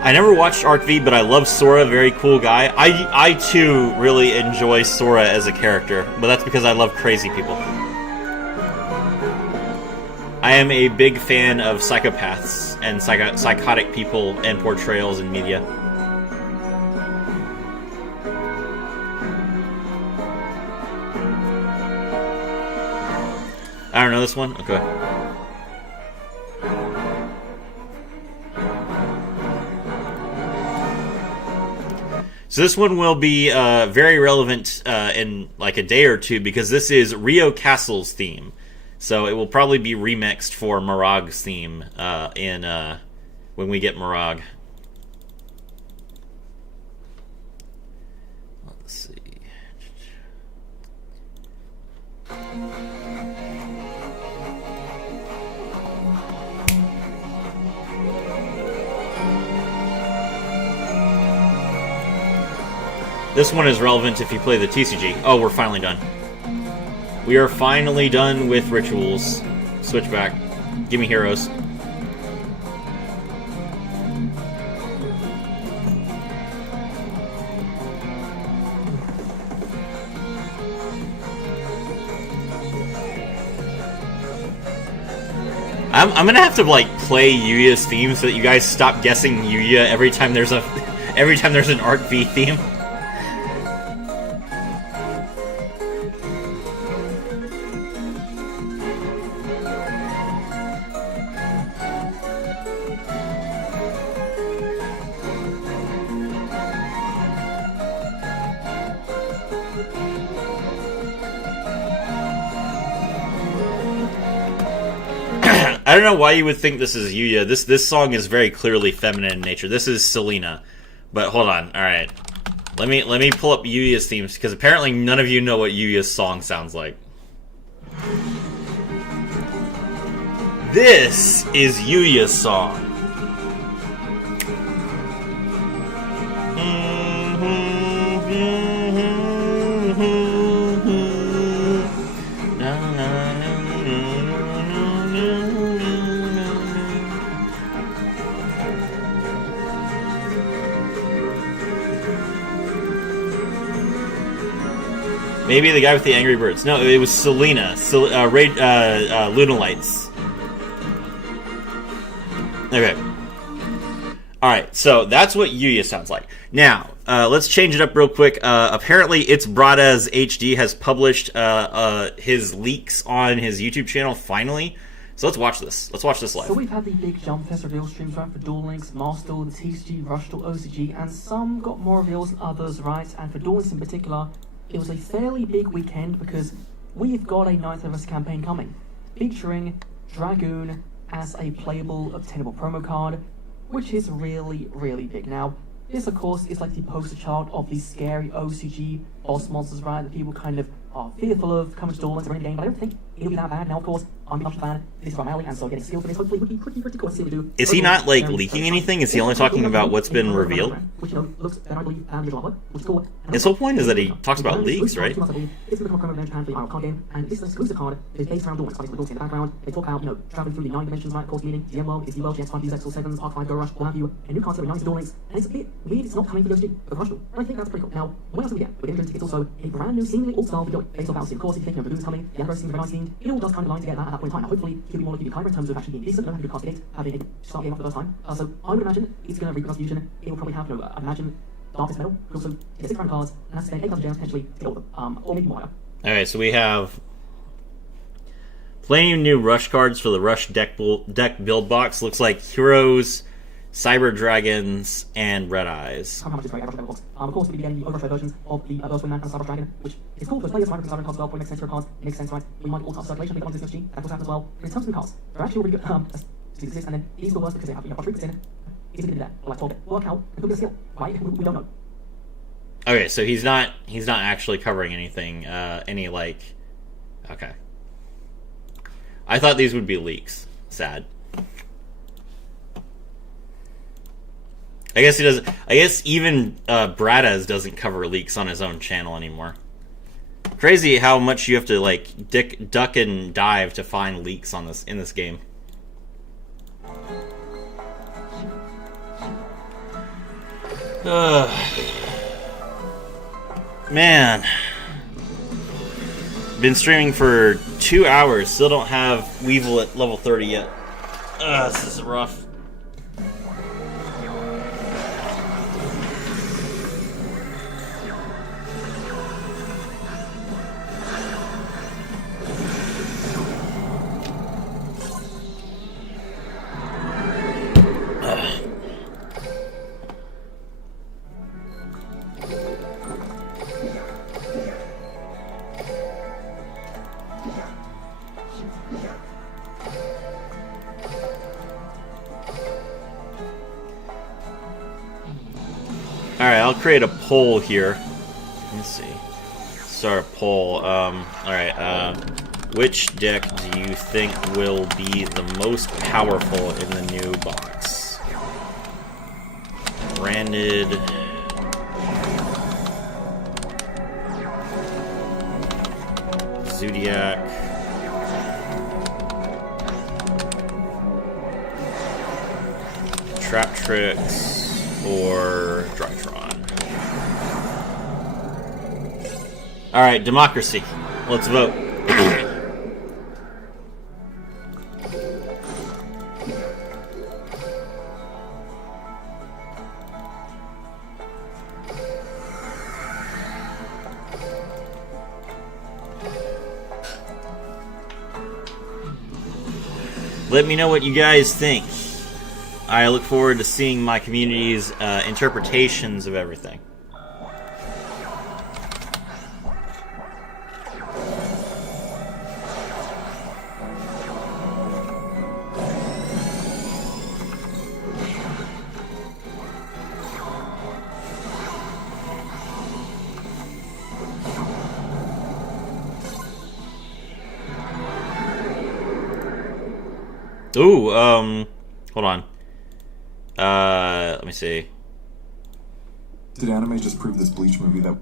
I never watched Arc V, but I love Sora. Very cool guy. I too really enjoy Sora as a character, but that's because I love crazy people. I am a big fan of psychopaths and psychotic people and portrayals in media. I don't know this one? Okay. So this one will be very relevant in like a day or two because this is Rio Castle's theme. So it will probably be remixed for Marag's theme when we get Marag. Let's see. This one is relevant if you play the TCG. Oh, we're finally done. We are finally done with rituals. Switch back. Give me heroes. I'm gonna have to like play Yuya's theme so that you guys stop guessing Yuya every time there's an Arc V theme. I don't know why you would think this is Yuya. This song is very clearly feminine in nature. This is Selena. But hold on. All right. Let me pull up Yuya's themes because apparently none of you know what Yuya's song sounds like. This is Yuya's song. Maybe the guy with the angry birds. No, it was Selena. Luna Lights. Okay. Alright, so that's what Yuya sounds like. Now, let's change it up real quick. Apparently, It's Brada's HD has published his leaks on his YouTube channel, finally. So let's watch this. Let's watch this live. So we've had the big Jump Fest reveal streams, right, for Duel Links, Master Duel, TCG, Rush Duel, OCG, and some got more reveals than others, right? And for Duel Links in particular, it was a fairly big weekend because we've got a 9th Anniversary campaign coming, featuring Dragoon as a playable, obtainable promo card, which is really, really big. Now, this, of course, is like the poster chart of these scary OCG boss monsters, right, that people kind of are fearful of coming to Duel Links or any game, but I don't think it'll be that bad. Now, of course, I'm a Pumpkin fan, this is my alley, and so getting skilled for this hopefully would be pretty cool to see what we do. Is he not, like, leaking anything? Is he only talking about what's been revealed? Which, you know, looks better, I believe, visual artwork, which is cool. His whole point is that he talks about leaks, right? It's going to become a promo event for the IRL card game, and this is an exclusive card that is based around Duel Links. Obviously, we're in the background. They talk about, you know, traveling through the 9 dimensions, right, of course, meaning DM World, Disney World, GX 5, X, 7s, Arc 5, Go Rush, all have you, and new cards that are 9 Duel Links, and it's a bit weird it's not coming for those two, but Rush Duel. And I think that's pretty cool. Now, what else do we get? We're getting it's also a brand new, seemingly all-style video based off Battlefield. Of course, if you think, you know, Dragoon's coming, the Anniversary seems very nice themed, it all does kind of line together at that point in time. Now, hopefully, he'll be more like the Kyber in terms of actually being decent, don't have a good card to get, having a start game off the first time. So I would imagine it's going to reproduce fusion. It will probably have, you know, I'd imagine Darkest Metal, but also get 6 round cards, and has to spend 8,000 gems potentially to get all of them, or maybe more. Alright, so we have plenty of new Rush cards for the Rush deck build box. Looks like Heroes, Cyber Dragons, and Red Eyes. How much is great Cyber Dragon. Of course, we'll be getting the Overthrow versions of the Earthwind Man and Cyber Dragon, which is cool because players might Cyber cards well, it makes sense for your cards, it makes sense, right? We might also have circulation based on this SG, that will happen as well. And in terms of the cards, they're actually really good, exist, and then these are worse because they have, troops in, it's gonna be there, like 12, work out, and put the skill, right? We don't know. Okay, so he's not actually covering anything, okay. I thought these would be leaks. Sad. I guess he doesn't. I guess even Bradaz doesn't cover leaks on his own channel anymore. Crazy how much you have to like duck and dive to find leaks on in this game. Man, been streaming for 2 hours. Still don't have Weevil at level 30 yet. This is rough. Alright, I'll create a poll here. Let's see. Start a poll. Alright, which deck do you think will be the most powerful in the new box? Branded. Zodiac. Trap Tricks. Or Drytron. Alright, democracy. Let's vote. Let me know what you guys think. I look forward to seeing my community's interpretations of everything. Ooh, hold on. Let me see. Did anime just prove this Bleach movie that...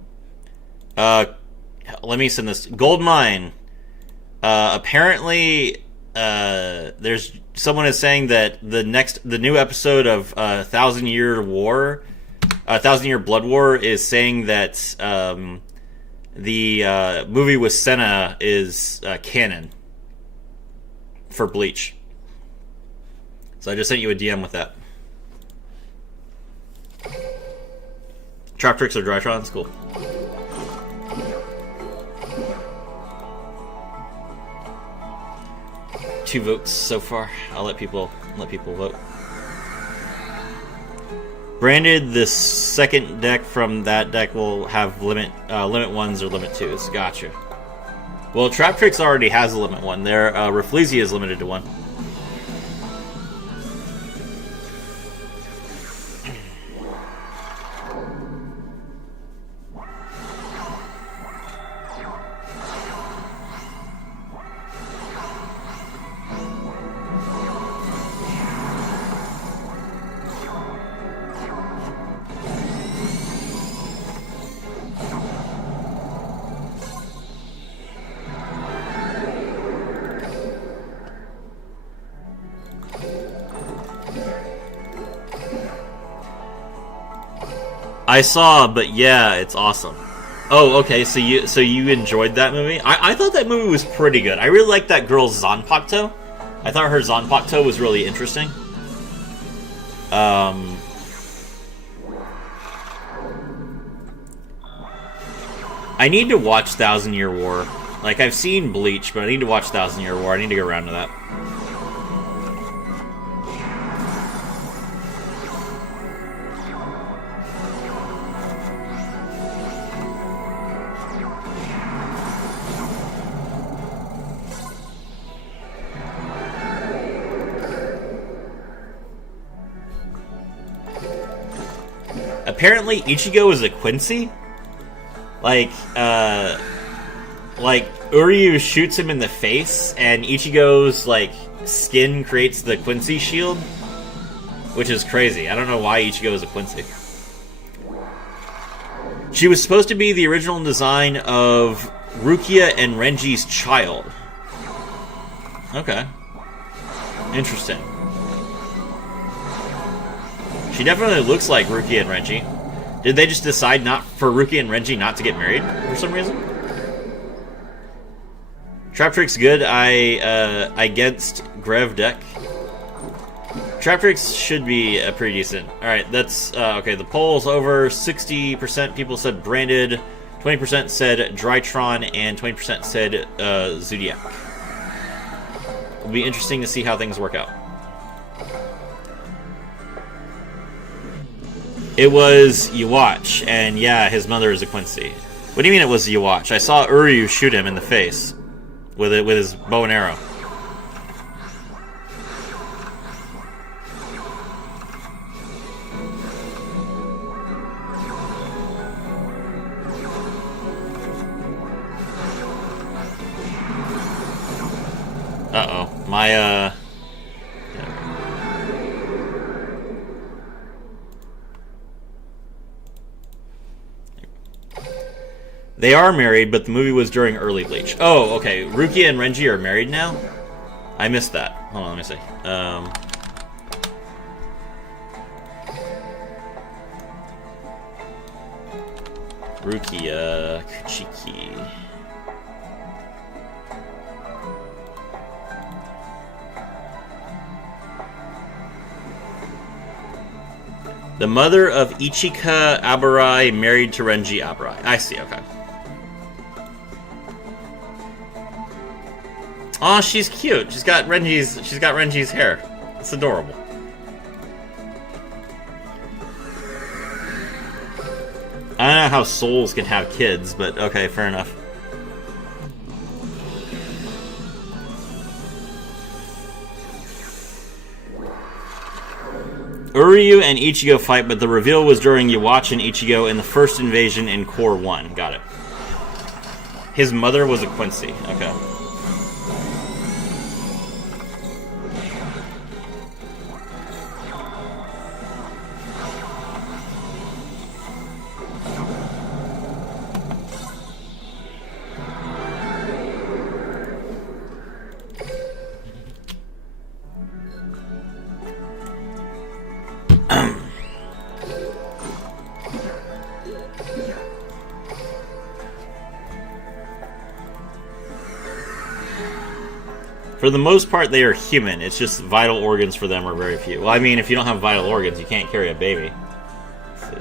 Let me send this. Goldmine. Apparently, there's someone is saying that the new episode of Thousand Year Blood War is saying that the movie with Senna is canon for Bleach. So I just sent you a DM with that. Trap Tricks or Drytron? It's cool. Two votes so far. I'll let people vote. Branded, the second deck from that deck will have limit 1s or limit 2s. Gotcha. Well, Trap Tricks already has a limit 1. Their Rafflesia is limited to 1. I saw, but yeah, it's awesome. Oh, okay, so you enjoyed that movie? I thought that movie was pretty good. I really liked that girl's Zanpakuto. I thought her Zanpakuto was really interesting. I need to watch Thousand Year War. Like, I've seen Bleach, but I need to watch Thousand Year War. I need to get around to that. Apparently, Ichigo is a Quincy. Like Uryu shoots him in the face, and Ichigo's, like, skin creates the Quincy shield. Which is crazy. I don't know why Ichigo is a Quincy. She was supposed to be the original design of Rukia and Renji's child. Okay. Interesting. She definitely looks like Rukia and Renji. Did they just decide not for Rukia and Renji not to get married for some reason? Trap Trick's good. I against Grev deck. Trap Tricks should be pretty decent. Alright, that's... okay, the poll's over. 60% people said Branded, 20% said Drytron, and 20% said Zodiac. It'll be interesting to see how things work out. It was Yuwatch, and yeah, his mother is a Quincy. What do you mean it was Yuwatch? I saw Uryu shoot him in the face with his bow and arrow. Uh-oh. My, yeah. They are married, but the movie was during early Bleach. Oh, okay. Rukia and Renji are married now? I missed that. Hold on, let me see. Rukia Kuchiki. The mother of Ichika Abarai married to Renji Abarai. I see, okay. Oh, she's cute. She's got Renji's hair. It's adorable. I don't know how souls can have kids, but okay, fair enough. Uryu and Ichigo fight, but the reveal was during Yuwatch and Ichigo in the first invasion in Core 1. Got it. His mother was a Quincy. Okay. For the most part, they are human. It's just vital organs for them are very few. Well, I mean, if you don't have vital organs, you can't carry a baby. Let's see.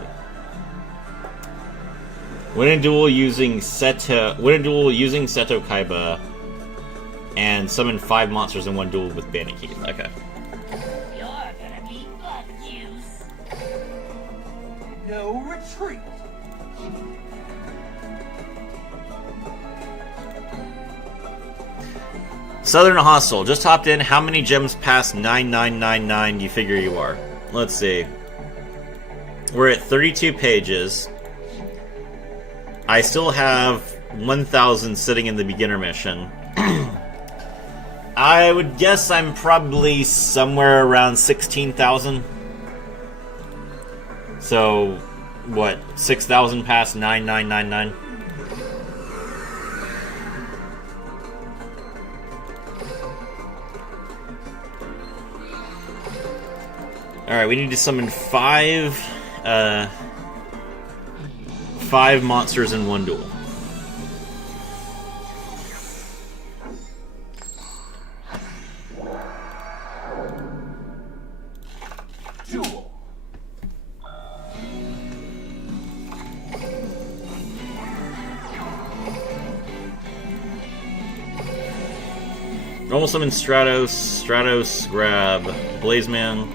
Win a duel using Seto Kaiba, and summon 5 monsters in one duel with Bandit Keys. Okay. You're gonna be butt juice. No retreat. Southern Hostel, just hopped in. How many gems past 9999 do you figure you are? Let's see. We're at 32 pages. I still have 1,000 sitting in the beginner mission. I would guess I'm probably somewhere around 16,000. So, what? 6,000 past 9999? Alright, we need to summon 5 monsters in one duel. Duel. Normal summon Stratos, grab Blazeman.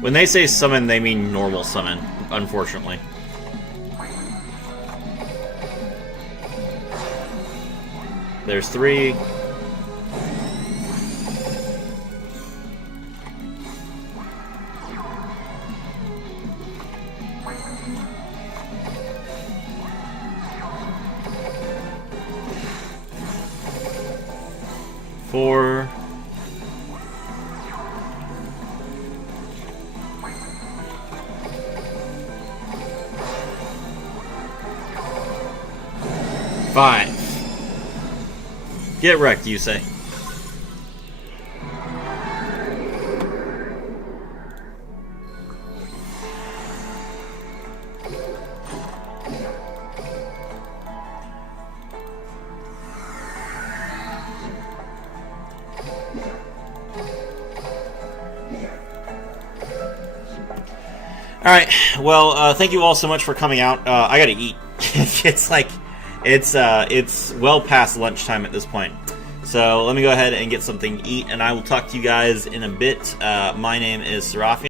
When they say summon, they mean normal summon, unfortunately. There's 3. Four. Five. Get wrecked, you say. Alright, well, thank you all so much for coming out. I gotta eat. It's well past lunchtime at this point. So let me go ahead and get something to eat, and I will talk to you guys in a bit. My name is Serafi.